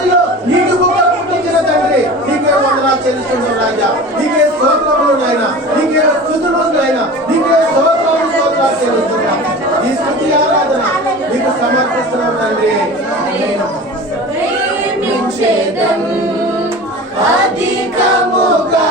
నడిలో నీటి బుగ్గ పుట్టించిన తండ్రి నీకే వందనాలు చెల్లిస్తున్నాం రాజా. నీకే స్తోత్రములు నాయన, నీకే స్తుతులు నాయన, నీకే స్తోత్రాలు చెల్లిస్తున్నాం. ఈ స్తుతి ఆరాధన నీకు సమర్పిస్తున్నాం తండ్రి. అధికముగా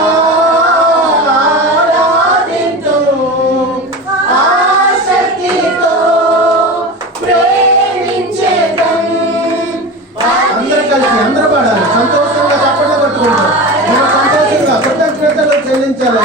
అందరూ పాడాలి, సంతోషంగా చప్పట్లు కొట్టుకుంటారు. మనం సంతోషంగా కృతజ్ఞతలు చెల్లించాలి.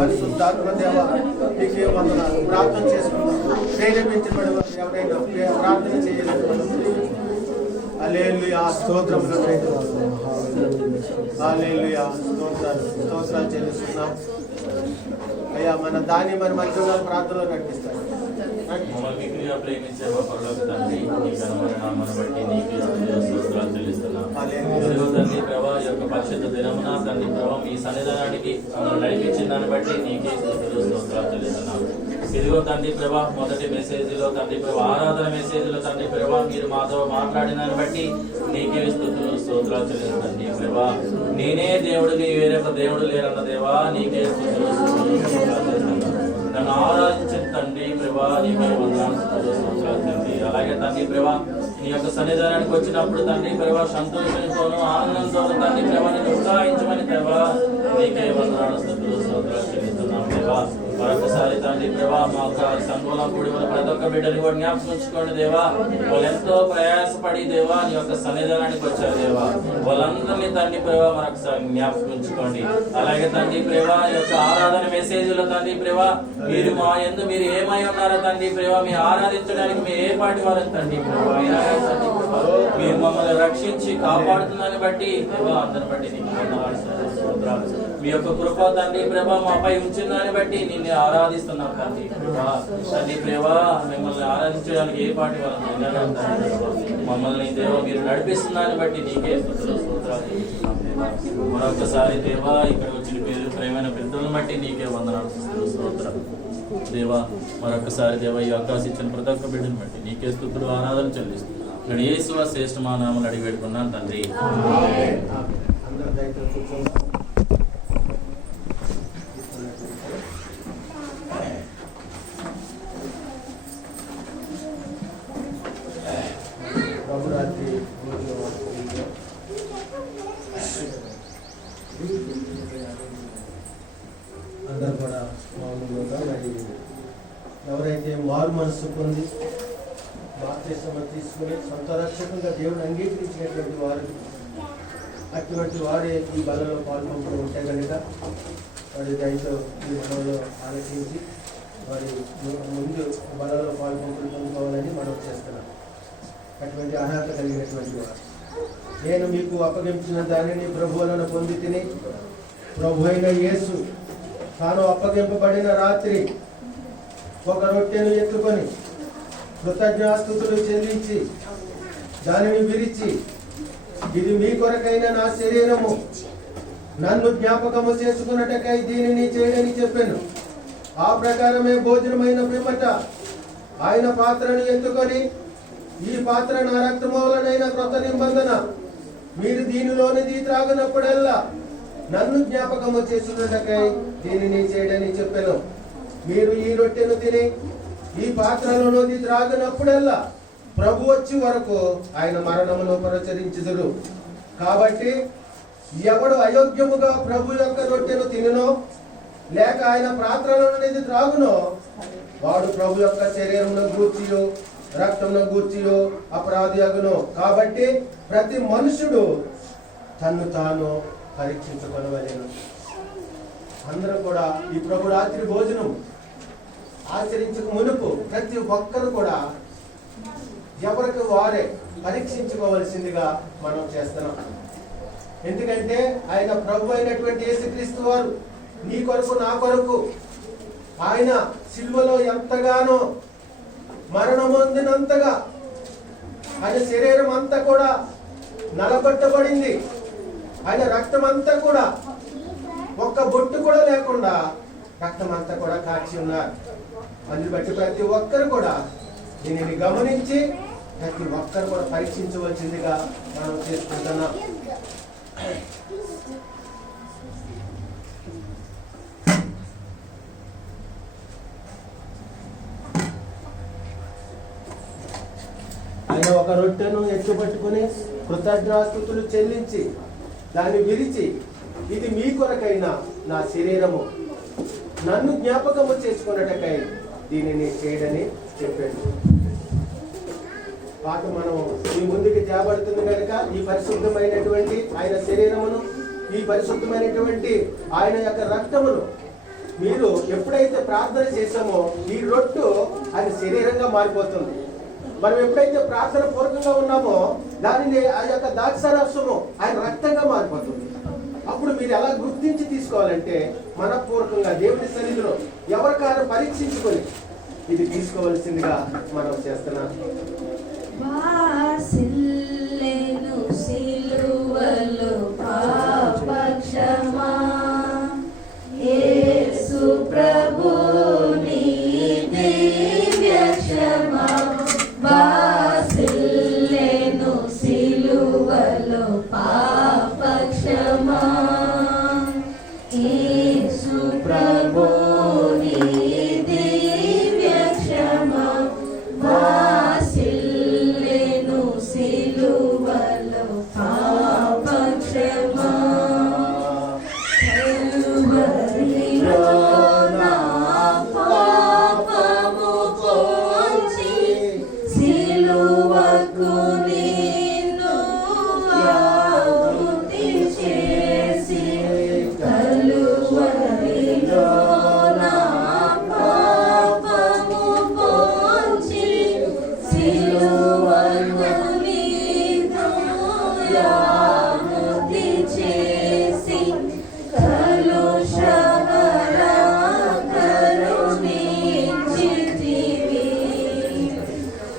పరిశుద్ధాత్మ దేవ నీకే వందనాలు. ప్రార్థన చేసుకుందాం. ప్రేరేపించబడి ఎవరైనా ప్రార్థన చేయలేదు. హల్లెలూయా, స్తోత్రములు, హల్లెలూయా, స్తోత్రాలు చెల్లిస్తున్నాం. అయ్యా మన దాన్ని మన మధ్యలో ప్రార్థనలో నడిపిస్తాం. ప్రేమించే మా పరలోక తండ్రి, నీ ఘనమైన నామమును బట్టి నీకే స్తోత్రాలు చెల్లిస్తున్నాం. తండ్రి ప్రభా, ఈ యొక్క పరిశుద్ధ దినమున తండ్రి ప్రభా మీ సన్నిధానానికి నడిపించిన దాన్ని బట్టి నీకే స్తోత్రాలు చెల్లిస్తున్నాం. ఇదిగో తండ్రి ప్రభా, మొదటి మెసేజ్ లో తండ్రి ప్రభా, ఆరాధన మెసేజ్ లో తండ్రి ప్రభా మీరు మాతో మాట్లాడిన దాన్ని బట్టి నీకే స్తోత్రాలు చెల్లిస్తున్నాం. నీ ప్రభా, నేనే దేవుడిని, వేరొక దేవుడు లేరన్న దేవా నీకే స్తోత్రాలు చెల్లిస్తున్నాం. నన్ను ఆరాధించే తండ్రి ప్రభా నీకే వందనాలు స్తుతులు స్తోత్రాలు తండ్రి. అలాగే తండ్రి ప్రభా నీ యొక్క సన్నిధానానికి వచ్చినప్పుడు తండ్రి ప్రభా సంతోషంతోనూ ఆనందంతోనూ తండ్రి ప్రభా నిన్ను ఉత్సాహించమని ప్రభా నీకే వందనాలు స్తుతులు స్తోత్రాలు చెల్లిస్తున్నాం దేవా. మరొకసారి తండ్రి ప్రభా మా యొక్క సంఘంలో కూడి ఉన్న ప్రతి ఒక్క బిడ్డని కూడా జ్ఞాపకం ఉంచుకోండి దేవా. వాళ్ళు ఎంతో ప్రయాసపడి దేవా నీ యొక్క సన్నిధానానికి వచ్చారు దేవా. వాళ్ళందరినీ తండ్రి ప్రభా మరొకసారి జ్ఞాపకం ఉంచుకోండి. అలాగే తండ్రి ప్రభా ఈ యొక్క ఆరాధన మెసేజ్లో తండ్రి ప్రభా మీరు మా యందు మీరు ఏమై ఉన్నారో తండ్రి ప్రభా మీ ఆరాధించడానికి మీరు ఏ పాటి వారని తండ్రి ప్రభా తండ్రి ప్రభా మీరు మమ్మల్ని రక్షించి కాపాడుతుందని బట్టి దేవా అందరిని బట్టి నీకు వందనాలు స్తోత్రాలు. మీ యొక్క కృప తండ్రి ప్రభా మాపై ఉంచిందని బట్టి నిన్ను ఆరాధిస్తున్నాం తండ్రి ప్రభా. తండ్రి ప్రభా మిమ్మల్ని ఆరాధించడానికి ఏ పాటి వాళ్ళని మమ్మల్ని దేవా మీరు నడిపిస్తున్నారని బట్టి నీకే స్తుతులు స్తోత్రాలు చెల్లిస్తున్నాం దేవా. మరొకసారి దేవా ఇక్కడ వచ్చిన పేరు ప్రేమైన పెద్దలను బట్టి నీకే వందనాలు స్తుతులు స్తోత్రాలు దేవా. మరొకసారి దేవా ఈ అవకాశం ఇచ్చిన ప్రతి ఒక్క బిడ్డను బట్టి నీకే స్తుతులు ఆరాధన చెల్లిస్తున్నాం. యేసువ శ్రేష్ఠ మా నామములు అడిగి పెట్టుకున్నాను తండ్రి. అందరూ దయచేసి కూర్చోండి. ప్రభురాత్రి అందరూ కూడా మౌనంగా మరి ఎవరైతే మారు మనసు పొంది బాప్తిస్మం తీసుకుని సొంత రక్షకులుగా దేవుని అంగీకరించినటువంటి వారు అటువంటి వారే ఈ బలలో పాల్గొంటూ ఉంటే కనుక వారి దయతో ఈ మనలో ఆలోచించి వారి ముందు బలలో పాల్గొంటూ పొందుకోవాలని మనం చేస్తున్నాం. అటువంటి అర్హత కలిగినటువంటి వారు నేను మీకు అప్పగించిన దానిని ప్రభువులను పొంది తిని ప్రభు అయిన యేసు తాను అప్పగింపబడిన రాత్రి ఒక రొట్టెను ఎత్తుకొని కృతజ్ఞాస్తుతులు చెల్లించి దానిని విరిచి ఇది మీ కొరకైన నా శరీరము నన్ను జ్ఞాపకము చేసుకున్నటకై దీనిని చేయడని చెప్పాను. ఆ ప్రకారమే భోజనమైన పిమ్మట ఆయన పాత్రను ఎత్తుకొని ఈ పాత్ర నా రక్తము వలనైన క్రొత్త నిబంధన మీరు దీనిలోనిది త్రాగినప్పుడల్లా నన్ను జ్ఞాపకము చేసుకున్నటకై దీనిని చేయడని చెప్పాను. మీరు ఈ రొట్టెను తిని ఈ పాత్రలోనిది త్రాగినప్పుడల్లా ప్రభు వచ్చి వరకు ఆయన మరణమును ప్రచురించుదురు. కాబట్టి ఎవడు అయోగ్యముగా ప్రభు యొక్క రొట్టెను తినునో లేక ఆయన పాత్రలోనిది త్రాగునో వాడు ప్రభు యొక్క శరీరమును గూర్చియో రక్తమును గూర్చియో అపరాధి అగును. కాబట్టి ప్రతి మనుషుడు తన్ను తాను పరీక్షించుకొనవలెను. అందరూ కూడా ఈ ప్రభు రాత్రి భోజనం ఆచరించక మునుపు ప్రతి ఒక్కరు కూడా ఎవరికి వారే పరీక్షించుకోవలసిందిగా మనం చేస్తున్నాం. ఎందుకంటే ఆయన ప్రభు అయినటువంటి యేసుక్రీస్తు వారు నీ కొరకు నా కొరకు ఆయన సిలువలో ఎంతగానో మరణమొందినంతగా ఆయన శరీరం అంతా కూడా నలగొట్టబడింది. ఆయన రక్తం అంతా కూడా ఒక్క బొట్టు కూడా లేకుండా రక్తం అంతా కూడా కాచి ఉన్నారు. అందుని బట్టి ప్రతి ఒక్కరు కూడా దీనిని గమనించి ప్రతి ఒక్కరు కూడా పరీక్షించవలసిందిగా మనం చేసుకుంటున్నాం. ఆయన ఒక రొట్టెను ఎత్తుపట్టుకుని కృతజ్ఞాస్తుతులు చెల్లించి దాన్ని విరిచి ఇది మీ కొరకైన నా శరీరము నన్ను జ్ఞాపకము చేసుకున్నటకై దీనిని చేయడని చెప్పాడు. పాట మనం ఈ ముందుకి తేబడుతుంది కనుక ఈ పరిశుద్ధమైనటువంటి ఆయన శరీరమును ఈ పరిశుద్ధమైనటువంటి ఆయన యొక్క రక్తమును మీరు ఎప్పుడైతే ప్రార్థన చేసామో ఈ రొట్టు ఆయన శరీరంగా మారిపోతుంది. మనం ఎప్పుడైతే ప్రార్థన పూర్వకంగా ఉన్నామో దానిని ఆ యొక్క ద్రాక్షారసము ఆయన రక్తంగా మారిపోతుంది. అప్పుడు మీరు ఎలా గుర్తించి తీసుకోవాలంటే మనపూర్వకంగా దేవుడి సన్నిధిలో ఎవరికైనా పరీక్షించుకొని ఇది తీసుకోవలసిందిగా మనం చేస్తున్నాం. యేసు ప్రభు నీ దివ్య క్షమా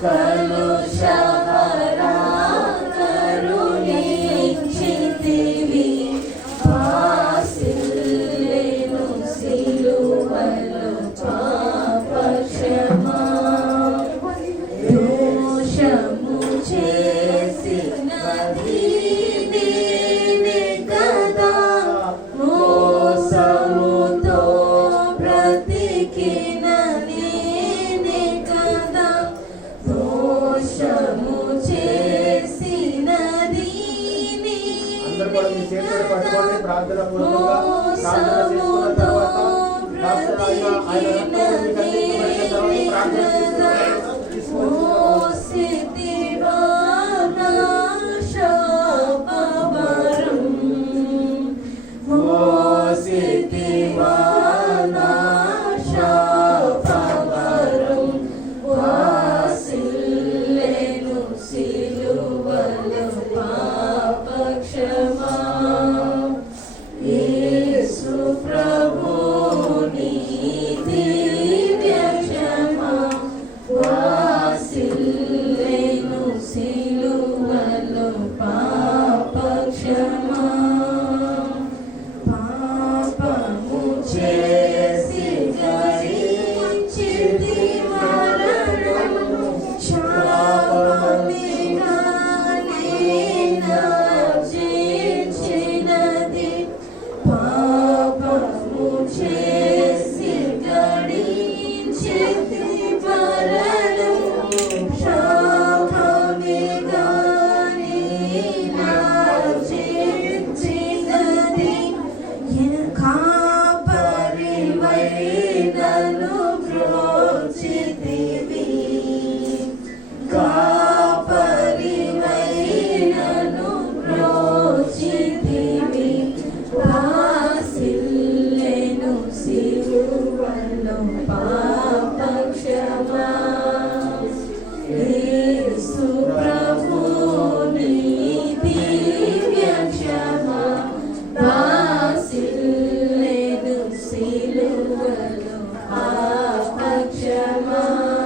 కలుషహరా కరుణించితివి వాసిల్లెను సిలువలో పాపక్షమా దోషము చేసినది నేనే కదా మోసముతో బ్రతికిన నేనే కదా దోషము చేసినది అందరూ కూడా మీ చేతులు పట్టుకొని ప్రార్థన పూర్వకంగా ప్రార్థన చేసుకున్న తర్వాత డాక్టర్ ఆయన రక్తం మీకు అందించబడిన తర్వాత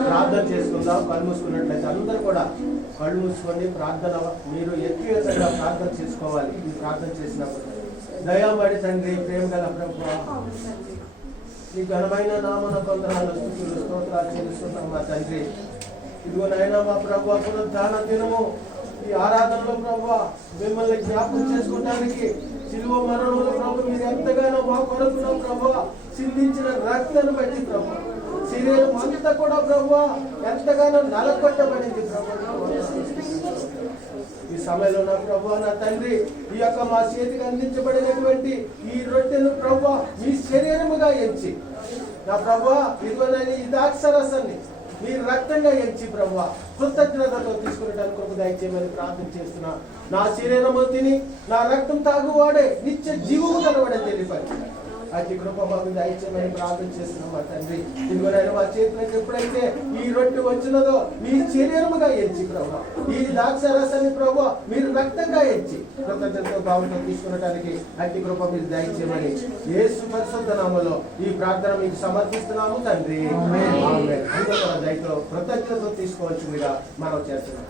ప్రార్థన చేసుకున్న కళ్ళు మూసుకున్నట్లయితే అందరూ కూడా కళ్ళు మూసుకొని ప్రార్థన మీరు వ్యక్తిగతంగా ప్రార్థన చేసుకోవాలి. ఈ ప్రార్థన చేసినప్పుడు దయామడి తండ్రి, ప్రేమ గల ప్రభువా, ఈ ఘనమైన నామన కొందనాలు స్తుతులు స్తోత్రాలు చెల్లిస్తున్నాం మా తండ్రి. ఇదిగో నాయన మా ప్రభువా, పునరుద్ధాన దినము ఈ ఆరాధనలో ప్రభువా మిమ్మల్ని జ్ఞాపకం చేసుకోవడానికి శిలువ మరణంలో ప్రభు మీరు ఎంతగానో మా కొరకున్న ప్రభువా చిందించిన రక్తాన్ని బట్టి ప్రభు శరీరం అంతా కూడా ప్రభువా ఎంతగానో నలకొట్టబడింది ప్రభు. ఈ సమయంలో నా ప్రభువా, నా తండ్రి, ఈ యొక్క మా చేతికి అందించబడినటువంటి ఈ రొట్టెను ప్రభువా మీ శరీరముగా ఎంచి నా ప్రభువా ఇదిగో ఈ ద్రాక్షరసాన్ని మీ రక్తంగా ఎంచి ప్రభువా కృతజ్ఞతతో తీసుకునేటానికి కృప దయచేయమని ప్రార్థన చేస్తున్నా. నా శరీరము తిని నా రక్తం తాగువాడే నిత్య జీవము కలవాడే తెలియపరిచి అతి కృప మాకు దయచేయమని ప్రార్థన చేస్తున్నాం మా తండ్రి. ఇదిగోనైనా మా చేతులకు ఎప్పుడైతే ఈ రొట్టె వచ్చినదో మీ శరీరముగా ఎంచి ప్రభువా ఈ ద్రాక్షరసాన్ని ప్రభువా మీరు రక్తంగా ఎంచి కృతజ్ఞతతో భావంతో తీసుకునడానికి అతి కృప మీరు దయచేయమని యేసు పరిశుద్ధ నామములో ఈ ప్రార్థన మీకు సమర్పిస్తున్నాము తండ్రి. ఆమేన్. అందరూ కూడా దయతో కృతజ్ఞతతో తీసుకోవాల్సిందిగా మనం చేస్తున్నాం.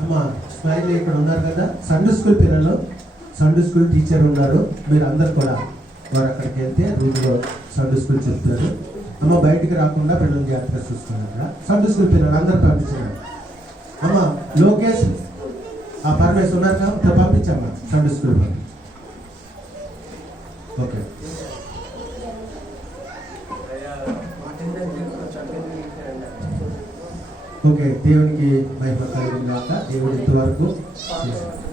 అమ్మా స్మైల్ ఇక్కడ ఉన్నారు కదా, సండే స్కూల్ పిల్లలు, సండే స్కూల్ టీచర్ ఉన్నారు. మీరు అందరు కూడా వారు అక్కడికి వెళ్తే రూమ్లో సండే స్కూల్ చెప్తారు. అమ్మ బయటికి రాకుండా పిల్లలు జాగ్రత్తగా చూస్తున్నారు. సండే స్కూల్ పిల్లలు అందరు పంపించారు. అమ్మ లోకేష్ ఆ పరమేశ్ ఉన్నారు కదా, పంపించమ్మా సండే స్కూల్ పంపించు. ఓకే ఓకే, దేవునికి మహిమ కలిగిన గాక. దేవుడు ఇంతవరకు చేశాడు.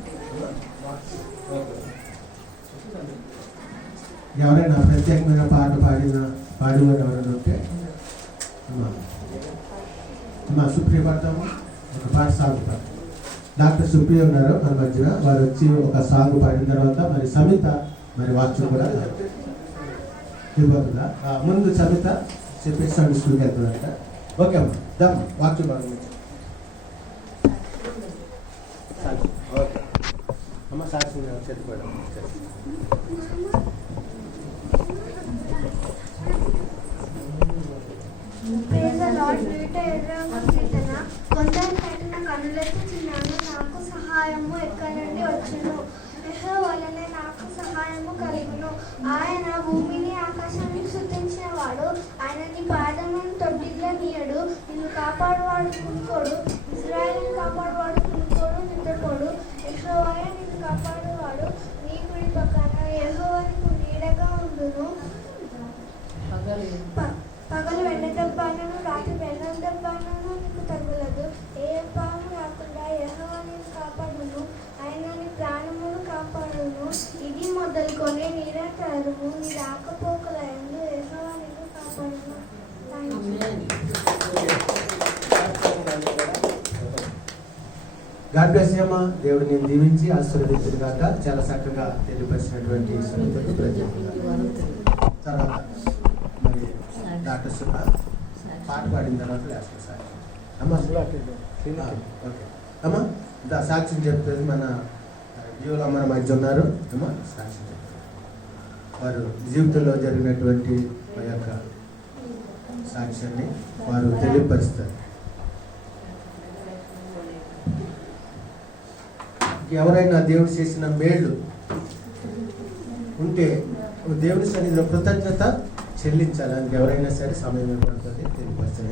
ఎవరైనా ప్రత్యేకమైన పాట పాడిన ఎవరైనా ఉంటే అమ్మా సుప్రియ పడతాము. ఒక పాట సాగు పాట. డాక్టర్ సుప్రియ ఉన్నారు మన మధ్యన. వారు వచ్చి ఒక సాగు పాడిన తర్వాత మరి సమిత మరి వాక్యం కూడా ఇవ్వతుందా? ముందు సమిత చెప్పేసి సండే స్కూల్కి వెళ్తుందంట. ఓకే అమ్మా, దమ్ వాక్యం పాడు. ఓకే అమ్మ, సాక్షి చెప్పాడు. కొందరు పెట్టిన కనులెత్తి చిన్నాను, నాకు సహాయము ఎక్కడి నుండి వచ్చును? యెహోవా వలనే నాకు సహాయము కలుగును. ఆయన భూమిని ఆకాశాన్ని సృష్టించిన వాడు. ఆయన నీ పాదమును తొట్టిలో నీయడు. నిన్ను కాపాడువాడు కునుకోడు. ఇశ్రాయేలును కాపాడువాడు కునుకోడు, నిద్రపోడు. యెహోవాయే నిన్ను కాపాడువాడు. నీ కుడి పక్కన యెహోవా నీకు నీడగా ఉండును. పగలు వెన్న దెబ్బను, రాత్రి బెల్లం దెబ్బను నీకు తగులదు. ఏ పాము రాకుండా యెహోవా నిన్ను కాపాడును. ఆయన నీ ప్రాణమును కాపాడును. ఇది మొదలుకొని నిరంతరము నీ రాకపోకల యందు యెహోవా నిన్ను కాపాడును. గాడ్ బ్లెస్ యూ అమ్మా. దేవుడు నేను దీవించి ఆశీర్వదించిన గాక. చాలా చక్కగా తెలియపరిచినటువంటి సమితకు ప్రత్యేకంగా. తర్వాత మరి డాక్టర్ సుబ్బ పాట పాడిన తర్వాత లాస్ట్ సార్ అమ్మ. ఓకే అమ్మ, సాక్ష్యం చెప్తుంది మన జీవులు అమ్మ మధ్య ఉన్నారు. అమ్మ సాక్ష్యం చెప్తారు. వారు జీవితంలో జరిగినటువంటి మా యొక్క సాక్ష్యాన్ని వారు తెలియపరుస్తారు. ఎవరైనా దేవుడు చేసిన మేళ్ళు ఉంటే దేవుని సన్నిధిలో కృతజ్ఞత చెల్లించాలని ఎవరైనా సరే సమయం పడుతుంది తెలియపరచని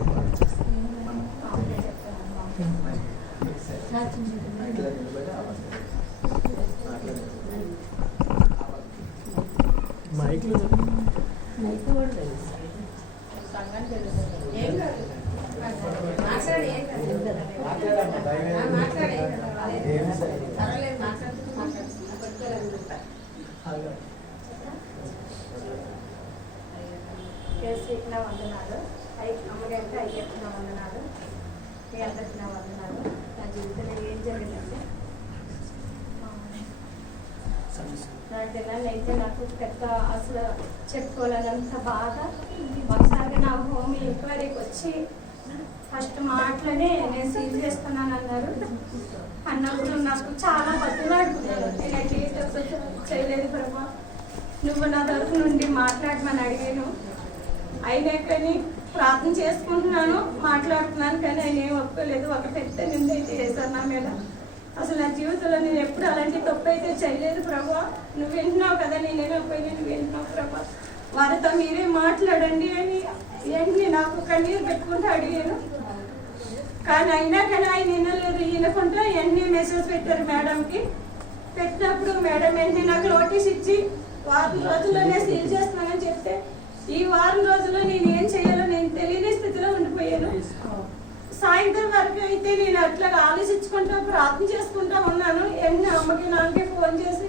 నా వందనాలు. అమ్మగారికి అయ్యప్ప నా వందనాలు. మీ అందరికి నా వందనాలు. నా జీవితంలో ఏం జరిగిందంటే, నా దినాలైతే నాకు పెద్ద అసలు చెప్పుకోలేనంత బాధ. ఒకసారి నా హోమ్ ఎంక్వైరీకి వచ్చి ఫస్ట్ మాటలోనే నేను సీల్ చేస్తున్నాను అన్నారు. అన్నప్పుడు నాకు చాలా బతులాడుకున్నాను. నేనైతే ఏ తప్పు చేయలేదు బ్రహ్మ, నువ్వు నా తరఫు నుండి మాట్లాడమని అడిగాను. అయినా కానీ ప్రార్థన చేసుకుంటున్నాను, మాట్లాడుతున్నాను, కానీ ఆయన ఏం ఒప్పుకోలేదు. ఒక పెద్ద నింద అయితే వేశారు నా మీద. అసలు నా జీవితంలో నేను ఎప్పుడు అలాంటి తప్పు అయితే చేయలేదు ప్రభా. నువ్వు వింటున్నావు కదా, నేనేనా పోయినా నువ్వు వింటున్నావు ప్రభా, వారితో మీరే మాట్లాడండి అని ఏంటి నాకు కన్నీరు పెట్టుకుంటూ అడిగాను. కానీ అయినా కానీ ఆయన వినలేదు. వినకుండా ఎన్ని మెసేజ్ పెట్టారు మేడంకి. పెట్టినప్పుడు మేడం ఏంటి నాకు నోటీస్ ఇచ్చి వారం రోజుల్లోనే సీల్ చేస్తున్నానని చెప్తే, ఈ వారం రోజుల్లో నేను ఏం చేయాలో నేను తెలియని స్థితిలో ఉండిపోయాను. సాయంత్రం వరకు అయితే నేను అట్లా ఆలోచించుకుంటా ప్రార్థన చేసుకుంటా ఉన్నాను. ఎన్ని అమ్మకి నాన్నకి ఫోన్ చేసి,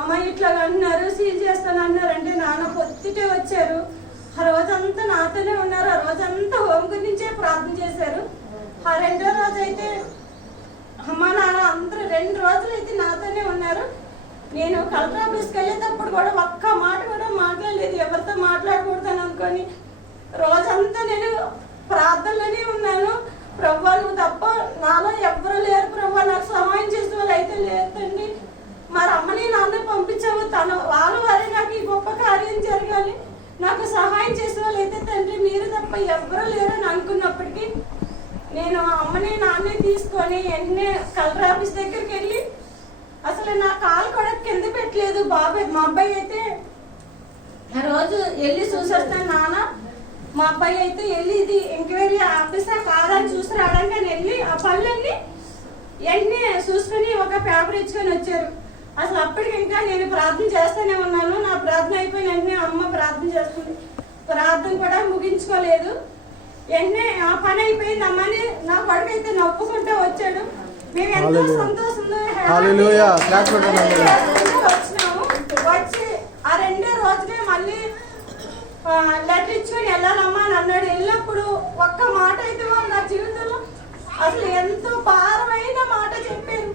అమ్మ ఇట్లా అన్నారు, సీల్ చేస్తాను అన్నారంటే నాన్న పొద్దుటే వచ్చారు. ఆ రోజంతా నాతోనే ఉన్నారు. ఆ రోజంతా హోమ్ గురించే ప్రార్థన చేశారు. ఆ రెండో రోజు అయితే అమ్మ నాన్న అందరూ 2 రోజులు అయితే నాతోనే ఉన్నారు. నేను కలెక్టర్ ఆఫీస్కి వెళ్ళేటప్పుడు కూడా ఒక్క మాట కూడా మాట్లాడలేదు. ఎవరితో మాట్లాడకూడదని అనుకొని రోజంతా నేను ప్రార్థనలోనే ఉన్నాను. ప్రభా నువ్వు తప్ప నాలో ఎవ్వరూ లేరు ప్రభా, నాకు సహాయం చేసే వాళ్ళు అయితే లేదండి. మరి అమ్మని నాన్న పంపించావు, వాళ్ళ వారే నాకు ఈ గొప్ప కార్యం జరగాలి, నాకు సహాయం చేసే వాళ్ళు అయితే తండ్రి మీరు తప్ప ఎవ్వరూ లేరని అనుకున్నప్పటికీ నేను అమ్మని నాన్నే తీసుకొని వెంటనే కలెక్టర్ ఆఫీస్ దగ్గరికి వెళ్ళి అసలు నా కాలు కూడా కింద పెట్టలేదు. బాబాయ్ మా అబ్బాయి అయితే ఆ రోజు వెళ్ళి చూసొస్తాను నాన్న, మా అబ్బాయి అయితే వెళ్ళి ఇది ఎంక్వైరీ ఆఫీసా కాదని చూసి రావడానికి అని వెళ్ళి ఆ పళ్ళన్నీ వెంటనే చూసుకుని ఒక పేపర్ ఇచ్చుకొని వచ్చారు. అసలు అప్పటికి ఇంకా నేను ప్రార్థన చేస్తూనే ఉన్నాను. నా ప్రార్థన అయిపోయిన వెంటనే అమ్మ ప్రార్థన చేస్తుంది. ప్రార్థన కూడా ముగించుకోలేదు. ఎన్నే ఆ పని అయిపోయింది అమ్మని నా కొడుకు అయితే నవ్వుకుంటూ వచ్చాడు. మేము ఎంతో సంతోషంగా వచ్చినాము. వచ్చి ఆ 2 రోజులే మళ్ళీ లెటర్ ఇచ్చుకొని వెళ్ళాలమ్మా అని అన్నాడు. వెళ్ళినప్పుడు ఒక్క మాట అయితే నా జీవితంలో అసలు ఎంతో భారమైన మాట చెప్పారు.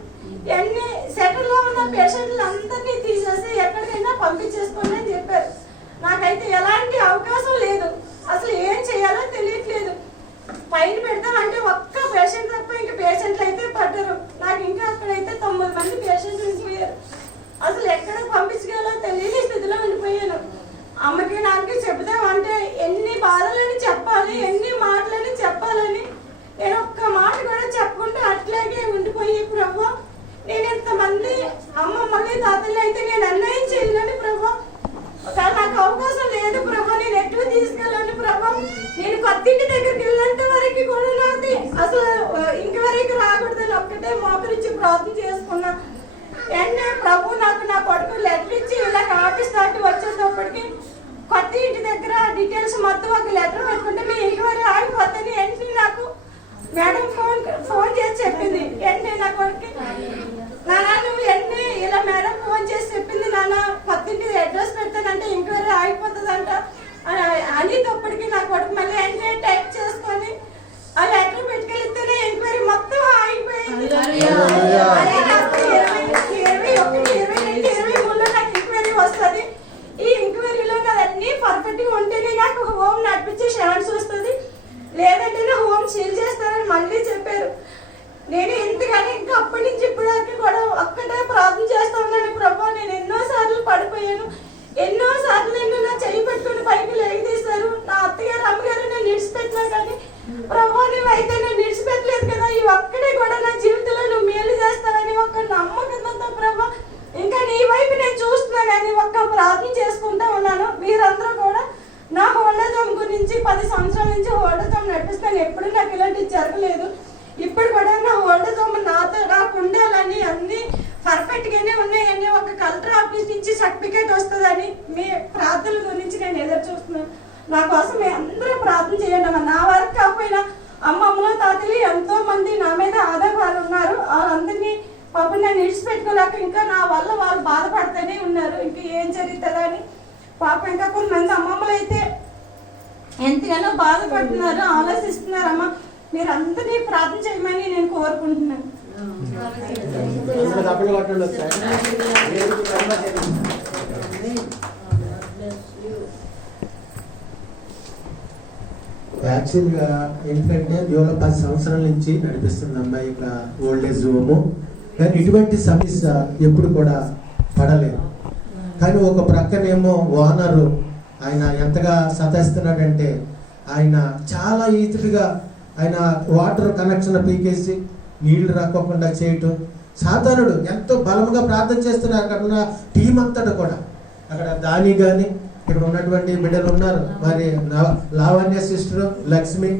ఎన్ని సెటిల్లో ఉన్న పేషెంట్లు అందరినీ తీసేసి ఎక్కడికైనా పంపించేసుకోండి అని చెప్పారు. నాకైతే ఎలాంటి అవకాశం లేదు, అసలు ఏం చేయాలో తెలియట్లేదు. పైన పెడతామంటే ఒక్క పేషెంట్ తప్ప ఇంకా పేషెంట్లు అయితే పడ్డారు. నాకు ఇంకా అక్కడైతే 9 మంది పేషెంట్లు ఉండిపోయారు. అసలు ఎక్కడ పంపించగలో తెలియని స్థితిలో ఉండిపోయాను. అమ్మకి నాకు చెబుదామంటే ఎన్ని బాధలని చెప్పాలి, ఎన్ని మాటలని చెప్పాలని నేను ఒక్క మాట కూడా చెప్పకుండా అట్లాగే ఉండిపోయి ప్రభు నేను ఇంతమంది అమ్మమ్మని తాతలు అయితే నేను అన్యాయం చేయలేను ప్రభు. నాకు అవకాశం లేదు ప్రభు, నేను ఎటు తీసుకెళ్ళాను ప్రభు. నేను కొత్తింటి దగ్గరికి వెళ్ళేంత వరకు కూడా నాది అసలు ఇంకవరకు రాకూడదని ఒక్కటే మోకరించి ప్రార్థన చేసుకున్నా. వెంటనే ప్రభు నాకు నా కొడుకు లెటర్ ఇచ్చి ఇలా ఆఫీస్ దాటి వచ్చేటప్పటికి కొత్త ఇంటి దగ్గర డీటెయిల్స్ మొత్తం ఒక లెటర్ పెట్టుకుంటే మీ ఇంకవరీ ఆగిపోతుంది. వెంటనే నాకు మేడం ఫోన్ చేసి చెప్పింది. వెంటనే నా కొడుకు నాన్న నువ్వు వెంటనే ఇలా మేడం ఫోన్ చేసి చెప్పింది నాన్న కొత్తింటి అడ్రస్ పెడతానంటే ఇంక్వైరీ ఆగిపోతుందంట అనేటప్పటికి నా కొడుకు మళ్ళీ వెంటనే టైప్ చేసుకొని ఆ లెటర్ పెట్టుకెళ్తేనే ఎంక్వైరీ మొత్తం ఆగిపోయింది. 2021-22-23లో నాకు ఎంక్వైరీ వస్తుంది. ఈ ఎంక్వైరీలో నాదన్నీ పర్ఫెక్ట్గా ఉంటేనే నాకు హోమ్ నడిపించే ఛాన్స్ వస్తుంది, లేదంటే నా హోమ్ సీల్ చేస్తారని మళ్ళీ చెప్పారు. నేను ఎంతగానో ఇంకా అప్పటి నుంచి ఇప్పటి వరకు కూడా ఒక్కటే ప్రార్థన చేస్తా ఉన్నాను ప్రభా. నేను ఎన్నోసార్లు పడిపోయాను, ఎన్నోసార్లు నేను నా చేయి పెట్టుకుని పైకి లేగదీశారు. నా అత్తగారు అమ్మగారు నేను నిడిచిపెట్టినా కానీ ప్రభా నువ్వైతే నేను నిడిచిపెట్టలేదు కదా, ఈ ఒక్కడే కూడా నా జీవితంలో నువ్వు మేలు చేస్తావని ఒక్క నమ్మకంతో ప్రభా ఇంకా నీ వైపు నేను చూస్తున్నానని ఒక్క ప్రార్థన చేసుకుంటా ఉన్నాను. మీరందరూ కూడా నా హోల్డేజ్ హోమ్ గురించి 10 సంవత్సరాల నుంచి హోల్డేజ్ హోమ్ నడిపిస్తాను. ఎప్పుడు నాకు ఇలాంటివి జరగలేదు. ఇప్పుడు కూడా నా హోల్డేజ్ హోమ్ నాతో నాకు ఉండాలని అన్ని పర్ఫెక్ట్గానే ఉన్నాయని ఒక కలెక్టర్ ఆఫీస్ నుంచి సర్టిఫికేట్ వస్తుందని మీ ప్రార్థనల గురించి నేను ఎదురు చూస్తున్నాను. నా కోసం మీ అందరూ ప్రార్థన చేయండి అమ్మా. నా వరకు కాకపోయినా అమ్మమ్మలో తాతలు ఎంతో మంది నా మీద ఆధారపడి ఉన్నారు. వాళ్ళందరినీ పాపం నేను విడిచిపెట్టుకోలేక ఇంకా నా వల్ల వాళ్ళు బాధపడుతూనే ఉన్నారు. ఇంకా ఏం జరుగుతుందా అని పాపం ఇంకా కొంతమంది అమ్మమ్మలు అయితే ఎంతగానో బాధపడుతున్నారు, ఆలోచిస్తున్నారమ్మా. మీరు అందరినీ ప్రార్థన చేయమని నేను కోరుకుంటున్నాను. యాక్చువల్గా ఏంటంటే యోలో 10 సంవత్సరాల నుంచి నడిపిస్తుంది అమ్మాయి ఇక్కడ ఓల్డేజ్ హోము. కానీ ఇటువంటి సమస్య ఎప్పుడు కూడా పడలేదు. కానీ ఒక ప్రక్కనేమో ఓనరు ఆయన ఎంతగా సతాయిస్తున్నాడంటే ఆయన చాలా ఈజీగా ఆయన వాటర్ కనెక్షన్ పీకేసి నీళ్లు రాకోకుండా చేయటం. సాధారణుడు ఎంతో బలంగా ప్రార్థన చేస్తున్నారు. అక్కడ ఉన్న టీం అంతటా కూడా అక్కడ దాని కానీ ఇక్కడ ఉన్నటువంటి బిడ్డలు ఉన్నారు, మరి లావణ్య సిస్టర్, లక్ష్మి,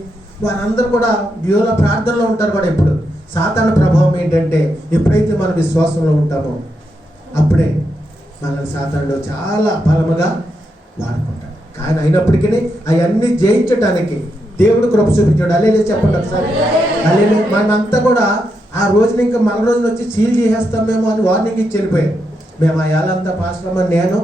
వారందరూ కూడా డ్యూల ప్రార్థనలో ఉంటారు కూడా. ఇప్పుడు సాతాను ప్రభావం ఏంటంటే ఎప్పుడైతే మనం విశ్వాసంలో ఉంటామో అప్పుడే మనల్ని సాతానుడు చాలా బలముగా వాడుకుంటాడు. కానీ అయినప్పటికీ అవన్నీ జయించడానికి దేవుడు కృప చూపించాడు. అలేలే చెప్పండి ఒకసారి. అలేలే. మనమంతా కూడా ఆ రోజున ఇంకా మన రోజున వచ్చి సీల్ చేసేస్తామేమో అని వార్నింగ్ ఇచ్చి వెళ్ళిపోయారు. మేము ఆ ఏళ్ళంతా పాస్టర్ నేను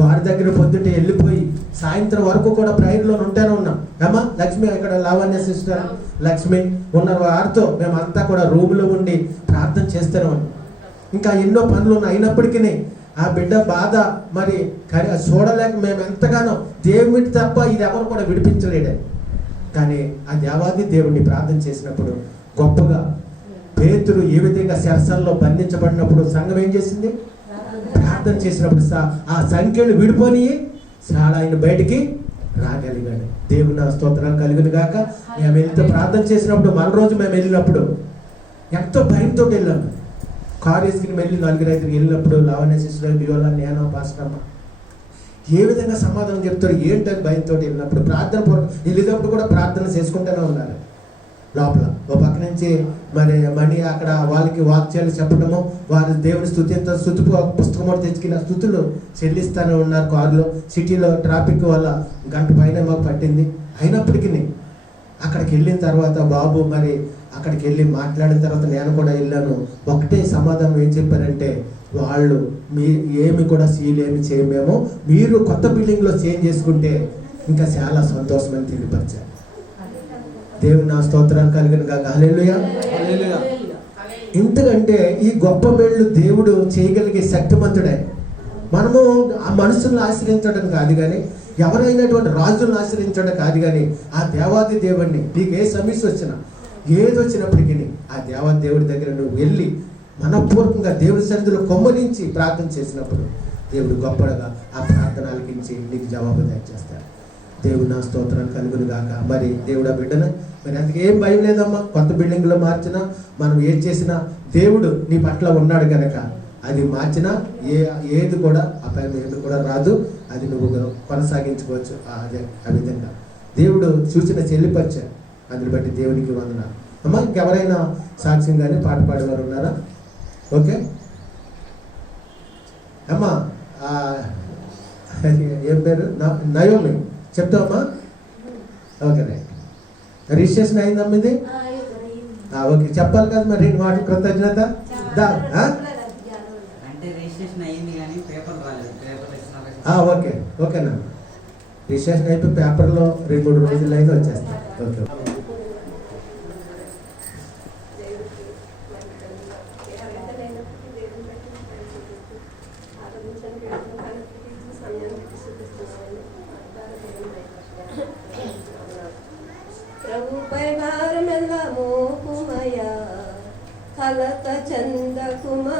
వారి దగ్గర పొద్దుటే వెళ్ళిపోయి సాయంత్రం వరకు కూడా ప్రేయర్లో ఉంటూనే ఉన్నాం. ఏమా లక్ష్మి ఇక్కడ లావణ్య సిస్టర్ లక్ష్మి ఉన్నారు, వారితో మేమంతా కూడా రూమ్లో ఉండి ప్రార్థన చేస్తూనే ఉన్నాం. ఇంకా ఎన్నో పనులు ఉన్నాయి. అయినప్పటికీ ఆ బిడ్డ బాధ మరి చూడలేక మేము ఎంతగానో దేవుడి తప్ప ఇది ఎవరు కూడా విడిపించలేడే. కానీ ఆ దేవాది దేవుడిని ప్రార్థన చేసినప్పుడు గొప్పగా పేతురు ఏ విధంగా శరసల్లో బంధించబడినప్పుడు సంఘం ఏం చేసింది? ప్రార్థన చేసినప్పుడు ఆ సంఖ్యలు విడిపోని చాలా ఆయన బయటికి రాగలిగాడు. దేవుని స్తోత్రాలు కలిగిన గాక. మేము వెళ్తే ప్రార్థన చేసినప్పుడు మన రోజు మేము వెళ్ళినప్పుడు ఎంతో భయంతో వెళ్ళాము. కారు వేసుకుని వెళ్ళి 4-5 వెళ్ళినప్పుడు లావణ్య సిస్టర్, బియోలా, నేను, పాస్టమ్మ ఏ విధంగా సమాధానం చెప్తారు ఏంటని భయంతో వెళ్ళినప్పుడు ప్రార్థన వెళ్ళేటప్పుడు కూడా ప్రార్థన చేసుకుంటూనే ఉన్నారు. లోపల ఓ పక్క నుంచి మరి మణి అక్కడ వాళ్ళకి వాక్యాలు చెప్పడము, వారి దేవుని స్తుతి పుస్తకం కూడా తెచ్చుకున్న స్తుతులు చెల్లిస్తూనే ఉన్నారు. కారులో సిటీలో ట్రాఫిక్ వల్ల 1 గంట పైన మాకు పట్టింది. అయినప్పటికీ అక్కడికి వెళ్ళిన తర్వాత బాబు మరి అక్కడికి వెళ్ళి మాట్లాడిన తర్వాత నేను కూడా వెళ్ళాను. ఒకటే సమాధానం ఏం చెప్పారంటే, వాళ్ళు మీ ఏమి కూడా సీల్ ఏమి చేయమేమో, మీరు కొత్త బిల్డింగ్లో చేంజ్ చేసుకుంటే ఇంకా చాలా సంతోషం అని తెలియపరిచారు. దేవుని నా స్తోత్రాలు కలిగిన కాక. హల్లెలూయా. ఇంతకంటే ఈ గొప్ప మేళ్ళు దేవుడు చేయగలిగే శక్తిమంతుడే. మనము ఆ మనుషులను ఆశ్రయించడం కాదు కానీ, ఎవరైనటువంటి రాజులను ఆశ్రయించడం కాదు కానీ, ఆ దేవాది దేవుడిని నీకు ఏ సమస్య వచ్చినా ఏది వచ్చినప్పటికీ ఆ దేవాది దేవుడి దగ్గర నువ్వు వెళ్ళి మనపూర్వకంగా దేవుడి సన్నిధిలో కొమ్మరించి ప్రార్థన చేసినప్పుడు దేవుడు గొప్పగా ఆ ప్రార్థన ఆలకించి నీకు జవాబు దయచేస్తాడు. దేవుడు నా స్తోత్రం కలుగును గాక. మరి దేవుడు ఆ బిడ్డను మరి అందుకే ఏం భయం లేదమ్మా. కొత్త బిల్డింగ్లో మార్చినా మనం ఏం చేసినా దేవుడు నీ పట్ల ఉన్నాడు కనుక అది మార్చినా ఏది కూడా అపాయం ఏది కూడా రాదు. అది నువ్వు కొనసాగించుకోవచ్చు. అదే ఆ విధంగా దేవుడు సూచన చెల్లిపరిచారు. అందుని బట్టి దేవునికి వందనాలు. అమ్మా ఇంకెవరైనా సాక్ష్యం కానీ పాట పాడేవారు ఉన్నారా? ఓకే అమ్మా, ఏం పేరు? నయోమి చెప్తావమ్మా? Okay right. రిజిస్ట్రేషన్ అయిందమ్మా ఇది? ఓకే చెప్పాలి కదా మరి. 2 మాటలు కృతజ్ఞత. ఓకే ఓకేనా. రిజిస్ట్రేషన్ అయిపోయి పేపర్లో 2-3 రోజులు అయితే వచ్చేస్తాయి. ఓకే ప్రభుపై భారమెల్ల మోపుమయా, కలత చందకుమా,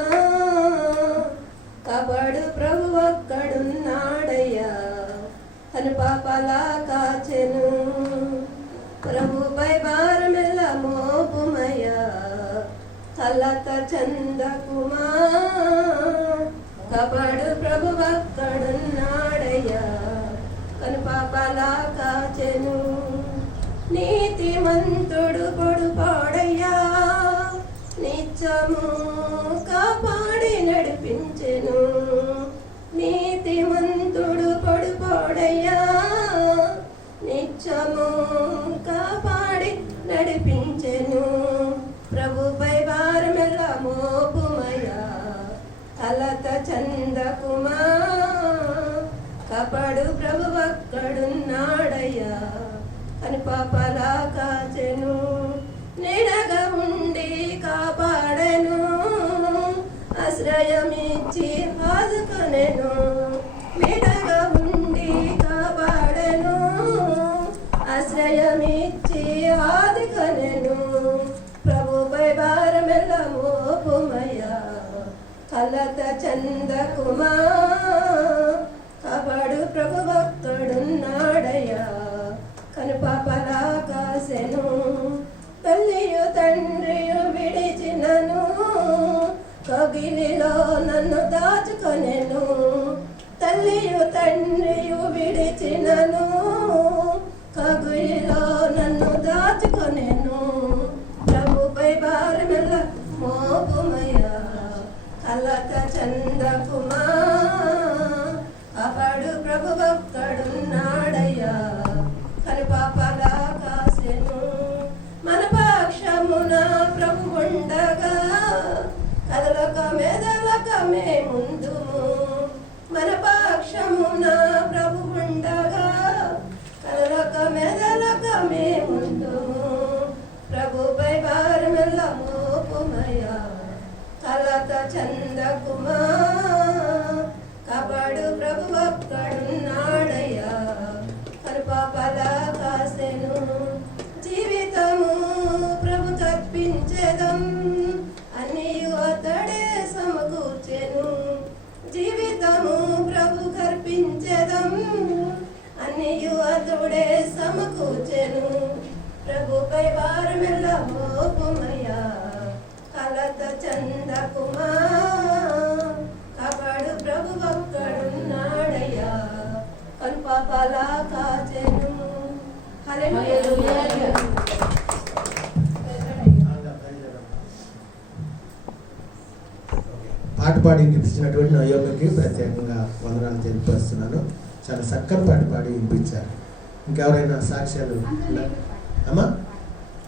కబడు ప్రభు ఒక్కడున్నాడయ్యా, అని పాపలా కాచెను. ప్రభుపై భారమెల్ల మోపుమయా, కలత చందకుమా, కబడు ప్రభు ఒక్కడున్నాడయ్యా, అని పాపలా కాచెను. నీతిమంతుడు పొడుపాడయ్యా, నిత్యము కాపాడి నడిపించెను. నీతిమంతుడు పొడుపాడయ్యా, నిత్యము కాపాడి నడిపించెను. ప్రభుపై భారమెల్ల మోపుమయా, కలత చందకుమా, కాపాడు ప్రభు ఒక్కడున్నాడయ్యా, అని పాపలా కాచెను. నీడగా ఉండి కాపాడెను, ఆశ్రయమిచ్చి ఆదుకొనెను. నీడగా ఉండి కాపాడెను, ఆశ్రయమిచ్చి ఆదుకొనెను. ప్రభుపై భారమెల్ల మోపుమయా, కలత చందకుమా, కాపాడు ప్రభు ఒక్కడున్నాడయ్యా, కను పాపలా కాసెను. తల్లియు తండ్రియు విడిచినను, కగిలిలో నన్ను దాచుకొనెను. తల్లియు తండ్రియు విడిచినను, కగిలిలో నన్ను దాచుకొనెను. ప్రభుపై భారమెల్ల మోపుమయా, కలత చందకుమా, కాపాడు ప్రభు ఒక్కడున్నాడయ్యా, కను పాపలా కాసెను. మన పక్షమున ప్రభు ఉండగా, కదలక మెదలక మేముందుము. మన పక్షమున ప్రభు ఉండగా, కదలక మెదలక మేముందుము. ప్రభుపై భారమెల్ల మోపుమయా, కలత చందకుమా, కాపాడు ప్రభు ఒక్కడున్నాడయ్యా, కను పాపలా కాసెను. జీవితము ప్రభు కర్పించెదం, అన్నియు అతడే సమకూర్చెను. జీవితము ప్రభు కర్పించెదం, అన్నియు అతడే సమకూర్చెను. ప్రభుపై భారమెల్ల మోపుమయా, కలత చందకుమా, కాపాడు ప్రభు ఒక్కడున్నాడయ్యా, కను పాపలా కాచెను. హల్లెలూయా. పాట పాడి వినిపించినటువంటి నయోమికి ప్రత్యేకంగా వందనాలు తెలియపరుస్తున్నాను. చాలా చక్కని పాట పాడి వినిపించారు. ఇంకెవరైనా సాక్ష్యాలు? అమ్మా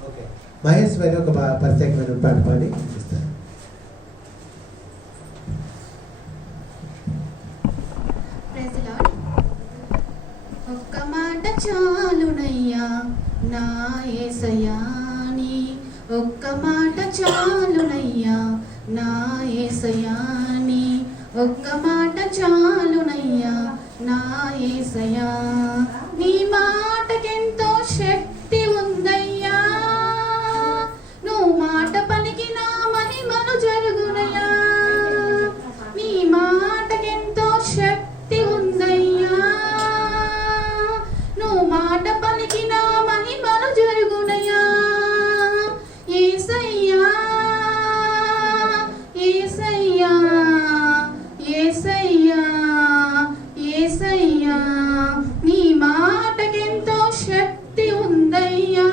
ఓకే, మహేశ్వరి ఒక ప్రత్యేకమైన పాట పాడి ఇస్తారు. ఒక్క మాట చాలునయ్యా నా యేసయ్యా నీ ఒక్క మాట చాలునయ్యా నా యేసయ్యా నీ ఒక్క మాట చాలునయ్యా నా యేసయ్యా నీ మాటకెంతో శక్తి ఉందయ్యా నువ్వు మాట పలికిన మహిమలు జరుగునయ్యా నీ మాటకెంతో శక్తి ఉందయ్యా నువ్వు మాట పలికిన మహిమలు జరుగునయ్యా యేసయ్యా యేసయ్యా యేసయ్యా యేసయ్యా నీ మాటకెంతో శక్తి ఉందయ్యా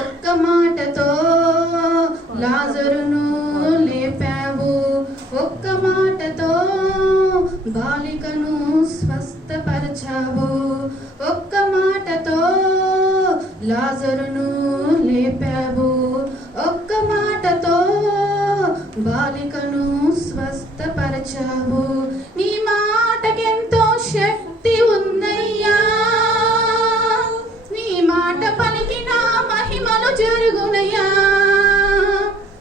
ఒక్క మాటతో లాజరును లేపావు ఒక్క మాటతో బాలికను స్వస్థపరచావు ఒక్క మాటతో లాజరును లేపావు ఒక్క మాటతో బాలికను స్వస్థపరచావు నీ మాటకెంతో శక్తి ఉందయ్యా నీ మాట పలికిన మహిమలు జరుగునయ్యా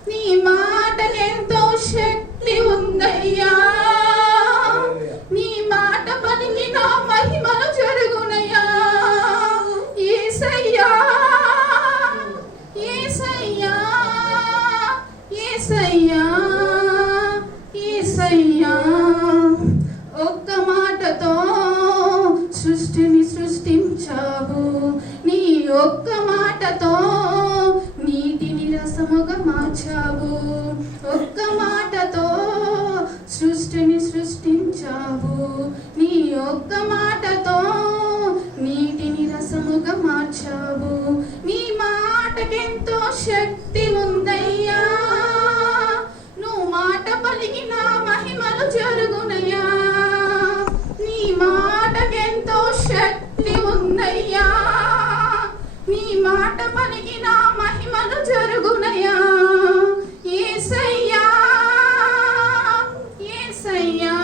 నీ మాటకెంతో శక్తి ఉందయ్యా నీ మాట పలికిన మహిమలు జరుగునయ్యా యేసయ్యా యేసయ్యా యేసయ్యా యేసయ్యా ఒక్క మాటతో సృష్టిని సృష్టించావు నీ ఒక్క మాటతో నీటిని రసముగా మార్చావు ఒక్క మాటతో సృష్టిని సృష్టించావు నీ ఒక్క మాటతో నీటిని రసముగా మార్చావు నీ మాటకెంతో శక్తి ఉందయ్యా నువ్వు మాట పలికిన మహిమలు జరుగునయ్యా నీ మాటకెంతో శక్తి ఉందయ్యా నీ మాట పలికిన మహిమలు జరుగునయ్యా యేసయ్యా యేసయ్యా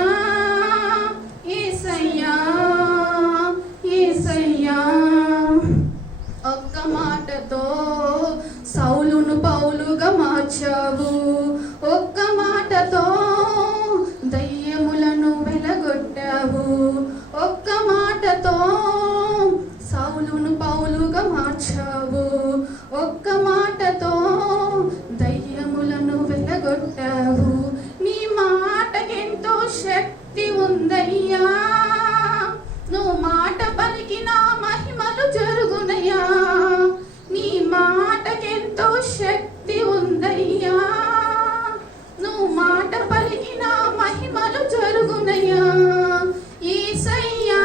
యేసయ్యా యేసయ్యా ఒక్క మాటతో సౌలును పౌలుగా మార్చావు ఒక్క మాటతో దయ్యములను వెలగొట్టావు ఒక్క మాటతో సౌలును పౌలుగా మార్చావు ఒక్క మాటతో దయ్యములను వెలగొట్టావు నీ మాటకెంతో శక్తి ఉందయ్యా నువ్వు మాట పలికిన మహిమలు జరుగునయ్యా నీ మాటకెంతో శక్తి ఉందయ్యా నువ్వు మాట పలికిన మహిమలు జరుగునయ్యా యేసయ్యా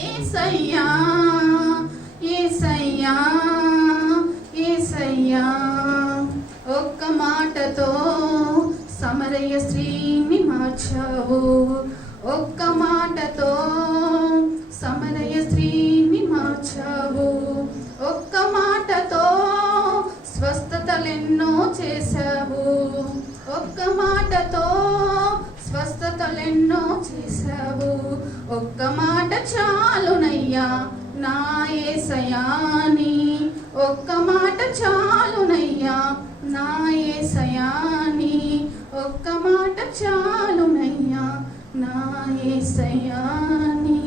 యేసయ్యా యేసయ్యా యేసయ్యా ఒక్క మాటతో సమరయ స్త్రీని మార్చావు ఒక్క మాటతో సమరయ స్త్రీని మార్చావు ఒక్క మాటతో స్వస్థతలెన్నో చేశావు ఒక్క మాటతో స్వస్థతలెన్నో చేశావు ఒక్క మాట చాలునయ్యా నా యేసయ్యా నీ ఒక్క మాట చాలునయ్యా నా యేసయ్యా నీ ఒక్క మాట చాలునయ్యా నా యేసయ్యా నీ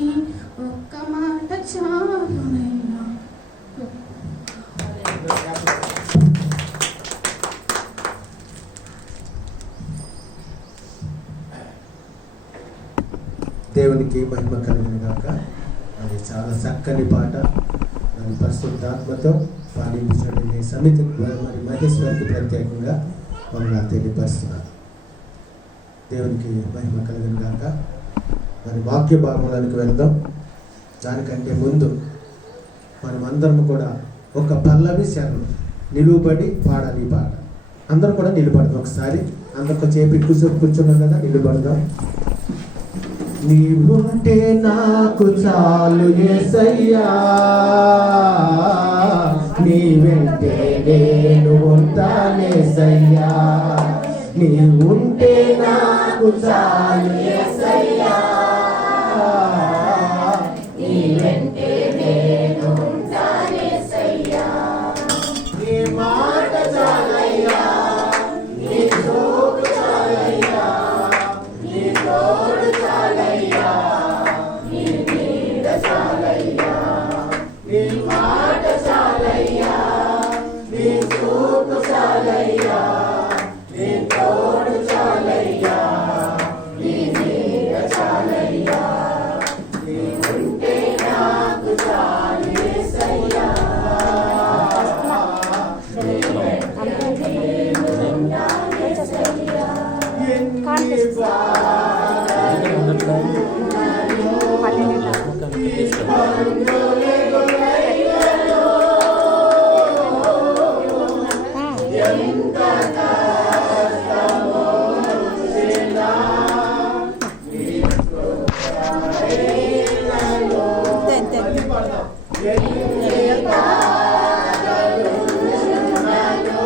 ఒక్క మాట చాలునయ్యా దేవునికి మహిమ కలుగును గాక. అది చాలా చక్కని పాట, దాని పరిశుద్ధాత్మతో పాడించిన సమితి మరి మహేశ్వరికి ప్రత్యేకంగా మమ్మల్ని తెలియపరుస్తున్నారు. దేవునికి మహిమ కలుగును గాక. మరి వాక్య భాగంలోనికి వెళ్దాం. దానికంటే ముందు మనం అందరం కూడా ఒక పల్లవి శరణం నిలువబడి పాడాలి ఈ పాట. అందరం కూడా నిలబడదాం. ఒకసారి అందరితో చేపి కూర్చున్నాం కదా, నిలబడదాం. నీవుంటే నాకు చాలు యేసయ్యా, నీ వెంటే నేను ఉంటానేసయ్యా. నీవుంటే నాకు చాలు యేసయ్యా, నీ వెంటే నేను ఉంటానేసయ్యా. నీ మాట చాలయ్యా, నీ చూపు చాలయ్యా, నీ తోడు చాలయ్యా, నీ నీడ చాలయ్యా. నీ మాట చాలయ్యా, నీ చూపు చాలయ్యా, నీ తోడు చాలయ్యా, నీ నీడ చాలయ్యా. నీవుంటే నాకు చాలు యేసయ్యా, నీ వెంటే నేను ఉంటానేసయ్యా. ఎన్ని బాధలు ఇబ్బందులే గురైనను, ఎంత కష్టమో వచ్చినా, నీ కృపైనను. మళ్ళీ పాడదాం. ఎన్ని బాధలు ఉన్నను,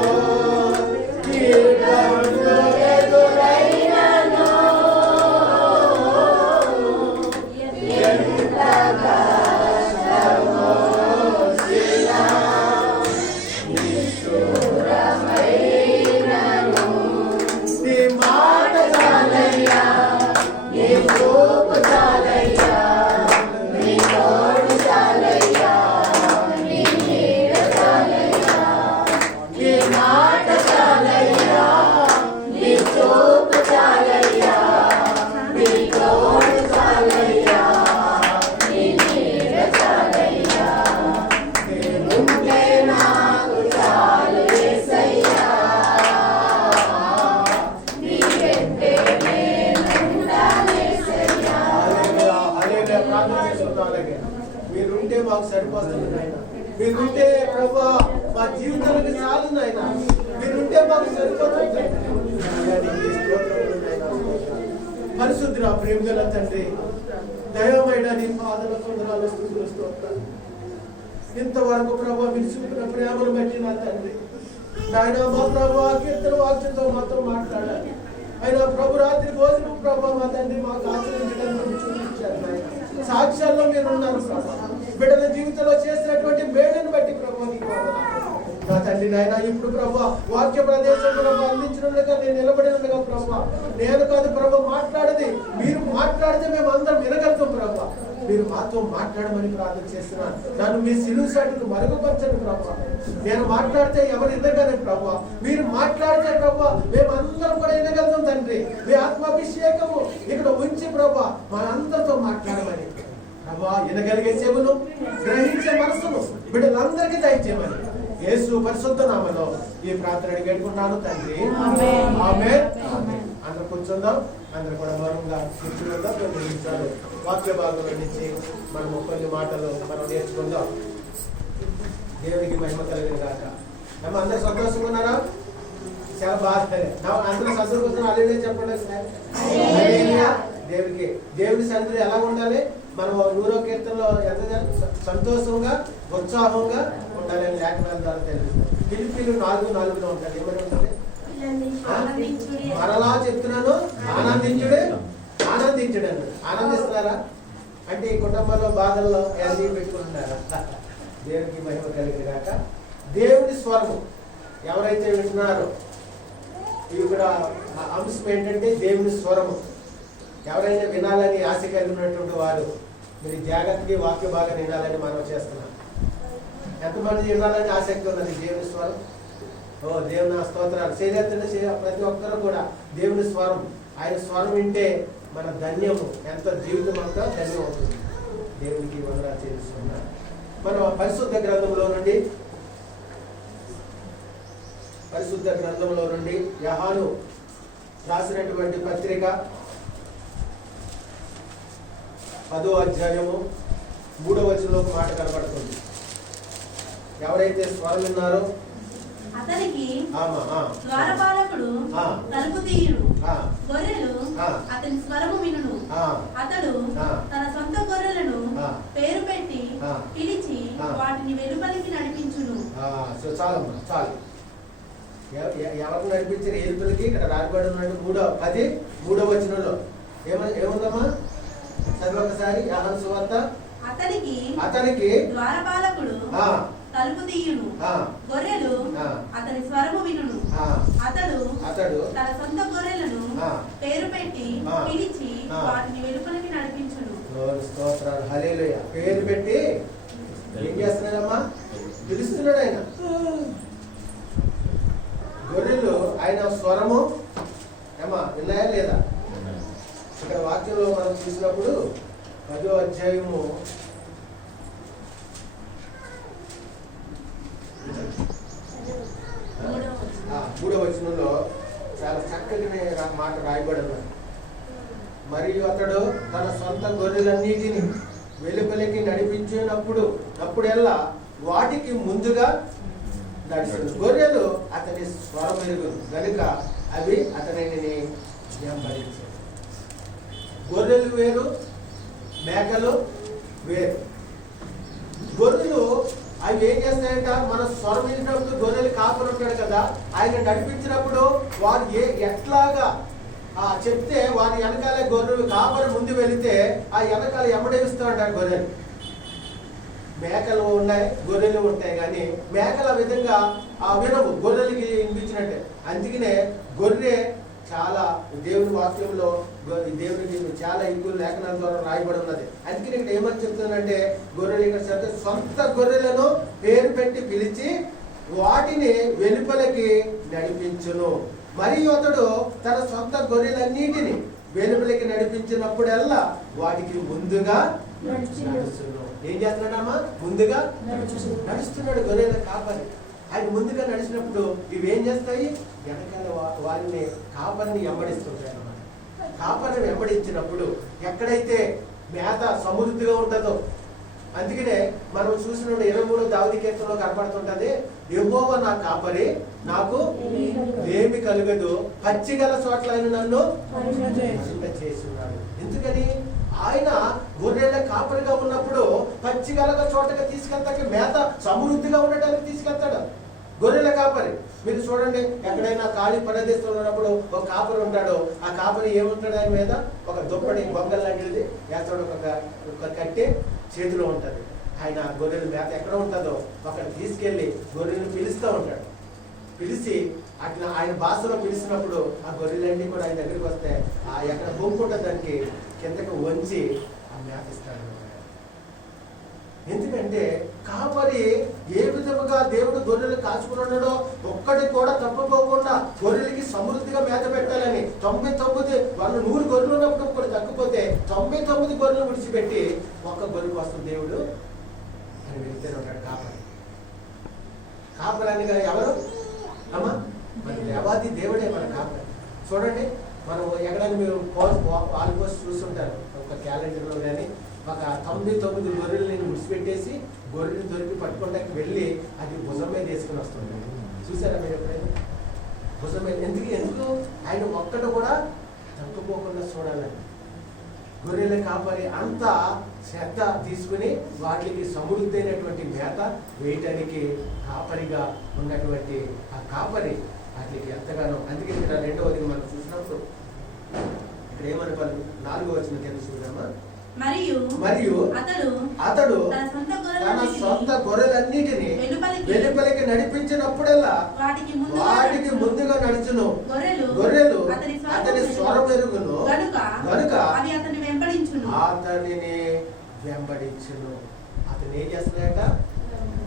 ఇబ్బందులే గురైనను, ఎంత కష్టమో వచ్చినా, నీ దూరమైనను. నీ మాట చాలయ్యా, నీ చూపు చాలయ్యా, నీ తోడు చాలయ్యా, నీ నీడ చాలయ్యా. నీ మాట చాలయ్యా, నీ చూపు చాలయ్యా, నీ తోడు చాలయ్యా, నీ నీడ చాలయ్యా. నీవుంటే నాకు చాలు యేసయ్యా, నీ వెంటే నేను ఉంటానేసయ్యా. హల్లెలూయా, హల్లెలూయా. ప్రార్థన చేసుకుందాం. అలాగే మీరుంటే మాకు సరిపోతుంది నాయన. మీరుంటే ప్రభువా మా జీవితానికి చాలు నాయన. మీరుంటే మాకు సరిపోతుంది నాయన. నీకే స్తోత్రములు నాయన. పరిశుద్ధుడా, ప్రేమగల తండ్రి, దైవమైన నీ పాదల కొందరాలు స్తుతులు స్తోత్రాలు. ఇంతవరకు ప్రభు మీరు చూపిన ప్రేమను బట్టి నా తండ్రి నాయన, మా ప్రభు కీర్తన వాక్యంతో మాతో మాట్లాడాలి. అయినా ప్రభు రాత్రి భోజనం ప్రభు మా తండ్రి మాకు ఆచరించడానికి చూపించారు నాయన. సాక్ష్యాల్లో మీరు ఉన్నారు ప్రభు. బిడ్డల జీవితంలో చేసినటువంటి మేలును బట్టి ప్రభు నీకు వందనాలు. నా తండ్రి నాయన, ఇప్పుడు ప్రభు వాక్య ప్రదేశంలో అందించనుండగా నేను నిలబడి ఉండగా ప్రభు, నేను కాదు ప్రభు మాట్లాడేది, మీరు మాట్లాడితే మేము అందరం వినగలుగుతాం ప్రభు. మీరు మాతో మాట్లాడమని ప్రార్థన చేస్తున్నాను. నన్ను మీ సిలువు సాటును మరుగుపరచండి ప్రభు. నేను మాట్లాడితే ఎవరు వినగానే ప్రభు, మీరు మాట్లాడితే ప్రభు మేమందరం కూడా వినగలుగుతాం తండ్రి. మీ ఆత్మాభిషేకము ఇక్కడ ఉంచి ప్రభు మనందరితో మాట్లాడమని ప్రభు, వినగలిగే చెవులు, గ్రహించే మనసును బిడ్డలందరికీ దయచేయమని యేసు పరిశుద్ధ నామములో ఈ ప్రార్థన వేడుకుంటున్నాను తండ్రి. ఆమేన్. అందరూ కూర్చుందాం. అందరూ కూడా మౌనంగా కూర్చుందాం. కొన్ని నిమిషాలు వాక్య భాగంలో నుంచి మనము కొన్ని మాటలు మనం నేర్చుకుందాం. దేవునికి మహిమ కలిగిన గాక. మేము అందరూ సంతోషంగా ఉన్నారా? చాలా బాగా అందరూ సంతోషంగా హల్లెలూయా చెప్పండి. హల్లెలూయా. దేవునికి దేవుని సన్నిధి ఎలా ఉండాలి? మనం 100వ కీర్తనలో ఎంత సంతోషంగా ఉత్సాహంగా ఉండాలని లేఖనాల ద్వారా తెలుస్తుంది. ఫిలిప్పీలు 4:4 ఉంటుంది. ఏమని ఉంటుంది? మరలా చెప్తున్నాను, ఆనందించుడే ఆనందించుడు అన్నాడు. ఆనందిస్తున్నారా? అంటే ఈ కుటుంబంలో బాధల్లో ఎల్జీ పెట్టుకుంటున్నారా? దేవునికి మహిమ కలిగిన గాక. దేవుని స్వరము ఎవరైతే వింటున్నారో ఇక్కడ అంశం ఏంటంటే దేవుని స్వరము. ఎవరైనా వినాలని ఆశ కలిగి ఉన్నటువంటి వారు మీరు జాగ్రత్తగా వాక్య బాగా వినాలని మనం చేస్తున్నాం. ఎంతమంది వినాలని ఆసక్తి ఉన్నది దేవుని స్వరం? ఓ దేవుని స్తోత్రాలు. చేతున్న ప్రతి ఒక్కరు కూడా దేవుని స్వరం, ఆయన స్వరం వింటే మన ధన్యము, ఎంత జీవితం అంతా ధన్యం అవుతుంది. దేవునికి వందనాలు చేస్తున్నాం. మనం పరిశుద్ధ గ్రంథంలో నుండి యోహాను రాసినటువంటి పత్రిక 10వ అధ్యాయము 3వ వచనంలో మాట కనబడుతుంది. ఎవరైతే స్వరం విన్నారో అతనికి ఆమా, ద్వారపాలకుడు ఆ. తలుపు తీయును. ఆ. గొర్రెలు ఆ. అతని స్వరము వినును. ఆ. అతడు ఆ. తన సొంత గొర్రెలను ఆ. పేరు పెట్టి ఆ. పిలిచి ఆ. వాటిని వెలుపలికి నడిపించును. సో చాలమ్మా చాలు. ఎవరు నడిపించిన ఏలుపులకి ఇక్కడ రాయబడి ఉన్నట్టు 3వ వచనంలో ఏముందమ్మా? చదివి ఒకసారి యోహాను సువార్త. అతనికి ద్వారపాలకుడు ఆ. తలుపు తీయును. ఆ. గొర్రెలు ఆ. అతని స్వరము వినును. ఆ. అతడు తన సొంత గొర్రెలను ఆ. పేరు పెట్టి ఆ. పిలిచి ఆ. వాటిని వెలుపలికి నడిపించును. స్తోత్రాలు, హల్లెలూయా. పేరు పెట్టి ఏం చేస్తున్నాడమ్మా? పిలుస్తున్నాడు ఆయన. గొర్రెలు ఆయన స్వరము ఏమా విన్నాయా లేదా? ఇక్కడ వాక్యంలో మనం చూసినప్పుడు 10వ అధ్యాయము 3వ వచనంలో చాలా చక్కటి మాట రాయబడి ఉన్నది. మరియు అతడు తన సొంత గొర్రెలన్నిటిని వెలుపలికి నడిపించినప్పుడెల్లా వాటికి ముందుగా నడుస్తుంది. గొర్రెలు అతని స్వరం ఎరుగును కనుక అవి అతనిని వెంబడించాయి. గొర్రెలు వేరు, మేకలు వేరు. గొర్రెలు అవి ఏం చేస్తాయంట? మన స్వరం వినినప్పుడు గొర్రెలు కాపరి ఉంటాడు కదా, ఆయన నడిపించినప్పుడు వారు ఎట్లాగా చెప్తే వారి వెనకాల గొర్రెలు కాపరి ముందు వెళితే ఆ వెనకాల ఎమ్మడేస్తూ ఉంటారు గొర్రెలు. మేకలు ఉన్నాయి, గొర్రెలు ఉంటాయి, కానీ మేకల విధంగా వినవు, గొర్రెలకి వినిపించినట్టే. అందుకనే గొర్రె చాలా దేవుని వాక్యంలో దేవునికి చాలా ఎక్కువ లేఖనాల ద్వారా రాయబడి ఉన్నది. అందుకని ఇక్కడ ఏమని చెప్తుందంటే గొర్రెలు ఇక్కడ సొంత గొర్రెలను పేరు పెట్టి పిలిచి వాటిని వెలుపలికి నడిపించును. మరియు అతడు తన సొంత గొర్రెలన్నిటిని వెలుపలికి నడిపించినప్పుడల్లా వాటికి ముందుగా నడుచును. ఏం చేస్తున్నాడమ్మా? ముందుగా నడుస్తున్నాడు గొర్రెల కాపరి. ఆయన ముందుగా నడిచినప్పుడు ఇవి ఏం చేస్తాయి? వెనకాల వారిని కాపరిని వెంబడిస్తుంటాయి అన్నమాట. కాపరిని వెంబడించినప్పుడు ఎక్కడైతే మేత సమృద్ధిగా ఉంటుందో, అందుకనే మనం చూసినప్పుడు 23వ దావీదు కీర్తనలో కనపడుతుంటది, యెహోవా నా కాపరి, నాకు ఏమి కలుగదు, పచ్చిగల చోట్ల ఆయన నన్ను చేస్తున్నాడు. ఎందుకని? ఆయన గొర్రెల కాపరిగా ఉన్నప్పుడు పచ్చిగల చోటగా తీసుకెళ్తాక మేత సమృద్ధిగా ఉండటానికి తీసుకెళ్తాడు గొర్రెల కాపరి. మీరు చూడండి, ఎక్కడైనా ఖాళీ ప్రదేశంలో ఉన్నప్పుడు ఒక కాపరి ఉంటాడు. ఆ కాపరి ఏముంటాడు? ఆయన మీద ఒక దుప్పటి బొంగల్ లాంటిది వేస్తాడు, ఒక కట్టి చేతిలో ఉంటుంది. ఆయన గొర్రెల మేత ఎక్కడ ఉంటుందో అక్కడ తీసుకెళ్లి గొర్రెలను పిలుస్తూ ఉంటాడు. పిలిచి అట్లా ఆయన భాషలో పిలిచినప్పుడు ఆ గొర్రెలన్నీ కూడా ఆయన దగ్గరికి వస్తే ఎక్కడ బొంపు ఉంటుంది దానికి కిందకి వంచి ఆ మేత ఇస్తాడు. ఎందుకంటే కాపరి ఏ విధముగా దేవుడు గొర్రెలు కాచుకున్నాడో ఒక్కటి కూడా తప్పుకోకుండా గొర్రెలకి సమృద్ధిగా మేత పెట్టాలని 99 వాళ్ళు 100 గొర్రెలు ఉన్నప్పుడు కూడా తగ్గిపోతే 99 గొర్రెలు విడిచిపెట్టి ఒక్క గొర్రె కోసం దేవుడు అని వెళ్తూనే ఉంటాడు కాపరి. కాపరి అని ఎవరు అమ్మా? మన దేవాది దేవుడే మన కాపరి. చూడండి, మనం ఎక్కడైనా మీరు ఆల్మోస్ట్ చూస్తుంటారు ఒక క్యాలెండర్లో కానీ ఒక 99 గొర్రెలు నేను విడిచిపెట్టేసి గొర్రెలు దొరికి పట్టుకోవడానికి వెళ్ళి అది భుజం మీద వేసుకుని వస్తుంది. చూసారా మీరు ఎప్పుడైనా? భుజం మీద ఎందుకు ఆయన ఒక్కటి కూడా తక్కుపోకుండా చూడాలని గొర్రెల కాపరి అంత శ్రద్ధ తీసుకుని వాటికి సమృద్ధి అయినటువంటి మేత వేయటానికి కాపరిగా ఉన్నటువంటి ఆ కాపరి వాటికి ఎంతగానో. అందుకే ఇక్కడ 2వది మనం చూసినప్పుడు ఇక్కడ ఏమని 4వ వచనం కింద చూద్దామా? మరియు అతడు తన సొంత గొర్రెలన్నిటిని వెలుపలికి నడిపించినప్పుడల్లా వాటికి ముందుగా నడుచును. గొర్రెలు అతని స్వరం ఎరుగును గనుక అతనిని వెంబడించును. అతను ఏం చేస్తున్నాయట?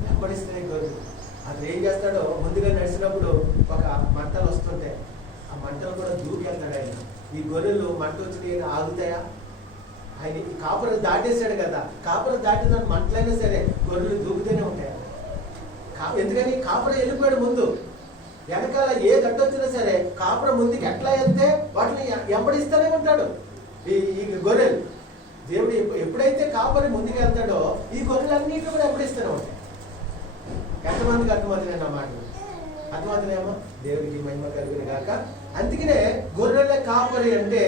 వెంబడిస్తున్నాయి గొర్రెలు. అతను ఏం చేస్తాడో ముందుగా నడిచినప్పుడు ఒక మంటలు వస్తుంటాయి, ఆ మంటలు కూడా దూకెళ్తాడు ఆయన. ఈ గొర్రెలు మంట వచ్చి ఆగుతాయా? ఆయన కాపురం దాటేశాడు కదా, కాపురం దాటిన మంటలైనా సరే గొర్రెలు దూకుతూనే ఉంటాయి. ఎందుకని? కాపురం వెళ్ళిపోయాడు ముందు. వెనకాల ఏ గడ్డ వచ్చినా సరే కాపురం ముందుకు ఎట్లా వెళ్తే వాటిని వెంబడిస్తూనే ఉంటాడు ఈ గొర్రెలు. దేవుడు ఎప్పుడైతే కాపరి ముందుకు వెళ్తాడో ఈ గొర్రెలన్నింటినీ కూడా వెంబడిస్తూనే ఉంటాయి. ఎంతమందికి అర్థమవుతుంది నా మాట? అర్థమవుతుందేమో? దేవుడికి మహిమ కలుగును గాక. అందుకనే గొర్రెల కాపరి అంటే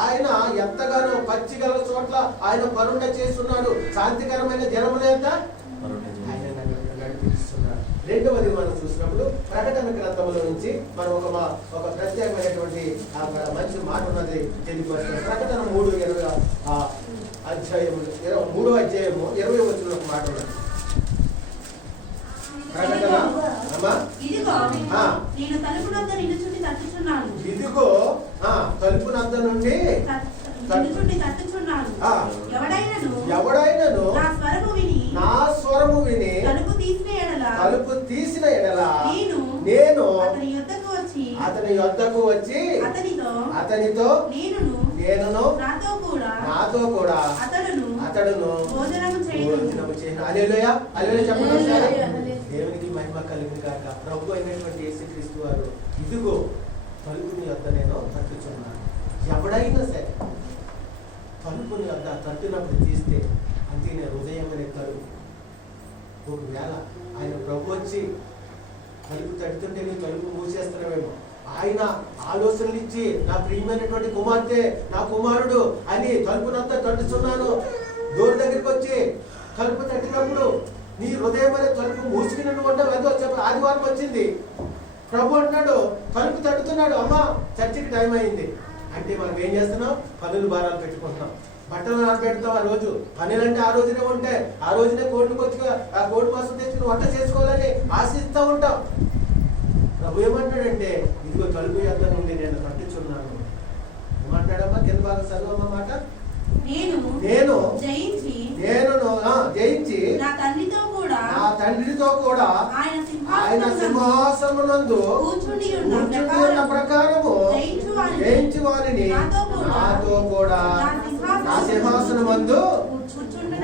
ఆయన ఎంతగానో పచ్చిగల చోట్ల ఆయన పరుండ చేస్తున్నాడు. శాంతికరమైన జనముల యొక్క ఆయన నడిపిస్తున్నాడు. రెండవది మనం చూసినప్పుడు ప్రకటన గ్రంథంలో నుంచి మనం ఒక ప్రత్యేకమైనటువంటి మంచి మాట ఉన్నది తెలిపి వస్తాం. ప్రకటన 3:20 అధ్యాయము 3వ అధ్యాయము 20 వచ్చిన ఒక మాట ఉన్నది. ప్రకటన అమ్మా ఇదిగో నేను తలుపునొద్ద నిలుచుండి తట్టుచున్నాను. ఇదిగో తలుపునొద్ద నుండి నిలుచుండి తట్టుచున్నాను. ఎవడైనను నా స్వరము విని తలుపు తీసిన ఎడల నేను అతని యొద్దకు వచ్చి అతనితో నేనును నాతో కూడా అతడును భోజనము చేయను. హల్లెలూయా హల్లెలూయా చెప్పండి ఒకసారి. దేవునికి మహిమ కలుగును గాక. ప్రభు అయినటువంటి యేసుక్రీస్తు వారు ఇదిగో తలుపుని యొద్ద నేను తట్టుచున్నాను. ఎవడైనా సరే తలుపుని యొద్ద తట్టినప్పుడు తీస్తే అంతే హృదయం అనే తలుపు. ఒకవేళ ఆయన ప్రభు వచ్చి తలుపు తడుతుంటే నీ తలుపు మూసేస్తున్నామేమో. ఆయన ఆలోచనలు ఇచ్చి నా ప్రియమైనటువంటి కుమార్తె నా కుమారుడు అని తలుపునంతా తట్టుచున్నాను. డోర్ దగ్గరికి వచ్చి తలుపు తట్టినప్పుడు నీ హృదయం అనే తలుపు మూసుకున్నట్టు అంటే ఆదివారం వచ్చింది. ప్రభు అంటున్నాడు తలుపు తట్టుతున్నాడు. అమ్మా చర్చికి టైం అయింది అంటే మనం ఏం చేస్తున్నాం? పనులు భారాలు పెట్టుకుంటున్నాం. బట్టలు నానబెడతాం. ఆ రోజు పనులంటే ఆ రోజునే ఉంటాయి. ఆ రోజునే కోడికి వచ్చి ఆ కోడి కోసం తెచ్చుకుని వంట చేసుకోవాలని ఆశిస్తూ ఉంటాం. ప్రభు ఏమంటాడంటే ఇదిగో తలుపు యొద్ద నుండి నేను తట్టుచున్నాను. ఏమంటాడమ్మా? కింద బాగా చదువమ్మా మాట. నేను జయించి నా తండ్రితో కూడా ఆయన సింహాసనమునందు కూర్చుని ఉన్న ప్రకారము జయించి వారిని నాతో కూడా నా సింహాసనమందు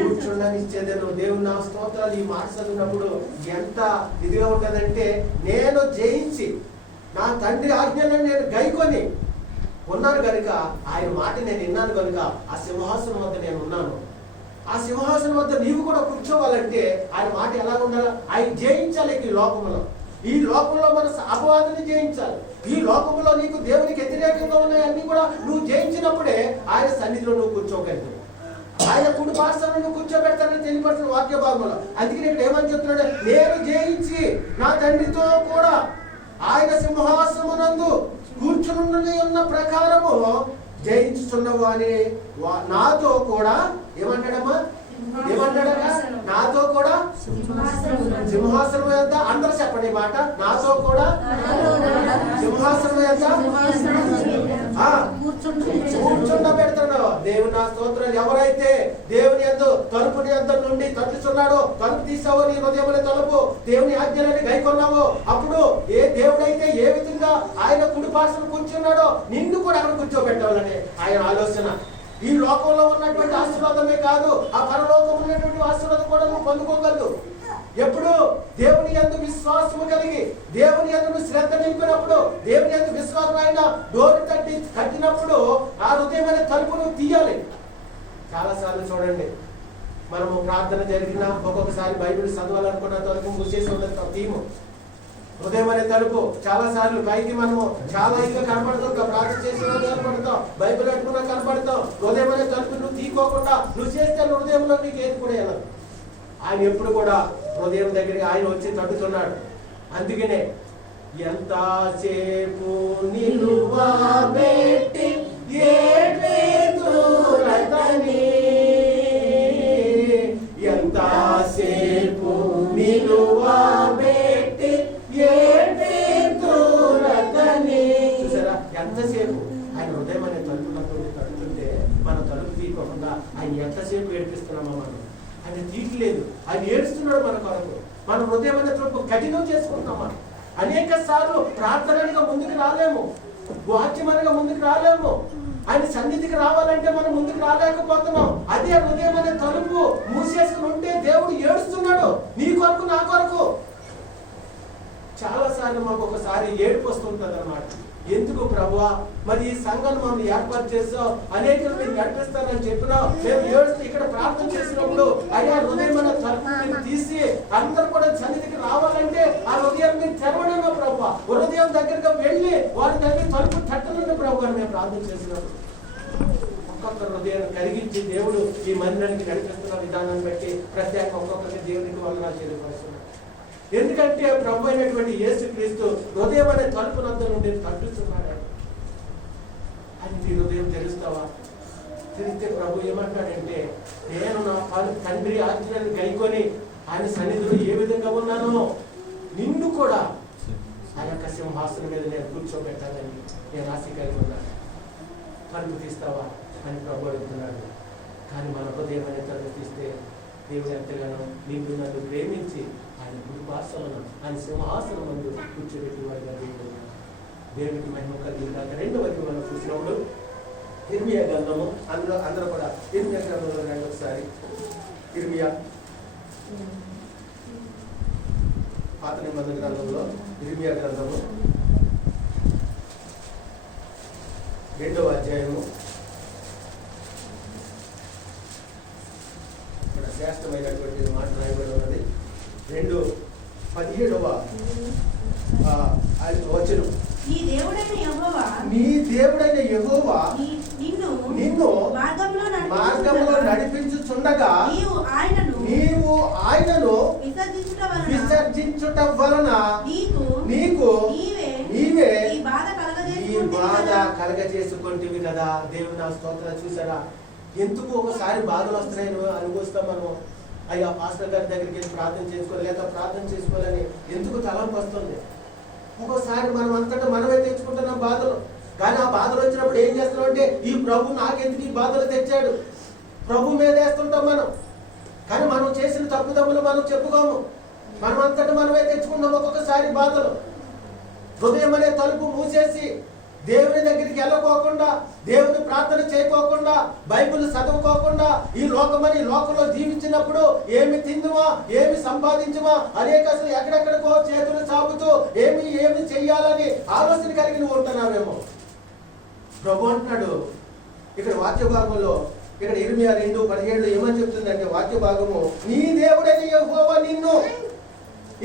కూర్చుండనిచ్చేదను. దేవుని నా స్తోత్రాలు. ఈ మాట చదివినప్పుడు ఎంత ఇదిగా ఉంటదంటే నేను జయించి నా తండ్రి ఆజ్ఞలను నేను గైకొని ఉన్నాను కనుక ఆయన మాట నేను విన్నాను కనుక ఆ సింహాసనం వద్ద నేను ఉన్నాను. ఆ సింహాసనం వద్ద నీవు కూడా కూర్చోవాలంటే ఆయన మాట ఎలా ఉండాలి? ఆయన జయించాలి. ఈ లోకంలో మన అపవాదిని జయించాలి. ఈ లోకంలో నీకు దేవునికి వ్యతిరేకంగా ఉన్నాయన్నీ కూడా నువ్వు జయించినప్పుడే ఆయన సన్నిధిలో నువ్వు కూర్చోగలవు. ఆయన కుడి పార్శ్వంలో నువ్వు కూర్చోబెడతానని తెలియపడుతున్న వాక్య భాగంలో. అందుకని ఇక్కడ ఏమని చెప్తున్నాడు? నేను జయించి నా తండ్రితో కూడా ఆయన సింహాసనమునందు కూర్చుని ఉన్న ప్రకారము జయించుచున్నవు అని నాతో కూడా ఏమంటాడమ్మా? నాతో కూడా సింహాసనం యొక్క అందరూ చెప్పండి మాట. నాతో కూడా సింహాసనం యొక్క కూర్చుండబెడుతున్నాడు. దేవుని నా స్తోత్రాలు. ఎవరైతే దేవుని యందు తలుపుని యొద్ద నుండి తట్టుచున్నాడో, తలుపు తీసావో, నీ హృదయంలో తలుపు దేవుని ఆజ్ఞలని గైకొన్నావో, అప్పుడు ఏ దేవుడైతే ఏ విధంగా ఆయన కుడి పార్శ్వన కూర్చున్నాడో నిన్ను కూడా అక్కడ కూర్చోబెట్టాలని ఆయన ఆలోచన. ఈ లోకంలో ఉన్నటువంటి ఆశీర్వాదమే కాదు, ఆ పరలోకం ఉన్నటువంటి ఆశీర్వాదం కూడా నువ్వు పొందుకోగలదు. ఎప్పుడు దేవుని యందు విశ్వాసము కలిగి దేవుని యందు శ్రద్ధ నింపినప్పుడు, దేవుని యందు విశ్వాసం అయిన డోరు కట్టినప్పుడు ఆ హృదయం అనే తలుపును తీయాలి. చాలా సార్లు చూడండి, మనము ప్రార్థన జరిగినా ఒక్కొక్కసారి బైబిల్ చదవాలనుకున్న తలుపు మూసేసి ఉండదు. తీము హృదయం అనే తలుపు చాలా సార్లు పైకి మనము చాలా ఇంకా కనపడతాం. ప్రార్థన చేసి కనపడతాం, బైబిల్ పెట్టుకున్నా కనపడతాం. హృదయం అనే తలుపు నువ్వు తీసుకోకుండా నువ్వు చేస్తే హృదయంలో నీకు ఏది కూడా వెళ్ళదు. ఆయన ఎప్పుడు కూడా హృదయం దగ్గరికి ఆయన వచ్చి తట్టుతున్నాడు. అందుకనే ఎంతసేపు నిలువబెట్టి ఎంతసేపు నిలువబెట్టి చూసారా? ఎంతసేపు ఆయన హృదయం అనే తలుపులతో తడుతుంటే మన తలుపు తీయకుండా ఆయన ఎంతసేపు ఏడిపిస్తున్నామా? మనం ఆయన తీయట్లేదు, ఆయన ఏడుస్తున్నాడు మన కొరకు. మన హృదయం అనే తలుపు కఠినం చేసుకుంటామా? అనేక సార్లు ప్రార్థనగా ముందుకు రాలేము, వాక్యమనగా ముందుకు రాలేము. ఆయన సన్నిధికి రావాలంటే మనం ముందుకు రాలేకపోతున్నాం. అదే హృదయం అనే తలుపు మూసేసుకుని ఉంటే దేవుడు ఏడుస్తున్నాడు నీ కొరకు, నా కొరకు. చాలా సార్లు మాకు ఒకసారి ఏడుపు వస్తుంటది అన్నమాట. ఎందుకు ప్రభువా, మరి ఈ సంఘాన్ని మమ్మల్ని ఏర్పాటు చేసావు, అనేకలు మీరు నడిపిస్తానని చెప్పినావు, మేము ఏడుస్తూ ఇక్కడ ప్రార్థన చేసినప్పుడు అయ్యా హృదయం అనే తలుపు మీరు తీసి అందరూ కూడా సన్నిధికి రావాలంటే ఆ హృదయం మీరు తెరవడేమో ప్రభు. ఎందుకని వారి దగ్గర తలుపు తట్టనుండి ప్రభు అని మేము ప్రార్థన చేసినప్పుడు ఒక్కొక్క హృదయాన్ని కరిగించి దేవుడు ఈ మందిరానికి నడిపిస్తున్న విధానాన్ని బట్టి ప్రత్యేక ఒక్కొక్కరికి దేవునికి వందనాలు తెలియపరుస్తున్నాడు. ఎందుకంటే ప్రభు అయినటువంటి యేసుక్రీస్తు హృదయం అనే తలుపునంత నుండి తట్టుతున్నాడు. అది నీ హృదయం తెలుస్తావా? తెలిస్తే ప్రభు ఏమంటాడంటే, నేను నా తండ్రి ఆజ్ఞలను గైకొని ఆయన సన్నిధిలో ఏ విధంగా ఉన్నానో నిన్ను కూడా ఆ యొక్క సింహాసనం మీద నేను కూర్చోబెట్టాలని నేను ఆశ కలిగి ఉన్నాను. తలుపు తీస్తావా అని ప్రభు అడుగుతున్నాడు. కానీ మన హృదయం అనే తలుపు తీస్తే దేవుడు ఎంతగానో నిన్ను నన్ను ప్రేమించి ఆయన కుటుంబాసనం ఆయన సింహాసనం ముందు కూర్చోబెట్టి వాడిగా దేవుడికి మహిమ కలిగిందాక రెండవది మనం చూసినప్పుడు ఇర్మియా గ్రంథము, అందరూ కూడా ఇర్మియా గ్రంథంలో రండి ఒకసారి. ఇర్మియా పాత నిబంధన గ్రంథంలో ఇర్మియా గ్రంథము 2వ అధ్యాయము ఇక్కడ శ్రేష్టమైనటువంటి మాట రాయబడి ఉన్నది. 2:17 వచనం. నీ దేవుడైన యెహోవా నిన్ను మార్గంలో నడిపించుచుండగా నీవు ఆయనను విసర్జించుట వలన నీకు నీవే ఈ బాధ కలగజేసుకుంటేవి కదా. దేవుని నా స్తోత్రం. చూసారా ఎందుకు ఒకసారి బాధలు వస్తున్నాయని అనుభవిస్తాం మనం. అయ్యా పాస్టర్ గారి దగ్గరికి వెళ్ళి ప్రార్థన చేసుకోవాలి, లేక ప్రార్థన చేసుకోవాలని ఎందుకు తలంపు వస్తుంది. ఒక్కోసారి మనం అంతటా మనమే తెచ్చుకుంటున్నాం బాధలు. కానీ ఆ బాధలు వచ్చినప్పుడు ఏం చేస్తున్నాం అంటే, ఈ ప్రభు నాకెందుకు ఈ బాధలు తెచ్చాడు, ప్రభు మీద వేస్తుంటాం మనం. కానీ మనం చేసిన తప్పుదమ్ములు మనం చెప్పుకోము. మనం అంతటా మనమే తెచ్చుకుంటాం ఒక్కొక్కసారి బాధలు. హృదయం అనే తలుపు మూసేసి దేవుని దగ్గరికి వెళ్ళకోకుండా, దేవుని ప్రార్థన చేయకోకుండా, బైబిల్ చదువుకోకుండా ఈ లోకంలో జీవించినప్పుడు ఏమి తిందుమా, ఏమి సంపాదించమా, అనేక అసలు ఎక్కడెక్కడికో చేతులు చాపుతూ ఏమి చెయ్యాలని ఆలోచన కలిగి ఉంటున్నావేమో. ప్రభు అంటున్నాడు ఇక్కడ వాక్య భాగంలో, ఇక్కడ ఇర్మియా 2:17 ఏమని చెప్తుందంటే వాక్య భాగము, నీ దేవుడైన యెహోవా నిన్ను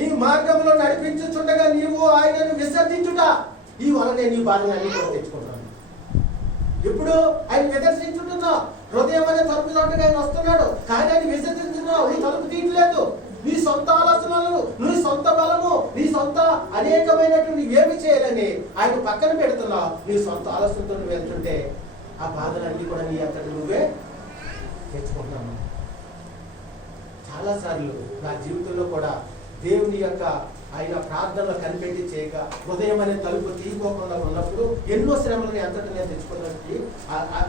ఈ మార్గంలో నడిపించుచుండగా నీవు ఆయనను విసర్జించుట ఈ వలనే నీ బాధలన్నీ కూడా తెచ్చుకుంటాను. ఇప్పుడు ఆయన విదర్శించుంటున్నావు. హృదయం అనే తలుపు తోటగా ఆయన వస్తున్నాడు, కానీ ఆయన విసర్జించున్నావు. నీ తలుపు తీయట్లేదు. నీ సొంత ఆలోచనలు, నీ సొంత బలము, నీ సొంత అనేకమైనటువంటి ఏమి చేయాలని ఆయన పక్కన పెడుతున్నావు. నీ సొంత ఆలోచనతో నువ్వు వెళ్తుంటే ఆ బాధలన్నీ కూడా నీ అంతటి నువ్వే తెచ్చుకుంటాను. చాలాసార్లు నా జీవితంలో కూడా దేవుని యొక్క ఆయన ప్రార్థనలో కనిపెట్టి చేయక హృదయం అనే తలుపు తీసుకోకుండా ఉన్నప్పుడు ఎన్నో శ్రమలను ఎంతటి నేను తెచ్చుకోవడానికి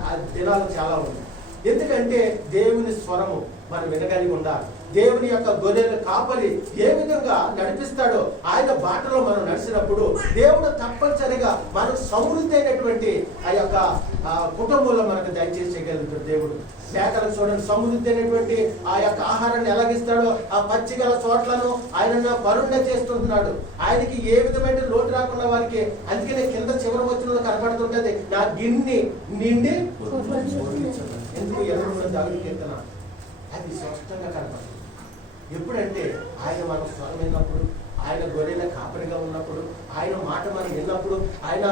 ఆ దినాలు చాలా ఉన్నాయి. ఎందుకంటే దేవుని స్వరము మనం వినగలిగి ఉండాలి. దేవుని యొక్క గొర్రెల కాపరి ఏ విధంగా నడిపిస్తాడో ఆయన బాటలో మనం నడిచినప్పుడు దేవుడు తప్పనిసరిగా మనకు సమృద్ధి అయినటువంటి ఆ యొక్క కుటుంబంలో మనకు దయచేసి చేయగలుగుతాడు దేవుడు. లేఖలకు చూడండి, సమృద్ధి అయినటువంటి ఆ యొక్క ఆహారాన్ని ఎలాగిస్తాడో ఆ పచ్చిగల చోట్లను ఆయన పరుండ చేస్తుంటున్నాడు. ఆయనకి ఏ విధమైన లోటు రాకుండా వారికి. అందుకనే కింద చివరి వచ్చిన కనపడుతుంటది, నా గిన్నె నిండి ఎందుకు ఎవరు దావిడి కీర్తన అది స్పష్టంగా కనపడుతుంది. ఎప్పుడంటే ఆయన మన స్వరం విన్నప్పుడు, ఆయన గొర్రెల కాపరిగా ఉన్నప్పుడు, ఆయన మాట మనం విన్నప్పుడు, ఆయన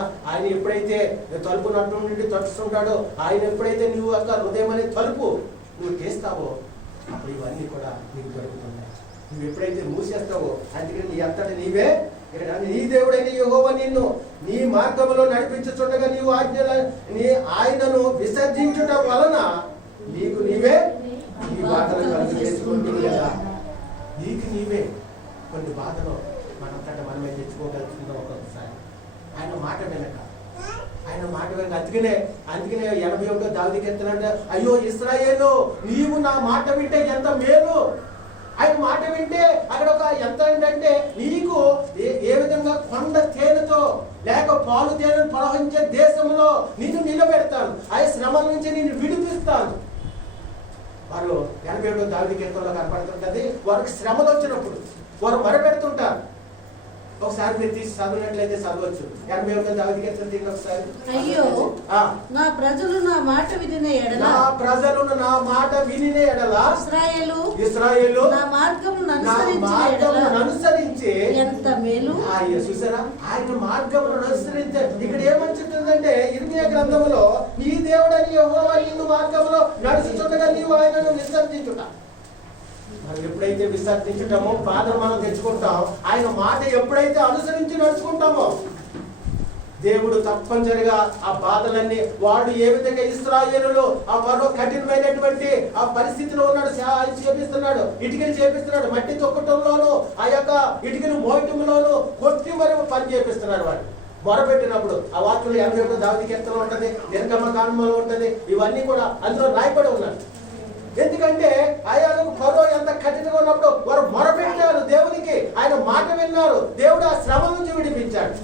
ఎప్పుడైతే తలుపు నట్టు నుండి తట్టుస్తుంటాడో, ఆయన ఎప్పుడైతే నువ్వు యొక్క హృదయం అనే తలుపు నువ్వు తీస్తావో అప్పుడు ఇవన్నీ కూడా నీకు దొరుకుతున్నాయి. నువ్వు ఎప్పుడైతే మూసేస్తావో, అందుకని నీ అంతటి నీవే ఇక్కడ నీ దేవుడైన యెహోవా నిన్ను నీ మార్గంలో నడిపించుచుండగా నీవు ఆయనను విసర్జించుట వలన నీకు నీవే ఈ బాధలు కలిసి చేసుకుంటుంది కదా. నీకు నీవే కొన్ని బాధలు మనంతట మనమే తెచ్చుకోగలుగుతున్నాం ఒక్కొక్కసారి. ఆయన మాట వినక అందుకనే 81 దావీదుకి ఎత్తున్నాడు, అయ్యో ఇశ్రాయేలు నీవు నా మాట వింటే ఎంత మేలు. ఆయన మాట వింటే అక్కడ ఒక ఎంత ఏంటంటే నీకు ఏ విధంగా కొండ తేనెతో లేక పాలు తేనెను ప్రవహించే దేశంలో నిన్ను నిలబెడతాను, ఆ శ్రమల నుంచి నిన్ను విడిపిస్తాను. వారు 87 దావీదు కీర్తనలో కనపడుతుంటది. వారికి శ్రమలు వచ్చినప్పుడు వారు మొరపెడుతుంటారు. ఒకసారి మీరు తీసి చదివినట్లయితే చదవచ్చు. 81 దావీదు కీర్తన తీయండి ఒకసారి. అయ్యో నా ప్రజలు నా మాట వినిన ఎడల ఇశ్రాయేలు నా మార్గమును అనుసరించి ఎంత మేలు అయ్యో చూసారా, ఆయన మార్గమును అనుసరించే. ఇక్కడ ఏమని చెప్తుందంటే ఇర్మియా గ్రంథములో, నీ దేవుడని యెహోవా నిన్ను మార్గములో నడుచుచుండగా నీవు ఆయనను విసర్జించుట. మనం ఎప్పుడైతే విసర్జించుటామో బాధను మనం తెచ్చుకుంటాం. ఆయన మాట ఎప్పుడైతే అనుసరించి నడుచుకుంటామో దేవుడు తప్పనిసరిగా ఆ బాధలన్నీ, వాడు ఏ విధంగా ఇశ్రాయేలులో ఆ మరో కఠినమైనటువంటి ఆ పరిస్థితిలో ఉన్నాడు, చేపిస్తున్నాడు, ఇటుకలు చేపిస్తున్నాడు, మట్టి తొక్కటంలోను ఆ యొక్క ఇటుకలు మోయటంలోను కొట్టి మరి పని చేపిస్తున్నాడు. వాడు మొరపెట్టినప్పుడు ఆ వాక్యంలో 81 దావీదు కీర్తనలో ఉంటది, నిర్గమ కాండంలో ఉంటది, ఇవన్నీ కూడా అందులో రాయబడి ఉన్నాయి. ఎందుకంటే ఆయనకు ఫరో ఎంత కఠినంగా ఉన్నప్పుడు వారు మొరపెట్టారు దేవునికి, ఆయన మాట విన్నారు, దేవుడు ఆ శ్రమ నుంచి విడిపించాడు.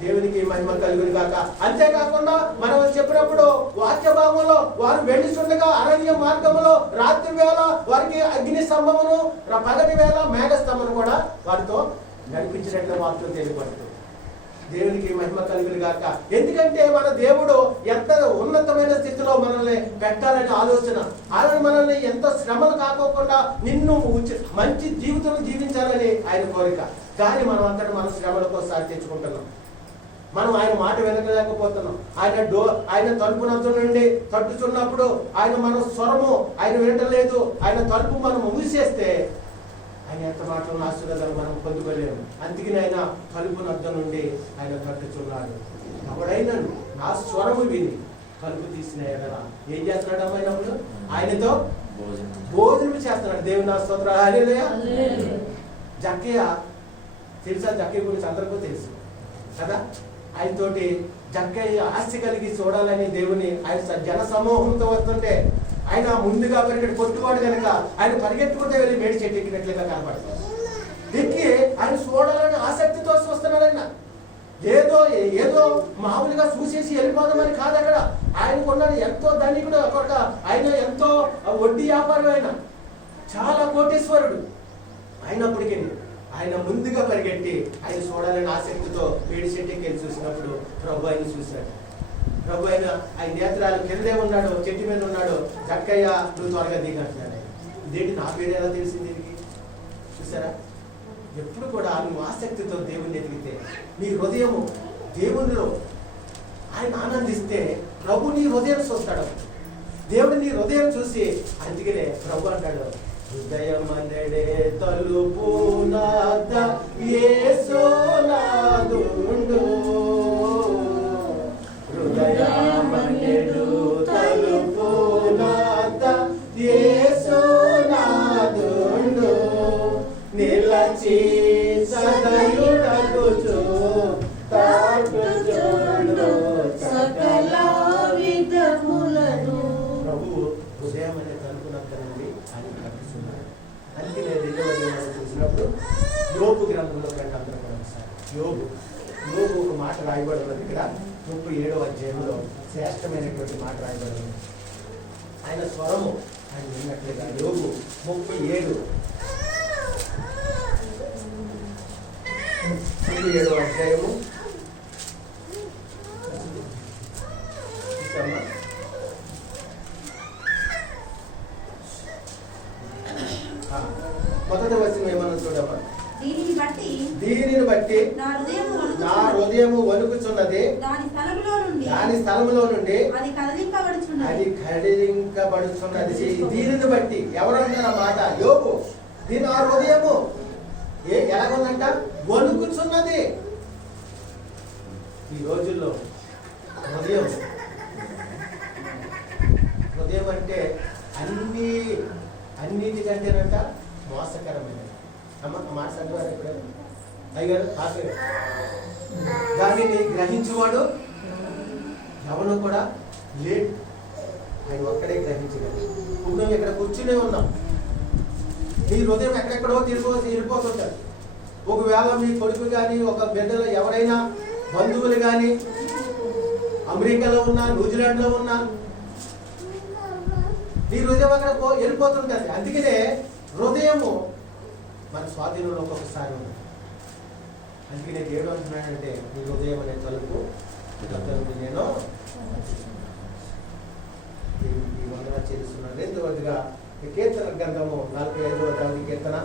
దేవునికి మహిమ కలుగును గాక. అంతేకాకుండా మనం చెప్పినప్పుడు వాక్య భాగంలో వారు వెళ్ళిచుండగా అరణ్య మార్గములో రాత్రి వేళ వారికి అగ్ని స్తంభమును, పగటి వేళ మేఘ స్తంభమును కూడా వారితో నడిపించినట్లు వాక్యం తెలియబడుతుంది. దేవునికి మహిమ కలుగును గాక. ఎందుకంటే మన దేవుడు ఎంత ఉన్నతమైన స్థితిలో మనల్ని పెట్టాలని ఆలోచన, ఆయన మనల్ని ఎంతో శ్రమలు కాకోకుండా నిన్ను మంచి జీవితం జీవించాలని ఆయన కోరిక. కానీ మనం అంతటా మన శ్రమలకు ఒకసారి తెచ్చుకుంటున్నాం. మనం ఆయన మాట వినలేకపోతున్నాం. ఆయన తలుపు నద్దు నుండి తట్టుచున్నప్పుడు ఆయన మన స్వరము ఆయన వినటలేదు. ఆయన తలుపు మనం మూసేస్తే ఆయన ఎంత మాటలు ఆశీర్వాదాలు మనం పొందుకోలేము. అందుకని ఆయన తలుపు నద్ద నుండి ఆయన తట్టుచున్నాడు. ఎవడైనా నా స్వరము విని తలుపు తీసిన ఎడల ఏం చేస్తున్నాడు అమ్మాయినప్పుడు? ఆయనతో భోజనం చేస్తున్నాడు. దేవుని నా స్తోత్రం. హల్లెలూయా. జక్కయ్య తెలుసా? జక్కయ్య గురించి అందరికీ తెలుసు కదా. ఆయనతోటి జక్కయ్య ఆస్తి కలిగి చూడాలని దేవుని ఆయన జన సమూహంతో వస్తుంటే ఆయన ముందుగా పరిగెట్టి కొట్టుకోడు కనుక ఆయన పరిగెత్తుకుంటే వెళ్ళి మేడి చెట్టు ఎక్కినట్లుగా కనపడుతుంది. ఎక్కి ఆయన చూడాలని ఆసక్తితో వస్తున్నాడు. ఆయన ఏదో మామూలుగా చూసేసి వెళ్ళిపోదామని కాదు. అక్కడ ఆయనకున్నాడు ఎంతో ధనికుడు. అక్కడ ఆయన ఎంతో వడ్డీ వ్యాపారం, ఆయన చాలా కోటీశ్వరుడు. అయినప్పటికీ ఆయన ముందుగా పరిగెట్టి ఆయన చూడాలని ఆసక్తితో వేడి చెట్టుకి వెళ్ళి చూసినప్పుడు ప్రభు ఆయన చూశాడు. ప్రభు ఆయన నేత్రాలు కిందే ఉన్నాడు, చెట్టు మీద ఉన్నాడు. జక్కయ్య నువ్వు త్వరగా దిగంటున్నాడు. ఇదేంటి నా పేరు ఎలా తెలిసింది దీనికి? చూసారా, ఎప్పుడు కూడా నువ్వు ఆసక్తితో దేవుని ఎదిగితే నీ హృదయము దేవునిలో ఆయన ఆనందిస్తే ప్రభు నీ హృదయం చూస్తాడు. దేవుడు నీ హృదయం చూసి, అందుకనే ప్రభు అంటాడు, హృదయమనడే తలుపు నాద యేసు నాదుండు, హృదయమనడు తలుపు నాద యేసు నాదుండు, నిలచి సదయుడగుచు తాటుచుండు సకల విధములను. ప్రభు హృదయం అనే తలుపు నక్కనండి అని కనిపిస్తున్నాడు. అందుకే రెండవది మనం చూసినప్పుడు యోబు గ్రంథంలో కంటే అందరూ కూడా ఒకసారి యోబు ఒక మాట రాయబడి ఉన్నది. ఇక్కడ 37వ అధ్యాయంలో శ్రేష్టమైనటువంటి మాట రాయబడి ఉంది. ఆయన స్వరము ఆయన విన్నట్లుగా యోబు 37వ అధ్యాయము మొదటి వచనం ఏమన్నా చూడమ్మా. దీనిని బట్టి నా హృదయము వణుకుచున్నది, దాని స్థలములో నుండి అది కదిలింపబడుచున్నది. దీనిని బట్టి ఎవరు అంటారు ఆ మాట? యోబు. దీని ఆ హృదయము ఎలాగుందంట? వణుకుచున్నది. ఈ రోజుల్లో హృదయం అంటే అన్నిటికంటేనంట మోసకరమైనది. మాట సంగవారు ఎప్పుడైనా అయ్యారు ఆపేరు. దానిని గ్రహించేవాడు ఎవరు కూడా లేడు. ఆయన ఒక్కడే గ్రహించగలడు. ఇప్పుడు మేము ఇక్కడ కూర్చునే ఉన్నాం. మీ హృదయం ఎక్కడెక్కడో వెళ్ళిపోతుంటారు. ఒకవేళ మీ కొడుకు కానీ ఒక బిడ్డలు ఎవరైనా బంధువులు కానీ అమెరికాలో ఉన్నా, న్యూజిలాండ్లో ఉన్నా, నీ హృదయం అక్కడ వెళ్ళిపోతుంటుంది. అందుకనే హృదయము మన స్వాధీనంలో ఒక్కొక్కసారి ఉంది. అందుకనే దేవుడు అంటున్నాడంటే నీ హృదయం అనే తలుపు నేను ఈ వందన చేస్తున్నాను. రెండవదిగా కీర్తన గ్రంథము 45వ కీర్తన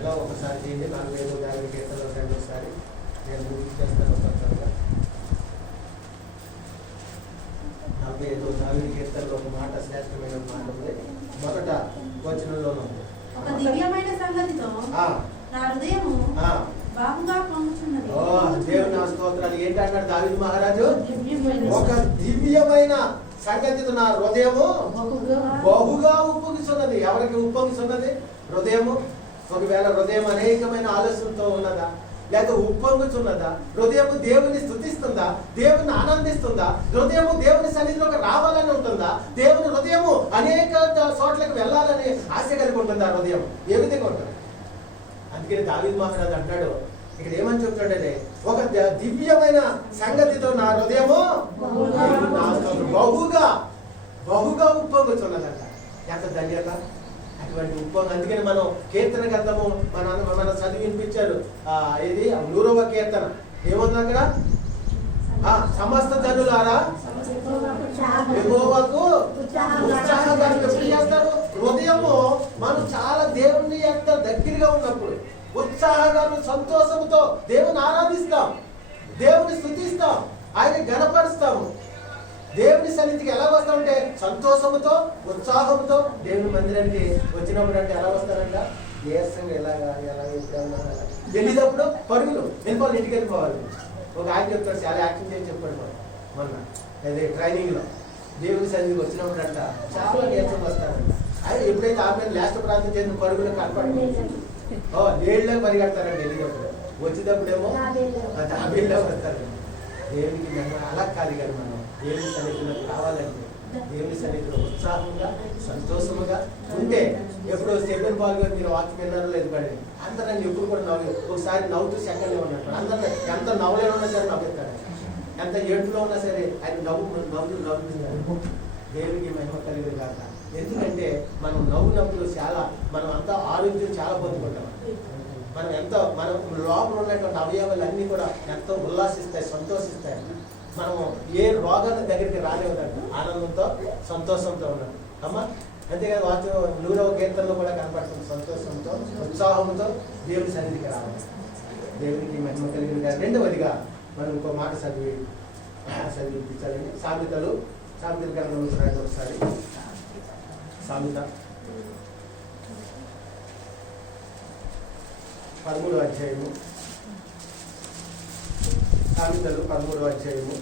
ఇలా ఒకసారి చేయండి. 45 కీర్తనలో రెండోసారి నేను ముందుకు చేస్తాను. ఒకసారిగా 45 కీర్తనలో ఒక మాట, శ్రేష్టమైన మాట ఉంది. మొదట వచనంలో ఉంది. ఒక దివ్యమైన సంగతితో ఆ, నా హృదయము ఆ. బాగుగా పొంగుచున్నది. ఓ దేవుని నా స్తోత్రాలు. ఏంటంటాడు దావీదు మహారాజు? దివ్యమైన ఒక దివ్యమైన సంగతితో నా హృదయము బహుగా ఉప్పొంగుచున్నది. ఎవరికి ఉప్పొంగుచున్నది? హృదయము. ఒకవేళ హృదయం అనేకమైన ఆలోచనతో ఉన్నదా, లేక ఉప్పొంగుచున్నదా? హృదయము దేవుని స్తుతిస్తుందా? దేవుని ఆనందిస్తుందా? హృదయము దేవుని సన్నిధిలోకి రావాలని ఉంటుందా? దేవుని హృదయము అనేక చోట్లకు వెళ్ళాలని ఆశ కలిగి ఉంటుందా? హృదయం ఏ విధంగా ఉంటుంది? అందుకని దావీదు మహారాజు అంటాడు, ఇక్కడ ఏమని చెప్తాడంటే, ఒక దివ్యమైన సంగతితో నా హృదయము బహుగా బహుగా ఉప్పొంగుచున్నదంట. ఎంత ధన్యత అటువంటి ఉప్పొంగు. అందుకని మనం కీర్తన గ్రంథము మన చదివి వినిపించారు. ఇది 100వ కీర్తన. ఏముంది అక్కడ? సమస్త జనులారా యెహోవాకు ఉత్సాహగానం ఎప్పుడు చేస్తారు? హృదయము మనం చాలా దేవుని యొక్క దగ్గరగా ఉన్నప్పుడు ఉత్సాహగాను సంతోషముతో దేవుని ఆరాధిస్తాం, దేవుని స్తుతిస్తాం, ఆయన గణపరుస్తాము. దేవుని సన్నిధికి ఎలా వస్తామంటే సంతోషముతో, ఉత్సాహంతో. దేవుని మందిరానికి వచ్చినప్పుడు అంటే ఎలా వస్తారంట? నీరసంగా ఎలా ఎప్పుడన్నా వెళ్ళేటప్పుడు పరుగులు వెళ్ళిపోవాలి, ఇంటికి వెళ్ళిపోవాలి. ఒక ఆయన చెప్తాడు, చాలా యాక్షన్ చేసి చెప్పాడు మొన్న అదే ట్రైనింగ్ లో. దేవుని సన్నిధికి వచ్చినప్పుడు అంట చాలా నీరసం వస్తారంట. ఆయన ఎప్పుడైతే ఆమె లాస్ట్ ప్రాంతం చేసిన పరుగులు కనపడి నీళ్ళలో పరిగెడతారండి. వెళ్ళేటప్పుడు వచ్చేటప్పుడేమో తాబేళ్ళలో వస్తారండి. దేవునికి అలా కాదు కానీ మనం దేవుని సన్నిధిలోకి రావాలంటే దేవుని సన్నిధిలో ఉత్సాహంగా సంతోషముగా ఉంటే, ఎప్పుడు స్టెఫెన్ పాల్ గారు మీరు వాక్యం విన్నారో లేదు కానీ అందరూ ఎప్పుడు కూడా నవ్వు, ఒకసారి నవ్వుతూ సెకండ్లో ఉన్నట్టు అందరూ ఎంత నవ్వులో ఉన్నా సరే నవ్వుతారు, ఎంత ఏడుపులో ఉన్నా సరే ఆయన నవ్వుతున్నారు. దేవునికి మహిమ కలిగింది కాక. ఎందుకంటే మనం నవ్వునప్పుడు మనం అంతా ఆరోగ్యం చాలా పొందుకుంటాం. మనం లోపల ఉన్నటువంటి అవయవాలు అన్నీ కూడా ఎంతో ఉల్లాసిస్తాయి, సంతోషిస్తాయి. మనము ఏ రోగాన్ని దగ్గరికి రాలేదంట, ఆనందంతో సంతోషంతో ఉన్నాం అమ్మా. అంతేకాదు వాక్యం 100వ కీర్తనలో కూడా కనపడుతుంది. సంతోషంతో ఉత్సాహంతో దేవుని సన్నిధికి రావాలి. దేవునికి మహిమ కలిగిన. రెండవదిగా మనం ఇంకో మాట చదివించాలండి. సామెతల గ్రంథంలో చూడండి ఒకసారి. సామెత 13వ అధ్యాయము. సామెతలు 13వ అధ్యాయము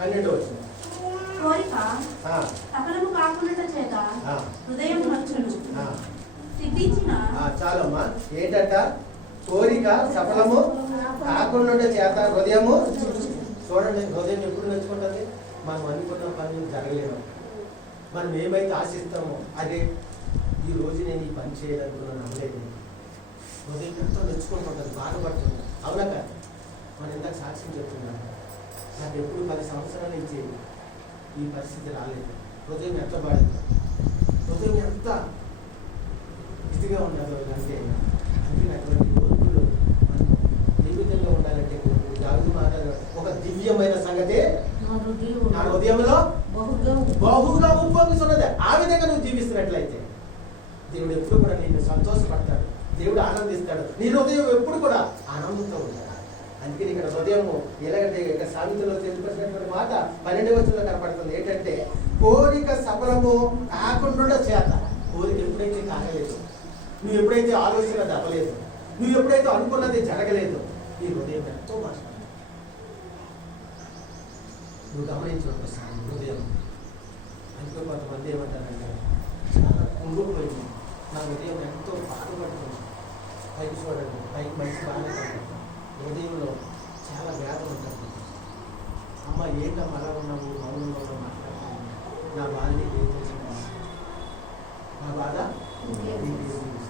12వ వచనం. కోరిక సఫలము కాకుండా చేత హృదయం నచ్చును. సిద్ధించిన చాలమ్మా. ఏంటంట? కోరిక సఫలము కాకుండా చేత హృదయము. చూడండి, హృదయం ఎప్పుడు నచ్చుకుంటుంది? మనం అనుకున్న పని జరగలేము. మనం ఏమైతే ఆశిస్తామో అదే ఈ రోజు నేను ఈ పని చేయాలనుకున్నాను అనలేదు. హృదయం ఎంతో నచ్చుకుంటుంటుంది, బాధపడుతుంది. అవునా కాదు? మనం ఇందాక సాక్ష్యం చెప్తున్నాను. నాకు ఎప్పుడు 10 సంవత్సరాల నుంచి ఈ పరిస్థితి రాలేదు. హృదయం ఎంత బాధ, హృదయం ఎంత ఇదిగా ఉండదు అంటే. అందుకని అటువంటి కోరికలు మనం ఏ విధంగా ఉండాలంటే, దావీదు మహారాజు ఒక దివ్యమైన సంగతి నా హృదయంలో బహుగా ఉప్పొంగుతున్నది. ఆ విధంగా నువ్వు జీవిస్తున్నట్లయితే దేవుడు ఎప్పుడు కూడా నిన్ను సంతోషపడతాడు, దేవుడు ఆనందిస్తాడు. నీ హృదయం ఎప్పుడు కూడా ఆనందంతో ఉంటాడు. అందుకని ఇక్కడ హృదయము ఎలాగంటే ఇక్కడ సామెతలో తెలియపరిచినటువంటి మాట 12వ వచనంలో కనపడుతుంది. ఏంటంటే కోరిక సఫలము కాకుండా చేత. కోరిక ఎప్పుడైతే కాగలేదు, నువ్వు ఎప్పుడైతే ఆలోచన దవ్వలేదు, నువ్వు ఎప్పుడైతే అనుకున్నది జరగలేదు, నీ హృదయం ఎంతో బాధపడుతుంది. నువ్వు గమనించడం హృదయం. అందుకే కొంతమంది ఏమంటారంటే చాలా కుంగిపోయింది, నా హృదయం ఎంతో బాధపడుతుంది. పైకి చూడండి, పైకి మంచి బాగానే ఉంటుంది, హృదయంలో చాలా వేదన ఉంటుంది. అమ్మ ఏంటమ్మా అలా ఉన్నావు, మౌనంలో మాట్లాడుతున్నావు, నా బాధ నీకు ఏం తెలిసిందా? నా బాధ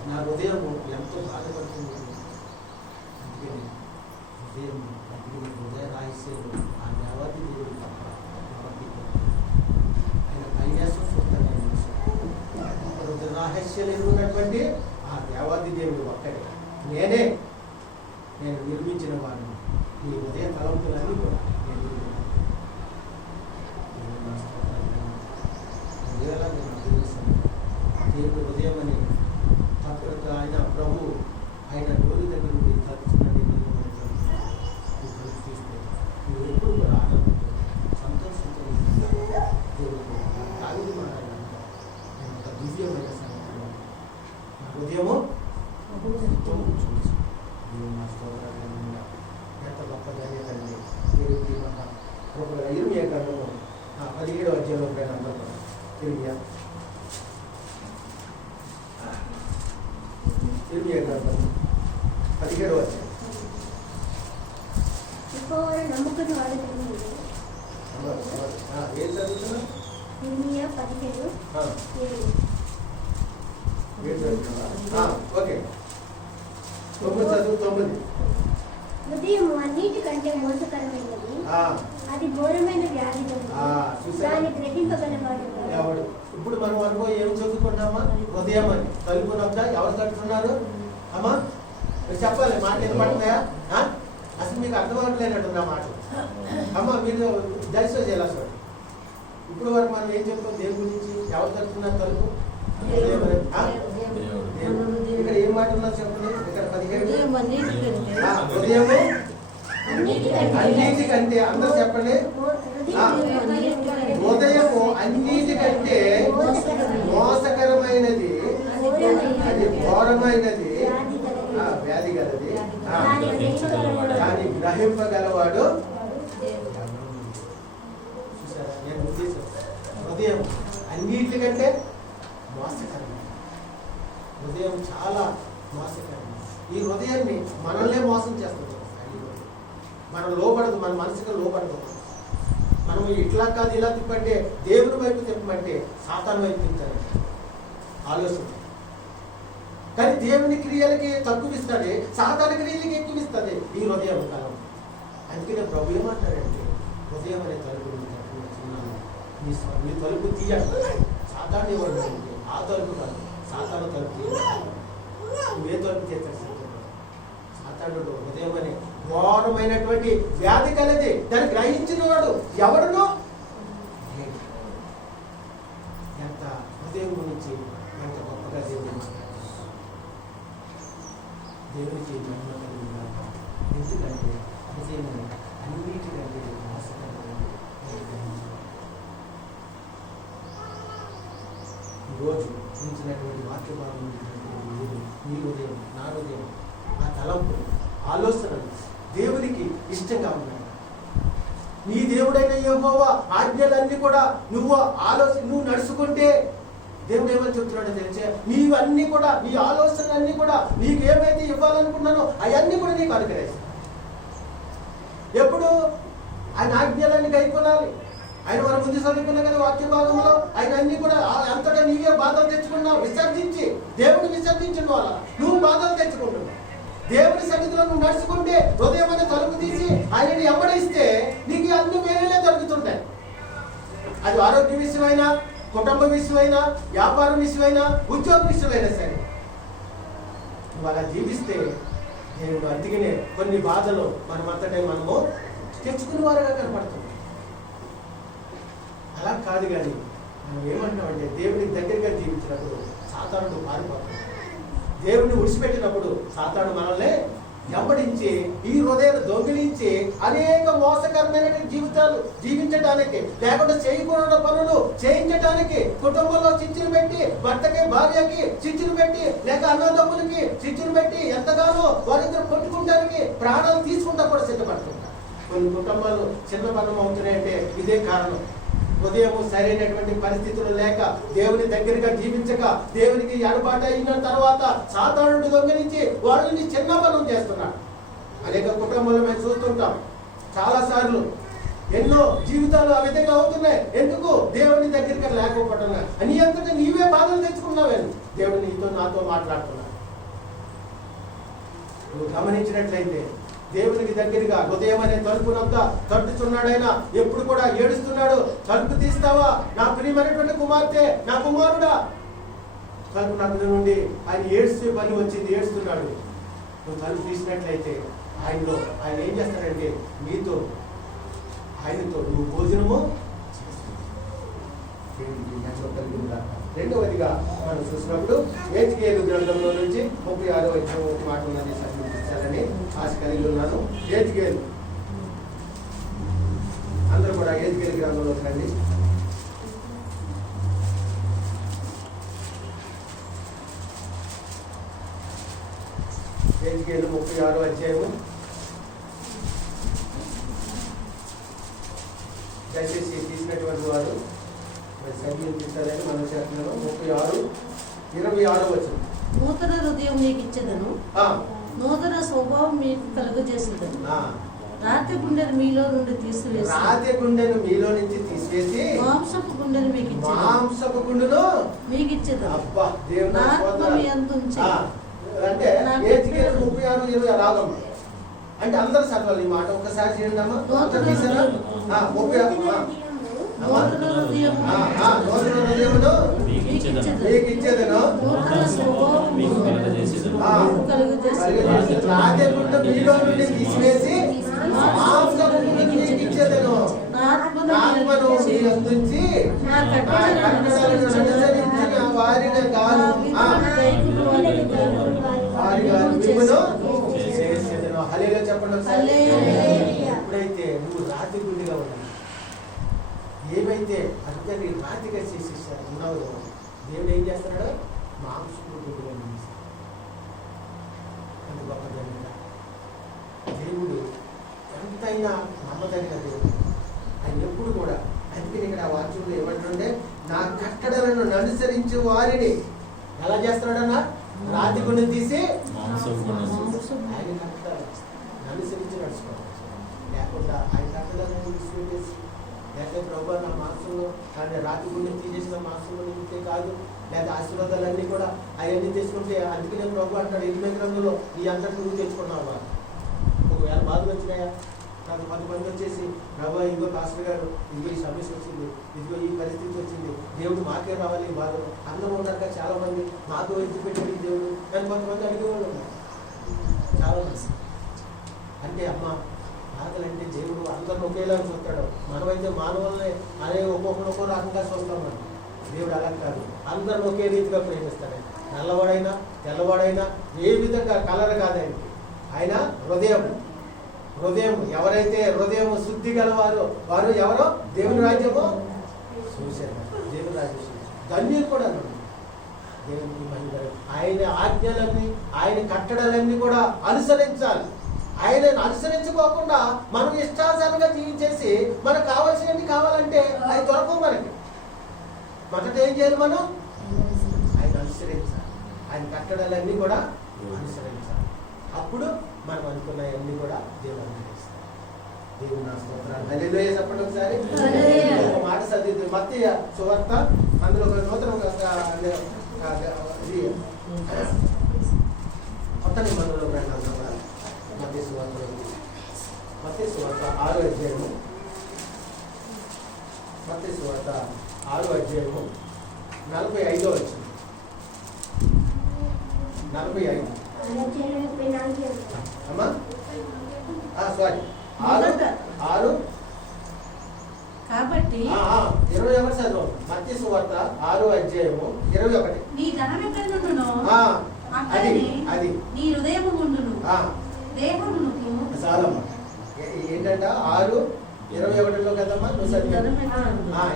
నా హృదయం ఎంతో బాధపడుతుంది. అందుకని హృదయ రహస్యాలు ఆ దేవాది దేవుడు తప్ప ఆయన కైలాసం చూస్తాను. హృదయ రహస్యాలు ఎదుగున్నటువంటి ఆ దేవాది దేవుడు ఒక్కడే. నేను నిర్మించిన వాడిని. ఈ హృదయ తలంపులన్నీ కూడా నేను నిర్మించాను. హృదయము ఎంత గొప్ప ధన్యతండి. దేవుడికి మహా కృపగా ఇర్మియా గ్రంథము 17వ అధ్యాయంలో పైన అందరూ ఇర్మియా గ్రంథం 17వ అధ్యాయం. నమ్ముకుని వాడు ఏం చదువుతున్నా? ఇర్మియా 17 ఏం చదువుతున్నా? ఓకే 9 చదువు 9. హృదయం అన్నిటికంటే మోసకరమైనది, అది ఘోరమైన వ్యాధి, దాన్ని గ్రహింపగలవాడు ఎవడు. ఇప్పుడు మనం అనుకో ఏం చదువుకున్నామా? హృదయం అని తలుపునంతా ఎవరు కట్టుతున్నారు అమ్మా? మీరు చెప్పాలి, మాట ఏం పడుతున్నాయా? అసలు మీకు అర్థం అవ్వట్లేనట్టున్నా మాట. అమ్మ మీరు దర్శనం చేయాలి. అసలు ఇప్పుడు వరకు మనం ఏం చెప్తాం దేవుడి గురించి? ఎవరు కట్టుతున్నారు తలుపు? ఇక్కడ ఏం మాట ఉన్నా చెప్పండి. ఇక్కడ 17 హృదయము అన్నిటికంటే, అందరూ చెప్పండి. హృదయము అన్నిటికంటే మోసకరమైనది, అది ఘోరమైనది, వ్యాధి గలది, దాన్ని గ్రహింపగలవాడు. హృదయం అన్నిటికంటే మోసకరమైనది. హృదయం చాలా మోసకరమైనది. ఈ హృదయాన్ని మనల్నే మోసం చేస్తుంది. మనం లోపడదు, మన మనసుకు లోపడదు. మనం ఇట్లా కాదు ఇలా తిప్పంటే, దేవుని వైపు తిప్పమంటే సాతాను వైపు తింటారు ఆలోచన. కానీ దేవుని క్రియలకి తక్కువ ఇస్తుంది, సాతాను క్రియలకి ఎక్కువ ఇస్తుంది ఈ హృదయం కాలం. అందుకనే ప్రభు ఏమంటారంటే, హృదయం అనే తలుపు మీ తలుపు తీయండి. సాతాను ఎవరు? ఆ తలుపు కాదు, సాతాను తలుపు తీయాలి. నువ్వే తలుపు తీస్తాడు? సాతానుడు హృదయం అనే ఘోరమైనటువంటి వ్యాధి కలది, దాన్ని గ్రహించిన వాడు ఎవడునో. ఎంత హృదయం గురించి ఎంత గొప్పగా దేవుడు మాట్లాడుతున్నాడు. దేవునికి మహిమ కలిగిందాక. ఎందుకంటే హృదయం అన్నిటికంటే మోసకరమైనది. ఈరోజు ఉంచినటువంటి వాక్య భాగం మీ హృదయం, నా హృదయం, ఆ తలంపు, ఆలోచనలు దేవునికి ఇష్టంగా ఉన్నాయి. నీ దేవుడైన యెహోవా ఆజ్ఞలన్నీ కూడా నువ్వు నడుచుకుంటే, దేవుడు ఏమని చెప్తున్నాడో తెలిసే, నీవన్నీ కూడా, నీ ఆలోచనలన్నీ కూడా, నీకు ఏమైతే ఇవ్వాలనుకున్నానో అవన్నీ కూడా నీకు అనుగ్రహిస్తాను. ఎప్పుడు ఆయన ఆజ్ఞలన్నీ కైకొనాలి. ఆయన మనం ముందు చదువుకున్నా కదా వాక్య భాగంలో, ఆయన అన్ని కూడా అంతటా నీవే బాధలు తెచ్చుకున్నావు. విసర్జించి దేవుని విసర్జించిన వాళ్ళ నువ్వు బాధలు తెచ్చుకుంటున్నావు. దేవుని సన్నిధిలో నువ్వు నడుచుకుంటే, హృదయం అనే తలుపు తీసి ఆయనని ఎమ్మడిస్తే నీకు అన్ని వేరేలే జరుగుతుంటాయి. అది ఆరోగ్య విషయమైనా, కుటుంబ విషయమైనా, వ్యాపారం విషయమైనా, ఉద్యోగ విషయమైనా సరే, నువ్వు అలా జీవిస్తే దేవుడు అందుకనే కొన్ని బాధలు మనమంతటే మనము తెచ్చుకునే వారుగా కనపడుతుంది. అలా కాదు. కానీ మనం ఏమంటామంటే, దేవుని దగ్గరగా జీవించినప్పుడు సాతానుడు పారిపోతాడు. దేవుని విడిచిపెట్టినప్పుడు సాతాను మనల్ని వెంబడించి ఈ హృదయాన్ని దొంగిలించి అనేక మోసకరమైన జీవితాలు జీవించడానికి, లేకుండా చేయకూడని పనులు చేయించడానికి, కుటుంబంలో చిచ్చులు పెట్టి, భర్తకి భార్యకి చిచ్చులు పెట్టి, లేక అన్నదమ్ములకి చిచ్చులు పెట్టి ఎంతగానో వారిద్దరు కొట్టుకుంటానికి, ప్రాణాలు తీసుకుంటా కూడా సిద్ధపడుతుంటారు. కొన్ని కుటుంబాలు చిన్నపన్నం అవుతున్నాయంటే ఇదే కారణం. హృదయం సరైనటువంటి పరిస్థితులు లేక, దేవుని దగ్గరగా జీవించక, దేవునికి ఎడబాటు అయిన తర్వాత సాతానుడు దొంగిలించి వాళ్ళని చిన్నపనం చేస్తున్నాడు. అనేక కుటుంబాలు మేము చూస్తుంటాం. చాలా సార్లు ఎన్నో జీవితాలు ఆ విధంగా అవుతున్నాయి. ఎందుకు? దేవుని దగ్గరగా లేకపోవడం. నీ అంతటా నీవే బాధలు తెచ్చుకున్నావేను. దేవుడు నీతో నాతో మాట్లాడుతున్నాడు. నువ్వు గమనించినట్లయితే దేవునికి దగ్గరగా హృదయం అనే తలుపునంతా తట్టుచున్నాడైనా ఎప్పుడు కూడా ఏడుస్తున్నాడు. తలుపు తీస్తావా నా ప్రియమైనటువంటి కుమార్తె, నా కుమారుడా? తలుపు నగ్న నుండి ఆయన ఏడుస్తూ పని వచ్చింది, ఏడుస్తున్నాడు. నువ్వు తలుపు తీసినట్లయితే ఆయన ఏం చేస్తాడంటే ఆయనతో నువ్వు భోజనము చేస్తావు. రెండవదిగా మనం చూసినప్పుడు ఏజ్కేలు గ్రంథంలో నుంచి 36వ అధ్యాయం ఒక మాట ఉన్నది చదివించాలని ఆశ కలిగి ఉన్నాను. ఏజ్కేలు అందరూ కూడా ఏజ్కేలు గ్రంథంలోకి రండి. హెజ్కేలు 36వ అధ్యాయము. దయచేసి తీసినటువంటి వారు సంఖ్యలు తీస్తారని మనం చేస్తున్నాము. 36:26 వచనం. నూతన హృదయం నీకు ఇచ్చేదను, నూతన స్వభావం మీకు కలుగజేసేదను. రాతి గుండెను మీలో నుండి తీసివేసి, రాతి గుండెను మీలో నుంచి తీసివేసి మాంసపు గుండెను మీకు ఇచ్చేదను, మాంసపు గుండెను మీకు ఇచ్చేదను. అబ్బా దేవుని నా ఆత్మ మీ యందు ఉంచి, అంటే హెజ్కేలు 36:20 అలాగమ్మ. అంటే అందరూ చదవాలి ఈ మాట. ఒకసారి చేయండి అమ్మా. నూతన తీసారా? నూతన హృదయం నూతన హృదయమును మీకు ఇచ్చేదను, మీకు ఇచ్చేదను, నూతన స్వభావం మీకు కలుగజేసేదను. మీకు కలుగజేసేదను. రాతి గుండె మీలో నుండి తీసివేసి మాంసపు గుండెను మీకు ఇచ్చేదను. నా ఆత్మను ఆత్మను మీ అందుంచి నా కట్టడలను అనుసరించిన వారిని గాను చేసేదను. హల్లెలూయా చెప్పండి ఒకసారి. హల్లెలూయా. ఎప్పుడైతే నువ్వు రాతి గుండెగా ఉన్నావు, ఏమైతే అందరినీ రాతిగా చేసేసారు ఉన్నావు, దేవుడు ఏం చేస్తున్నాడు? మాంసపు గుండెగా చేస్తాడు. అంత గొప్ప దేవుడు ఎంతైనా నమ్మదగిన దేవుడు. ఆయన ఎప్పుడు కూడా, అందుకని ఇక్కడ ఆ వాక్యంలో ఏమంటుంటే, నా కట్టడలను అనుసరించే వారిని ఎలా చేస్తున్నాడన్నా? రాతి గుండె తీసి మాంసపు గుండెను. ఆయన కట్టడాలు అనుసరించి నడుచుకోవాలి. లేకుండా ఆయన కట్టడాలను విశ్వసి, లేకపోతే ప్రభు నా మాంసంలో కానీ రాతి గుండె తీసేసిన మాంసంలో నింపితే కాదు, లేదా ఆశీర్వాదాలన్నీ కూడా అవన్నీ తీసుకుంటే, అందుకనే ప్రభు అంటాడు 8 గ్రంథంలో ఈ అంతటి నువ్వు తెచ్చుకున్నావా? ఒకవేళ బాధలు వచ్చినాయా? కాదు 10 మంది వచ్చేసి, ప్రభు ఇదిగో పాస్టర్ గారు, ఇదిగో ఈ సమస్య వచ్చింది, ఇదిగో ఈ పరిస్థితి వచ్చింది, దేవుడు మాకే రావాలి ఈ బాధలు. అందరూ ఉన్నాక చాలా మంది మాకు ఎత్తి పెట్టాడు దేవుడు కానీ కొంతమంది అడిగేవాళ్ళు ఉన్నారు చాలా మంది. అంటే అమ్మ బాధలు అంటే దేవుడు అందరిని ఒకేలా చూస్తాడు. మనమైతే మానవుల్ని అనే ఒక్కొక్కరు ఒక్కో రకంగా చూస్తాం. మనం దేవుడు అలా కాదు, అందరిని ఒకే రీతిగా ప్రేమిస్తాడు. నల్లవాడైనా తెల్లవాడైనా ఏ విధంగా కలర్ కాదండి. ఆయన హృదయం ఎవరైతే హృదయం శుద్ధి గలవారో వారు ఎవరో దేవుని రాజ్యము చూశారు. దేవుని రాజ్యం ధన్యులు కూడా దేవునికి మహిమ. ఆయన ఆజ్ఞలన్నీ, ఆయన కట్టడలన్నీ కూడా అనుసరించాలి. ఆయన అనుసరించుకోకుండా మనం ఇష్టానుసారంగా జీవించేసి మనకు కావాల్సినవి కావాలంటే అది దొరకవు మనకి. మొదట ఏం చేయాలి? మనం ఆయన అనుసరించాలి. ఆయన కట్టడాలన్నీ కూడా అనుసరించాలి. అప్పుడు మనం అనుకున్నవన్నీ కూడా దేవుడు అనుసరిస్తాడు. దేవుడు నా స్తోత్రాలు. హల్లెలూయా చెప్పండి ఒకసారి. ఒక మాట చదివితే మత్తయి సువార్త, అందులో ఒక నూతన కొత్త నిబంధనలో ప్రకటన మత్తయి సువార్త 6వ అధ్యాయము. మత్తయి సువార్త 6వ అధ్యాయము 45వ వచనం. 45 అమ్మా సారీ 6 కాబట్టి 21 చదువు. మత్తయి సువార్త 6వ అధ్యాయము 21. నీ ధనం ఎక్కడ నుండునో అది అక్కడనే నీ హృదయము ఉండును. దేహమునకు చాలమ్మా. ఏంటంట 6:21లో కదమ్మా నువ్వు చదివి.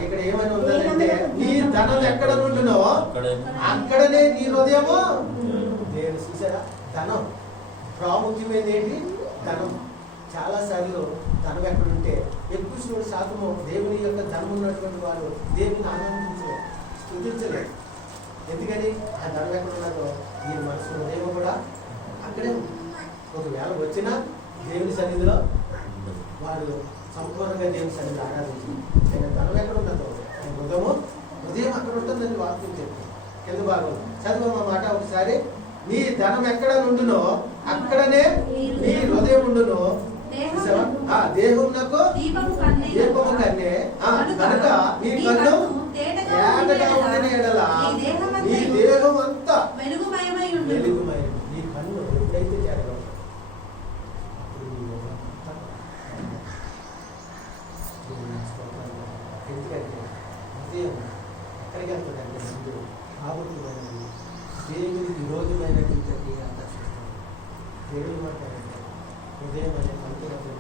ఇక్కడ ఏమని ఉందంటే, నీ ధనం ఎక్కడ నుండునో అక్కడనే నీ హృదయము. దేవుని చూసారా? ధనం ప్రాముఖ్యమైనది ఏంటి? ధనం. చాలా సార్లు ధనం ఎక్కడుంటే ఎక్కువ శాతము దేవుని యొక్క ధనం ఉన్నటువంటి వారు దేవుని ఆనందించలేదు, స్తుతించలేదు. ఎందుకని? ఆ ధనం ఎక్కడ ఉన్నదో ఈ మనసు హృదయం కూడా అక్కడే ఉంది. ఒకవేళ వచ్చినా దేవుని సన్నిధిలో వారు సంపూర్ణంగా దేవుని సన్నిధి ఆరాధించారు. ఆయన ధనం ఎక్కడ ఉన్నదో హృదయం అక్కడ ఉంటుందని వాక్యం చెప్తుంది. కింద భాగం చదువు మాట ఒకసారి. నీ ధనం ఎక్కడ నుండునో అక్కడనే నీ హృదయం ఉండును. దేహమునకు దీపము కన్నే కనుక నీ కన్ను తేటగా ఉండిన ఎడల నీ దేహం అంతా వెలుగుమయమై. నీ కన్ను ఎప్పుడైతే తేటగా ఉంటుందో అప్పుడు నీ దేహం అంతా. ఎందుకంటే హృదయం ఎక్కడికి వెళ్తుందంటే ముందు ఆబుద్ధమైనది, దేవుని విరోధమైనటువంటి అంత దేవుని మాట్లాడంటే హృదయం అనే కంటున్నది.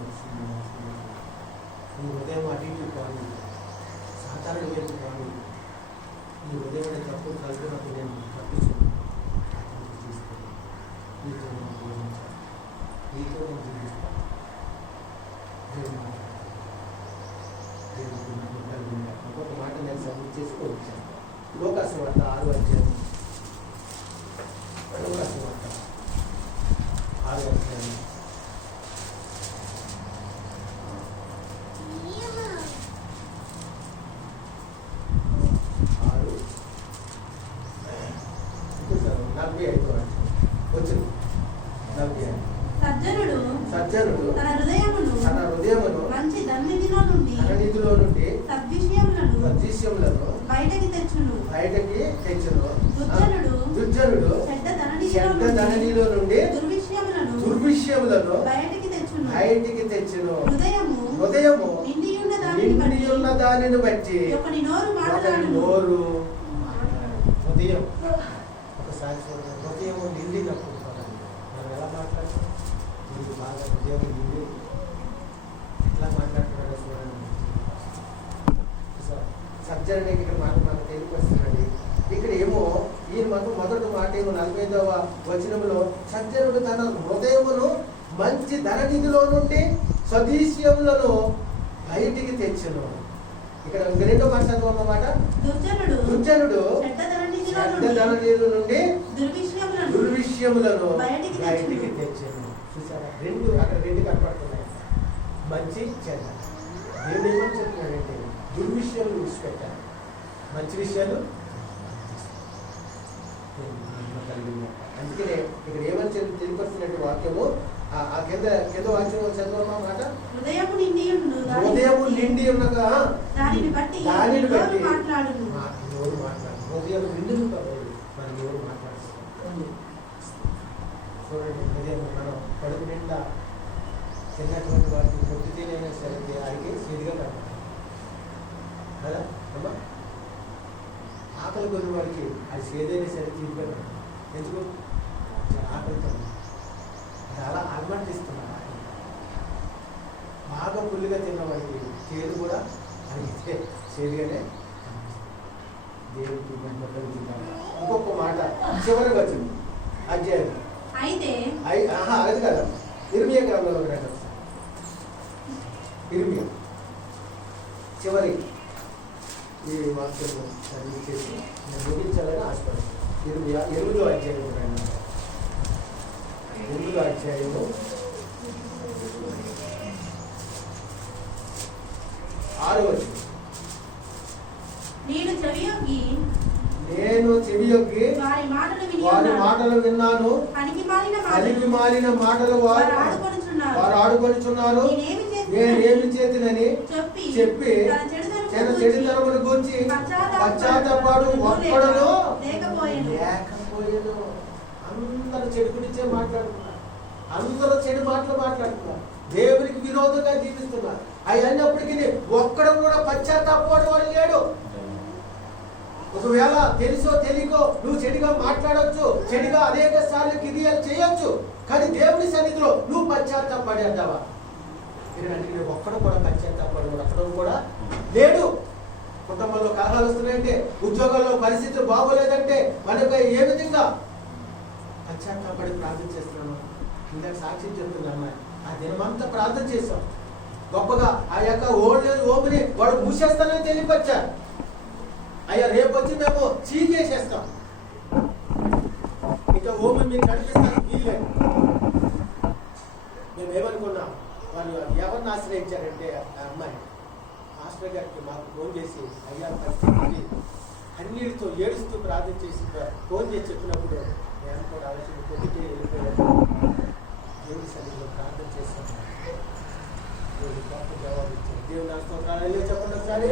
ఈ హృదయం అటు ఇటు కాదు, సాధారణ వైపు కాదు. ఈ హృదయం అనే తప్పు కలుపునప్పుడు నేను తప్పించుకున్నాను. తీసుకొని లూకాసు వార్త 6వ అధ్యాయం. లూకాసు వార్త 6వ అధ్యాయం. 6:45 వచ్చింది. 45. సజ్జనుడు తన హృదయమును మంచి ధననిధిలో నుండి సద్విషయములను బయటకి తెచ్చును. దుర్జనుడు చెడ్డ ధననిధిలో నుండి దుర్విషయములను బయటికి తెచ్చును. హృదయము నిండి ఉన్న దానిని బట్టి ఒకని నోరు హృదయం. ఒకసారి చూడండి, హృదయము నిండినప్పుడు చూడండి మనం ఎలా మాట్లాడతాం. మీరు బాగా హృదయం నిండి ఎట్లా మాట్లాడుతున్నాడో చూడండి. సజ్జనుడికి ఇక్కడ మనకు తెలియకొస్తున్నాడు. ఇక్కడ ఏమో ఈయన మొదటి మాట ఏమో 45వ వచనంలో సజ్జనుడు తన హృదయమును మంచి ధననిధిలో నుండి స్వదేశీయములను బయటికి తెచ్చును. ఇక్కడ రెండో మాట చదువున్నమాట, దుర్జనుడు చెడ్డ ధననిధుల నుండి దుర్విషయములను బయటికి తెచ్చును. చూసారా, అక్కడ రెండు కనపడుతున్నాయి, మంచి చెడ్డ. దేవుడు ఏమని చెప్తున్నాడంటే దుర్విషయాలు విడిచిపెట్టాలి, మంచి విషయాలు కలిగి. అందుకనే ఇక్కడ ఏమని తెలియకొస్తున్నట్టు వాక్యము ఆ కింద వాక్యం చదువు మాట, హృదయము నిండి ఉన్నగా దానిని బట్టి మాట్లాడు. హృదయం నిండి మనం ఎవరు మాట్లాడుతున్నాం చూడండి. హృదయం మనం కడుపు నిండా తిన్నటువంటి వాటిని పొట్టు తినైనా సరే ఆయనకి సిరిగా కనపడాలి కదా అమ్మా. ఆకలి కొన్ని వాడికి అది సేదైనా సరే తీరిపోయి ఎందుకు ఆకలితో అది అలా అలమటిస్తున్నారు. బాగా పుల్లిగా తిన్నవాడికి చేదు కూడా అడిగితే చేదుగానే దేవుడికి ఇంకొక మాట చివరికి వచ్చింది అధ్యాయం. అది కదా ఇర్మియా గ్రంథంలో రండి. ఇర్మియా చివరి ఈ వాక్యం చదివించేసి నేను ముగించాలని ఆశపడుతున్నాను. ఇర్మియా 8వ అధ్యాయం రండి. 8వ అధ్యాయము 6వ వచనం. నేను చెవియొగ్గి వారి మాటలు విన్నాను, పలికి మాలిన మాటలు వారు ఆడుకొనిచున్నారు. నేనేమి చేతినని చెప్పి తన చెడుతనమును గురించి పశ్చాత్తపడు ఒక్కడును లేకపోయేను. అందరూ చెడు గురించే మాట్లాడుతున్నారు, అందరూ చెడు మాటలు మాట్లాడుతున్నారు, దేవునికి విరోధంగా జీవిస్తున్నారు. అవి అయినప్పటికీ ఒక్కడు కూడా పశ్చాత్తాపడు వాడు లేడు. ఒకవేళ తెలుసో తెలియకో నువ్వు చెడుగా మాట్లాడొచ్చు, చెడుగా అనేక సార్లు క్రియలు చేయొచ్చు, కానీ దేవుని సన్నిధిలో నువ్వు పశ్చాత్తాపడి అంటావా? ఒక్కడు కూడా పశ్చాత్తాపడు ఒక్కడు కూడా లేడు. కుటుంబంలో కలహాలు వస్తున్నాయంటే, ఉద్యోగాల్లో పరిస్థితులు బాగోలేదంటే మనకు ఏ విధంగా పశ్చాత్తాపడి ప్రార్థన చేస్తున్నాను. ఇందాక సాక్షి చెప్తున్నాను, ఆ దినమంతా ప్రార్థన చేశాం గొప్పగా. ఆ యొక్క ఓమిని వాడు మూసేస్తానని తెలియపచ్చారు. అయ్యా రేపు వచ్చి మేము చీకేసేస్తాం, ఇంకా ఓమిని మీరు నడిపిస్తాను వీల్లేదు. మేము ఏమనుకున్నాం, వాళ్ళు ఎవరిని ఆశ్రయించారంటే ఆ అమ్మాయి మాస్టర్ గారికి మాకు ఫోన్ చేసి అయ్యా పరిస్థితి అన్నిటితో ఏడుస్తూ ప్రార్థన చేసి ఫోన్ చేసి చెప్పినప్పుడు నేను కూడా ఆలోచన పొద్దుటే వెళ్ళిపోయాను. దేవుడి సన్నిధిలో ప్రార్థన చేశాను, దేవుడు గొప్ప జవాబు ఇచ్చాడు. దేవుడు నా స్తోత్రాలు చెప్పండి ఒకసారి.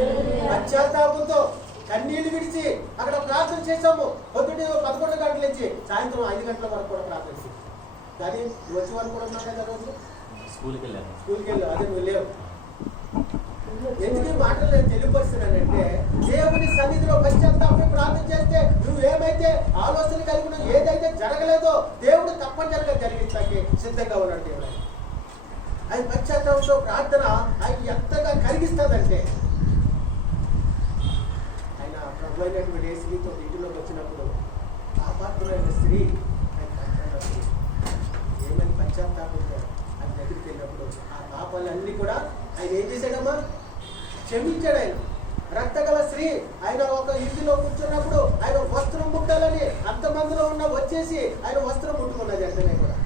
పశ్చాత్తాపంతో కన్నీళ్లు విడిచి అక్కడ ప్రార్థన చేశాము. పొద్దుటే 11 గంటల నుంచి సాయంత్రం 5 గంటల వరకు కూడా ప్రార్థన చేశాం. కానీ వచ్చే వరకు కూడా ఉన్నా కదా రోజు స్కూల్కి వెళ్ళాను. అదే నువ్వు లేవు. ఎందుకు ఈ మాటలు నేను తెలియపరుస్తున్నానంటే, దేవుని సన్నిధిలో పశ్చాత్తాపం ప్రార్థన చేస్తే నువ్వు ఏమైతే ఆలోచన కలిగిన ఏదైతే జరగలేదో దేవుడు తప్పనిసరిగా జరిగించడానికి సిద్ధంగా ఉన్నట్టు. అది పశ్చాత్తాపంతో ప్రార్థన ఆయన ఎంతగా కలిగిస్తుందంటే, ఆయన ప్రభు అయినటువంటి యేసుతో ఇంటిలోకి వచ్చినప్పుడు పాపాత్ములైన స్త్రీ ఆయన మాట్లాడినప్పుడు ఏమని పశ్చాత్తాపంతో ఆయన దగ్గరికి వెళ్ళినప్పుడు ఆ పాపాలన్నీ కూడా ఆయన ఏం చేశాడమ్మా? క్షమించాడు. ఆయన రక్తగల స్త్రీ ఆయన ఒక ఇంటిలో కూర్చున్నప్పుడు ఆయన వచ్చేసి ఆయన వస్త్రం ముట్టుకున్నది వెంటనే కూడా.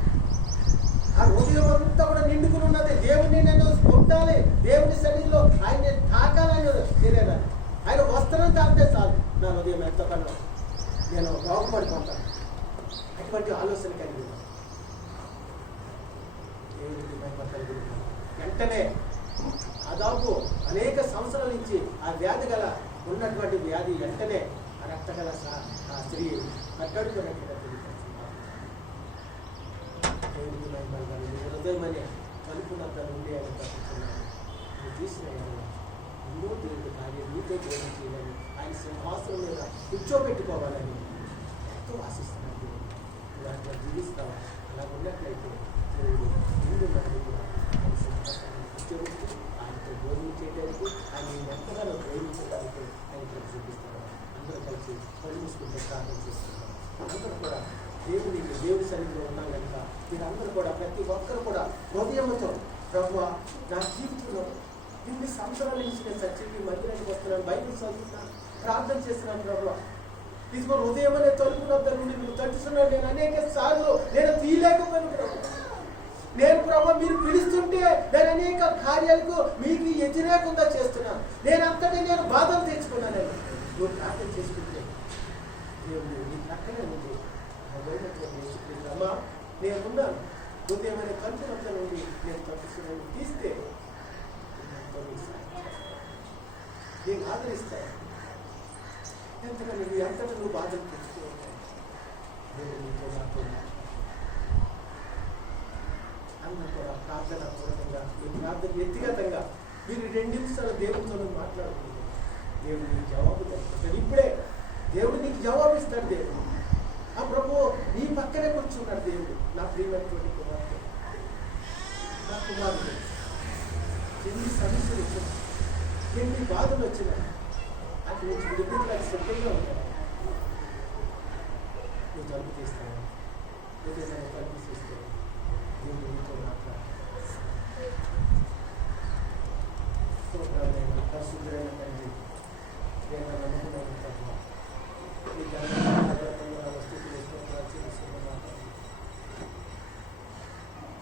ఆ హృదయం అంతా కూడా నిండుకుని ఉన్నది. దేవుడిని నేను కొట్టాలి, దేవుని సన్నిధిలో ఆయన్ని తాకాలని శరీరాన్ని, ఆయన వస్త్రం తాకితే చాలు నా హృదయం ఎంతకన్నా నేను బాగుపడిపోతాను. అటువంటి ఆలోచన కలిగి దేవుడికి మహిమ కలిగి వెంటనే దాదాపు అనేక సంవత్సరాల నుంచి ఆ వ్యాధి గల ఉన్నటువంటి వ్యాధి వెంటనే ఆ రక్త గల ఆ స్త్రీ కట్టడుకున్నట్టుగా దేవుడికి మహిమ కలుగును. హృదయం అనే కలుపునంత నుండి ఆయన తప్పించున్నాను. నువ్వు తీసిన ఎన్నో దేవుడి కార్యం నీతో దేవుడు చేయాలని, ఆయన సింహాసనం మీద కూర్చోబెట్టుకోవాలని ఎంతో ఆశిస్తున్నాను. నువ్వు అట్లా జీవిస్తావా? అలా ఉన్నట్లయితే దేవుడు ముందు మనకి కూడా ఆయన సింహాసనాన్ని కూర్చోబెట్టి ఆయనతో భోజనం చేయడానికి, ఆయన ఎంతగానో ప్రేమించడానికి ఆయన ఇక్కడ చూపిస్తాడు. అందరూ కలిసి కళ్ళు మూసుకుంటే ప్రార్థన చేస్తున్నారు. అందరూ కూడా దేవుడి సన్నిధిలో ఉన్నాం కనుక మీరందరూ కూడా ప్రతి ఒక్కరు కూడా హృదయంతో ప్రభువా నా జీవితంలో ఇన్ని సంవత్సరాల నుంచి నేను చర్చికి మందిరానికి వస్తున్నాను, బైబిల్ చదువుతున్నాను, ప్రార్థన చేస్తున్నాను ప్రభువా. ఇదిగో హృదయం అనే తలుపునంత నుండి మీరు తట్టుతున్నాను. నేను అనేక సార్లు నేను తీయలేకపోయాను ప్రభు. నేను ప్రభు మీరు పిలుస్తుంటే నేను అనేక కార్యాలకు మీకు వ్యతిరేకంగా చేస్తున్నాను. నేను అంతటి నేను బాధలు తెచ్చుకున్నానండి. నువ్వు ప్రార్థన చేసుకుంటే దేవుడు నీ ప్రక్కనే ఉంది. అమ్మా నేనున్నాను, హృదయం అనే తలుపునంత నుండి నేను తట్టుస్తున్నాను. తీస్తే నేను ఆదరిస్తాను. ఎంతగా నువ్వు ఎంతగా నువ్వు బాధలు తెచ్చుకుంటావు. నేను నీతో నాతో అందరూ కూడా ప్రార్థన పూర్వకంగా మీ ప్రార్థన వ్యక్తిగతంగా మీరు 2 నిమిషాలు దేవుడితో మాట్లాడుకుంటారు. దేవుడు నీకు జవాబు తెస్తాడు. ఇప్పుడే దేవుడు నీకు జవాబు ఇస్తాడు. దేవుడు ఆ ప్రభు నీ పక్కనే కూర్చున్నాడు. దేవుడు నా ప్రియమైనటువంటి కుమార్తె, నా కుమారుడు, ఎన్ని సమస్యలు వచ్చినా, ఎన్ని బాధలు వచ్చినా అక్కడి నుంచి విడిపించడానికి సిద్ధంగా ఉంటాడు. నువ్వు తలుపు తీస్తావు, ఏదైనా తలుపు తీస్తే దేవుడు నీతో మాట్లాడు. పరిశుద్ధుడైన తండ్రి, నేను నమ్మకమైన ప్రభు, ఈ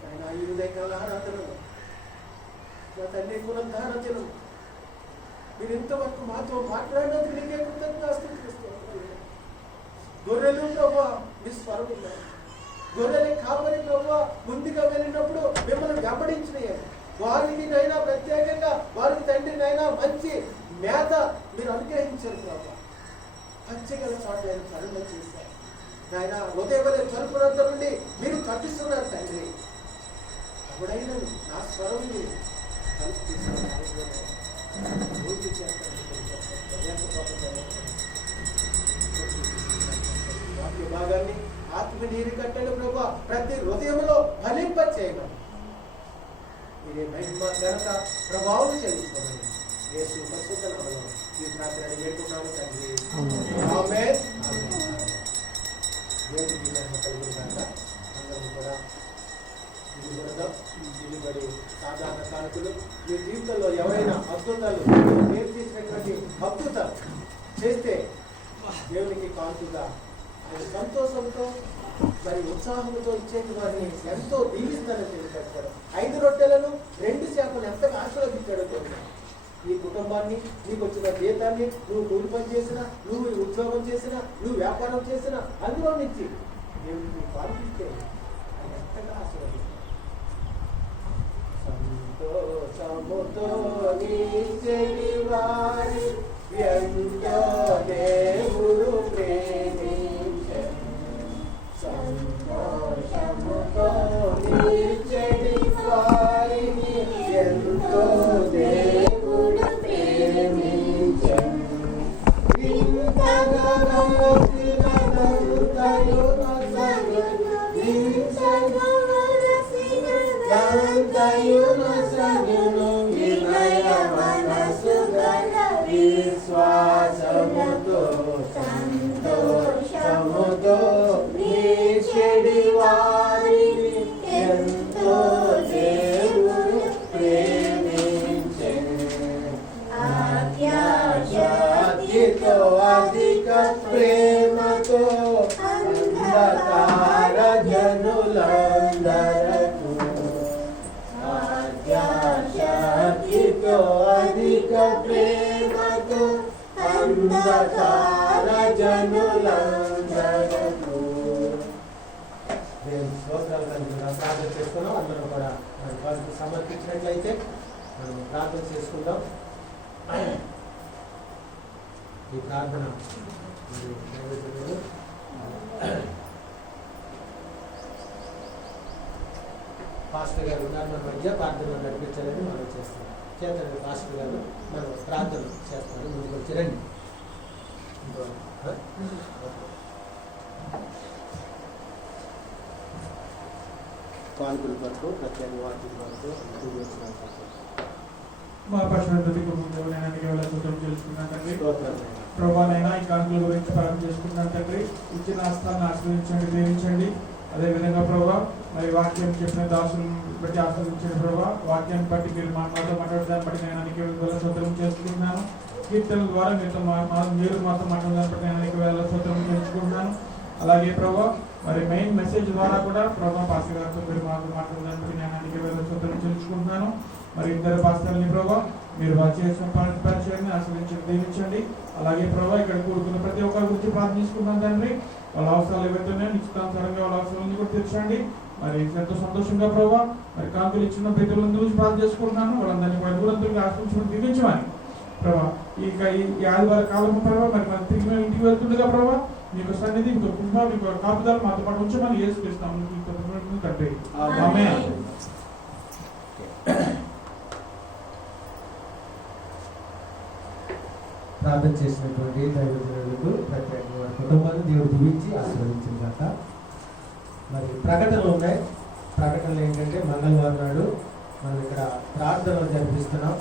ఆయన ఈ ఉదయకాల ఆరాధనలో నా తండ్రి పునరుద్ధారచన మీరు ఇంతవరకు మాతో మాట్లాడినందుకు నీకే కృతజ్ఞతాస్తుతులు చేస్తున్నాను. గొర్రెలు ప్రభా మీ స్వరం ఉన్నాయి. గొర్రెలు కాపరి ప్రభా ముందుగా వెళ్ళినప్పుడు మిమ్మల్ని వెంబడించినాయి. వారికి నైనా ప్రత్యేకంగా వారికి తండ్రి నైనా మంచి మేత మీరు అనుగ్రహించారు ప్రభా. పచ్చగల చోట్ల ఆయన కరుణ చేశారు నాయన. ఉదయవలే తలుపునంత నుండి మీరు తట్టిస్తున్నారు తండ్రి. ఎప్పుడైనా నా స్వరం తలుపు తీసుకుని వాక్య భాగాన్ని ఆత్మ నీరు కట్టండి ప్రభా. ప్రతి హృదయంలో ఫలింప చేయమని మీరే మహిమ ఘనత ప్రభావం చెల్లించుకోమని యేసు పరిశుద్ధ నామములో ఈ ప్రార్థన వేడుకుంటున్నాము తండ్రి. ఆమేన్. దేవునికి మహిమ కలుగును గాక. అందరూ కూడా నిలబడి సాధారణ కానుకలు మీ జీవితంలో ఎవరైనా అద్భుతాలు మీరు చేసినటువంటి అద్భుతాలు చేస్తే దేవునికి కానుకగా ఆయన సంతోషంతో మరి ఉత్సాహంతో ఇచ్చేది వారిని ఎంతో దీవిస్తానని తెలియజేస్తాడు. 5 రొట్టెలను 2 చేపలు ఎంతగా ఆశీర్వదించాడో తెలుసు. ఈ కుటుంబాన్ని, నీకు వచ్చిన జీతాన్ని, నువ్వు కూలి పని చేసినా, నువ్వు ఉద్యోగం చేసినా, నువ్వు వ్యాపారం చేసినా అందులో నుంచి దేవుడికి పాల్పిస్తే ఆయన ఎంతగా ఆశీర్వదిస్తాడు. సంతోషముతో నీచెడి వారి ఎంతో దేవుడు ప్రేమించెను. సంతోషముతో నీచెడి వారిని ఎంతో దేవుడు ప్రేమించెను. ఇంతగా నమ్మిన దైవదూతయును సగును వినయ మనసు గల విశ్వాసముతో అంధకార జనులందరకు దేవుని స్తోత్రాలు కలుగుతున్నా ప్రార్థన చేసుకున్నాం. అందరం కూడా మరి వారికి సమర్పించినట్లయితే మనం ప్రార్థన చేసుకుందాం. ఈ ప్రార్థన మరి నైవేద్యములు పాస్టర్ గారు ఉన్నారు మన మధ్య ప్రార్థన నడిపించాలని మనం చేస్తాం. చేతండి పాస్టర్ గారు మనం ప్రార్థన చేస్తాము. ముందుకు వచ్చి రండి. పాల్గొన వరకు ప్రత్యేక వాటి వరకు మా పశువులకి తెలుసుకున్నాను తండ్రి. ప్రభానైనా ఈ కానుకల గురించి ప్రార్థన చేసుకున్నాను తండ్రి. ఇచ్చిన ఆస్థాన్ని ఆశ్రయించండి, దీవించండి. అదేవిధంగా ప్రభావ మరి వాక్యం చెప్పిన దాసులను బట్టి ఆశ్రయించండి ప్రభావ. వాక్యాన్ని బట్టి మీరు మాతో మాట్లాడదాన్ని బట్టి నేను అనేక వేల స్తోత్రం చేసుకుంటున్నాను. కీర్తనల ద్వారా మీరు మాతో మాట్లాడదాన్ని బట్టి నేను అనేక వేల స్తోత్రం చేసుకుంటున్నాను. అలాగే ప్రభావ మరి మెయిన్ మెసేజ్ ద్వారా కూడా ప్రభావ పాస్టర్ గారితో మీరు మాతో మాట్లాడదాన్ని బట్టి నేను అనేక వేల స్తోత్రం చేసుకుంటున్నాను. మరి ఇద్దరు పాస్టర్ని ప్రభావ మీరు వారు చేసిన పరిచయాన్ని ఆశ్రయించండి, దీవించండి. అలాగే ప్రభావ ఇక్కడ కూడుకున్న ప్రతి ఒక్కరి గురించి ప్రార్థన చేసుకున్నాను తండ్రి. వాళ్ళ అవసరాలు ఏవైతున్నాయో నిశ్చితానుసారంగా వాళ్ళ అవసరాలను కూడా తీర్చండి. మరి ఎంతో సంతోషంగా ప్రభావ మరి కాంతులు ఇచ్చిన ప్రజలందరి గురించి ప్రార్థన చేసుకుంటున్నాను. వాళ్ళందరినీ కూడా దూరంతులుగా ఆశ్రయించడం దీవించమని ప్రభావ ఈ ఆదివార కాలం ప్రభావ మరి మనం తిరిగి మేము ఇంటికి వెళ్తుండగా ప్రభావ మీకు సన్నిధి మీకు కృప మీకు కాపుదల మాతో పాటు ఉంచమని యేసుక్రీస్తు తండ్రి. ఆమేన్. ప్రార్థన చేసినటువంటి దైవజనులకు ప్రత్యేకంగా వారి కుటుంబాన్ని దేవుడు దీవించి ఆశీర్వదించిన కాక. మరి ప్రకటనలు ఉన్నాయి. ప్రకటనలు ఏంటంటే మంగళవారం నాడు మనం ఇక్కడ ప్రార్థనలు జరిపిస్తున్నాం.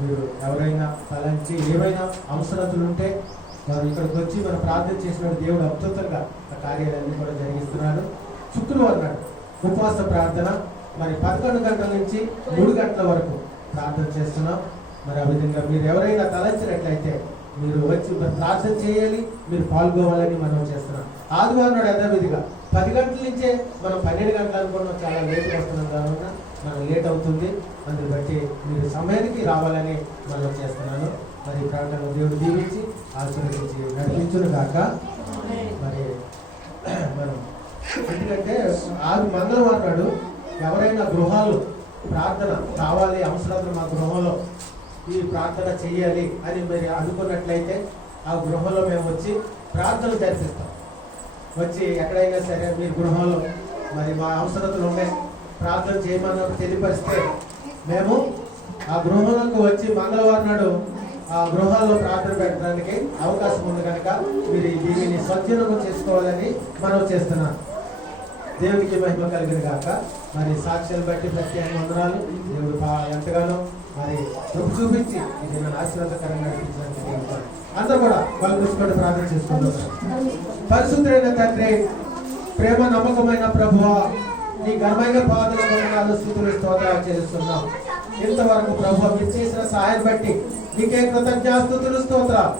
మీరు ఎవరైనా తలంచి ఏవైనా అవసరతలు ఉంటే వారు ఇక్కడికి వచ్చి మనం ప్రార్థన చేసినట్టు దేవుడు అద్భుతంగా ఆ కార్యాలన్నీ కూడా జరిగిస్తున్నాడు. శుక్రవారం నాడు ఉపవాస ప్రార్థన మరి 11 గంటల నుంచి 3 గంటల వరకు ప్రార్థన చేస్తున్నాం. మరి ఆ విధంగా మీరు ఎవరైనా తలంచినట్లయితే మీరు వచ్చి ప్రార్థన చేయాలి, మీరు పాల్గొవాలని మనం చేస్తున్నాం. ఆదివారం నాడు యథావిధిగా 10 గంటల నుంచే మనం 12 గంటలు అనుకున్నాం. చాలా లేట్ వస్తున్నాం కావున మనం లేట్ అవుతుంది. అందుని బట్టి మీరు సమయానికి రావాలని మనం చేస్తున్నాను. మరి ప్రార్థన దేవుడు దీవించి ఆశీర్వదించి నడిపించును కాక. మరి మనం ఎందుకంటే మంగళవారం నాడు ఎవరైనా గృహాలు ప్రార్థన కావాలి, అవసరాలు మా గృహంలో ఈ ప్రార్థన చెయ్యాలి అని మీరు అనుకున్నట్లయితే ఆ గృహంలో మేము వచ్చి ప్రార్థనలు జరిపిస్తాం. వచ్చి ఎక్కడైనా సరే మీ గృహంలో మరి మా అవసరతలు ఉన్నాయి ప్రార్థన చేయమని తెలియపరిస్తే మేము ఆ గృహంలోకి వచ్చి మంగళవారం నాడు ఆ గృహాల్లో ప్రార్థన పెట్టడానికి అవకాశం ఉంది కనుక మీరు దీనిని సద్వినియోగం చేసుకోవాలని మనం చేస్తున్నాం. దేవునికి మహిమ కలిగిన కాక. మరి సాక్ష్యాలు బట్టి ప్రత్యేక వందనాలు. దేవుడు ఎంతగానో మరి చూపించి ఇది నన్ను ఆశీర్వాదకరంగా నడిపించడానికి అందరూ కూడా వాళ్ళు చూసుకొని ప్రార్థన చేసుకుంటున్నారు. పరిశుద్ధుడైన తండ్రి, ప్రేమ నమ్మకమైన ప్రభువా, నీ ఘనమైన పాదల వందనాలు స్తుతులు స్తోత్రాలు చేస్తున్నాం. ఇంతవరకు ప్రభు మీరు చేసిన సహాయం బట్టి నీకే కృతజ్ఞాస్తుతులు స్తోత్రాలు.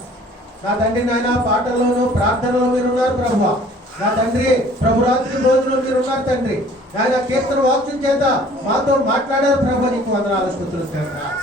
నా తండ్రి నాయన పాటల్లోనూ ప్రార్థనలో మీరున్నారు ప్రభు. నా తండ్రి ప్రభురాత్రి రోజులో మీరున్నారు తండ్రి. ఆయన కీర్తన వాక్యం చేత మాతో మాట్లాడారు ప్రభు. నీకు వందనాలు స్తుతులు స్తోత్రాలు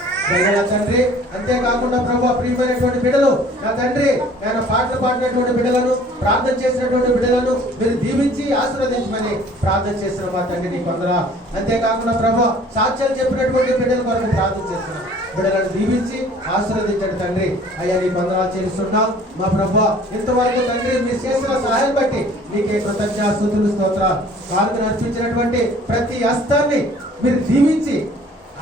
నా తండ్రి. అంతేకాకుండా ప్రభు ప్రియమైనటువంటి బిడ్డలు నా తండ్రి ఆయన పాటలు పాడినటువంటి బిడ్డలను ప్రార్థన చేసినటువంటి బిడ్డలను మీరు దీవించి ఆశీర్వదించమని ప్రార్థన చేసిన మా తండ్రి నీకు వందనాలు. అంతేకాకుండా ప్రభు సాక్ష్యాలు చెప్పినటువంటి బిడ్డల కొరకు ప్రార్థన చేస్తున్నాం. బిడ్డలను దీవించి ఆశీర్వదించండి తండ్రి. అయ్యా నీకు వందనాలు చేస్తున్నాం మా ప్రభు. ఇంతవరకు తండ్రి మీరు చేసిన సహాయం బట్టి నీకే కృతజ్ఞాస్తుతులు స్తోత్రాలు. కానుక నడిపించినటువంటి ప్రతి హస్తాన్ని మీరు దీవించి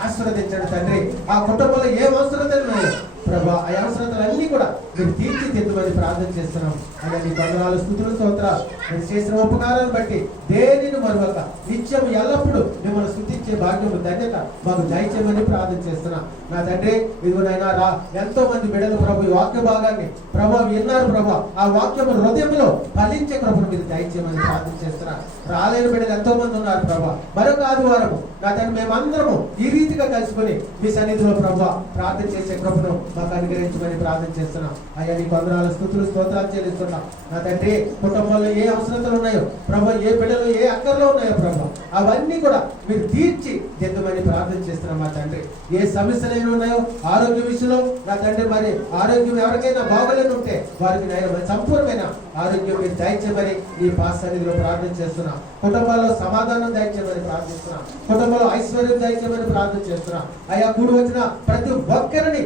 ఆశీర్వదించండి తండ్రి. ఆ కుటుంబంలో ఏ అవసరతలు ఉన్నాయో ప్రభా ఆ అవసరతలన్నీ కూడా మీరు తీర్చిదిద్దమని ప్రార్థన చేస్తున్నాం. అలా నీ వందనాలు స్తుతులు స్తోత్రాలు. మీరు చేసిన ఉపకారాలను బట్టి దేనిని మరొక నిత్యం ఎల్లప్పుడూ మిమ్మల్ని స్తుతించే భాగ్యము ధన్యత మాకు దయచేయమని ప్రార్థన చేస్తున్నాం. నా తండ్రి ఇదిగోనైనా ఎంతో మంది బిడ్డలు ప్రభు ఈ వాక్య భాగాన్ని ప్రభు విన్నారు ప్రభు. ఆ వాక్యము హృదయంలో ఫలించే కృపను మీరు దయచేయమని ప్రార్థన చేస్తున్నా. రాలేని బిడ్డలు ఎంతో మంది ఉన్నారు ప్రభు. మరొక ఆదివారము నా తండ్రి మేమందరము ఈ రీతిగా కలుసుకొని మీ సన్నిధిలో ప్రభు ప్రార్థన చేసే కృపను మాకు అనుగ్రహించమని ప్రార్థన చేస్తున్నాం. అయ్యా నీకు వందనాలు స్తుతులు స్తోత్రాలు చెల్లిస్తున్నాం. చెల్లిస్తున్నాం. నా తండ్రి కుటుంబంలో ఏ అవసరతలు ఉన్నాయో ప్రభు, ఏ బిడ్డలు ఏ అక్కర్లో ఉన్నాయో ప్రభు, అవన్నీ కూడా మీరు తీర్చి దిద్దమని ప్రార్థన చేస్తున్నాం. మా తండ్రి ఏ సమస్యలైనా ఉన్నాయో ఆరోగ్య విషయంలో నా తండ్రి, మరి ఆరోగ్యం ఎవరికైనా బాగోలేని ఉంటే వారికి నేను సంపూర్ణమైన ఆరోగ్యం మీరు దయచేయమని ఈ పాస్ సన్నిధిలో ప్రార్థన చేస్తున్నాం. కుటుంబాల్లో సమాధానం దయచేయమని ప్రార్థిస్తున్నాం. కుటుంబంలో ఐశ్వర్యం దయచేయమని ప్రార్థన చేస్తున్నాం. అయ్యా కూడి వచ్చిన ప్రతి ఒక్కరిని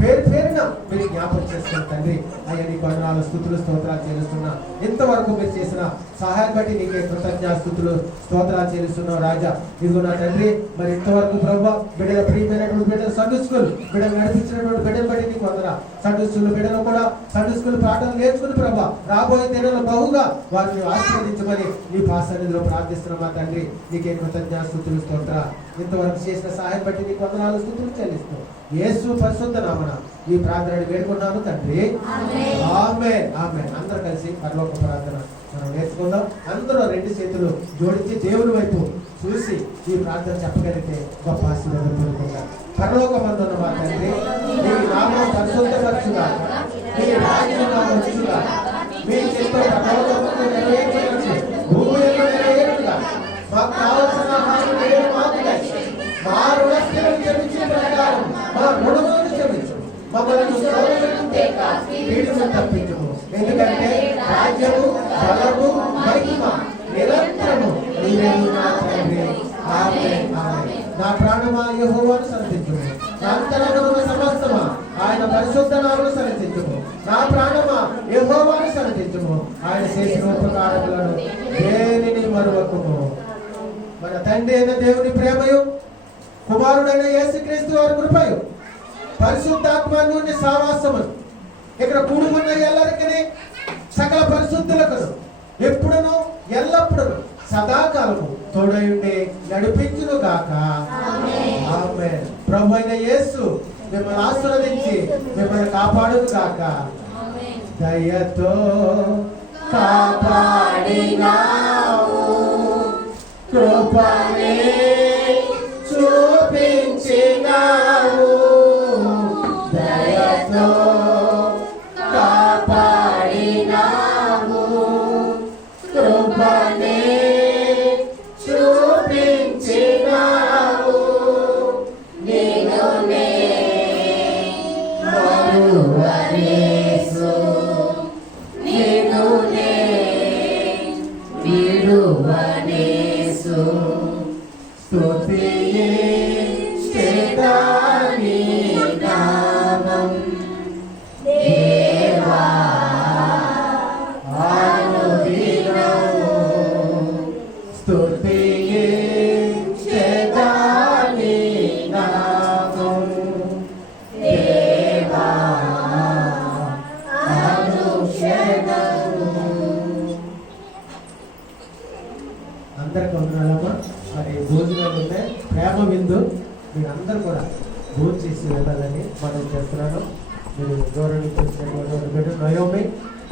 పేరు పేరున మీరు జ్ఞాపకం చేసుకున్న తండ్రి, అయ్యా నీ వందనాలు స్తుతులు స్తోత్రాలు చెల్లిస్తున్నా. ఇంతవరకు మీరు చేసిన సహాయం బట్టి నీకే కృతజ్ఞ స్తుతులు స్తోత్రాలు చెల్లిస్తున్నావు రాజా. ఇదిగో నా తండ్రి, మరి ఇంతవరకు ప్రభు బిడ్డల ప్రియమైనటువంటి బిడ్డలు సండే స్కూల్ బిడ్డలు నడిపించినటువంటి బిడ్డలు బట్టి నీకు వందన. సండే స్కూల్ బిడ్డలు కూడా సండే స్కూల్ పాఠాలు నేర్చుకుని ప్రభా రాబోయే దినాల్లో బహుగా వారిని ఆశీర్వదించమని నీ పాసన్నిధిలో ప్రార్థిస్తున్నాం. మా తండ్రి నీకే కృతజ్ఞ స్తుతులు స్తోత్ర. ఇంతవరకు చేసిన సహాయం బట్టి నీకు వందనాలు స్తుతులు చెల్లిస్తూ యేసు పరిశుద్ధ నామమున ఈ ప్రార్థనని వేడుకున్నాను తండ్రి. ఆమేన్ ఆమేన్. అందరూ కలిసి పరలోక ప్రార్థన మనం నేర్చుకుందాం. అందరూ రెండు చేతులు జోడించి దేవుని వైపు చూసి ఈ ప్రార్థన చెప్పగలిగితే గొప్ప ఆశీర్వాదం పొందుకుంటాం. పరలోకమందున్న మా తండ్రి, నీ నామం పరిశుద్ధపరచుగాక, నీ రాజ్యం వచ్చుగాక, మీ చిత్తం పరలోకమందు నెరవేర్చబడి భూమిలో నెరవేరుగాక. మాకు కావలసిన ఆహారం నేడు మాకు దయచేయండి. మా రుణస్థితులను క్షమించిన ప్రకారం మా రుణములను క్షమించు. మమ్మల్ని పీడించడం తప్పించుము. ఎందుకంటే రాజ్యము, బలము, మహిమ నిరంతరము నీవేను నా తండ్రి. ఆమేన్ ఆమేన్. నా ప్రాణమా యెహోవాను సన్నిధించుము, నా అంతరంగమున సమస్తమా ఆయన పరిశుద్ధ నామమును సన్నిధించుము. నా ప్రాణమా యెహోవాను సన్నిధించుము, ఆయన చేసిన ఉపకారములను దేనిని మరువకుము. మన తండ్రి అయిన దేవుని ప్రేమయు, కుమారుడైన యేసుక్రీస్తు వారి కృపయు, పరిశుద్ధాత్మను సావాసము ఇక్కడ కూడుకున్న ఎల్లరికనే సకల పరిశుద్ధులకు ఎప్పుడును ఎల్లప్పుడూ సదాకాలము తోడయుండి నడిపించును గాక. ఆమేన్. ప్రభు అయిన యేసు మిమ్మల్ని ఆశీర్వదించి మిమ్మల్ని కాపాడును గాక. దయతో కాపాడినావు, కృపనే చూపించినావు, దయతో కాపాడినావు, కృపనే చూపించినావు. నిన్నునే మరువనేసు, నిన్నునే విడువనేసు. స్తుతియే చేతాని నామం దేవా అనుదినము. స్తుతియే చేతాని నామం దేవా అనుక్షణము. అందరికీ వందనాలమ్మా. మరి భోజనాలు ఉన్నాయి, ప్రేమ విందు, మీరు అందరూ కూడా భోజనం చేసి వెళ్ళాలని మనం చేస్తున్నాను. మీరు దూరం నుంచి వచ్చినటువంటి బిడ్డ నయోమి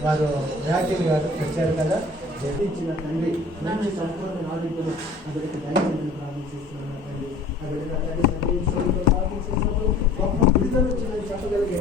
వారు యాకిల్ గారు వచ్చారు కదా, జపించిన తండ్రి మంచి సంపూర్ణ ఆరోగ్యం అతడికి దయచేయమని ప్రార్థన చేస్తున్నాను. తండ్రి అతడి ప్రార్థన చేసినప్పుడు గొప్ప విడుదల వచ్చిందని చెప్పగలిగే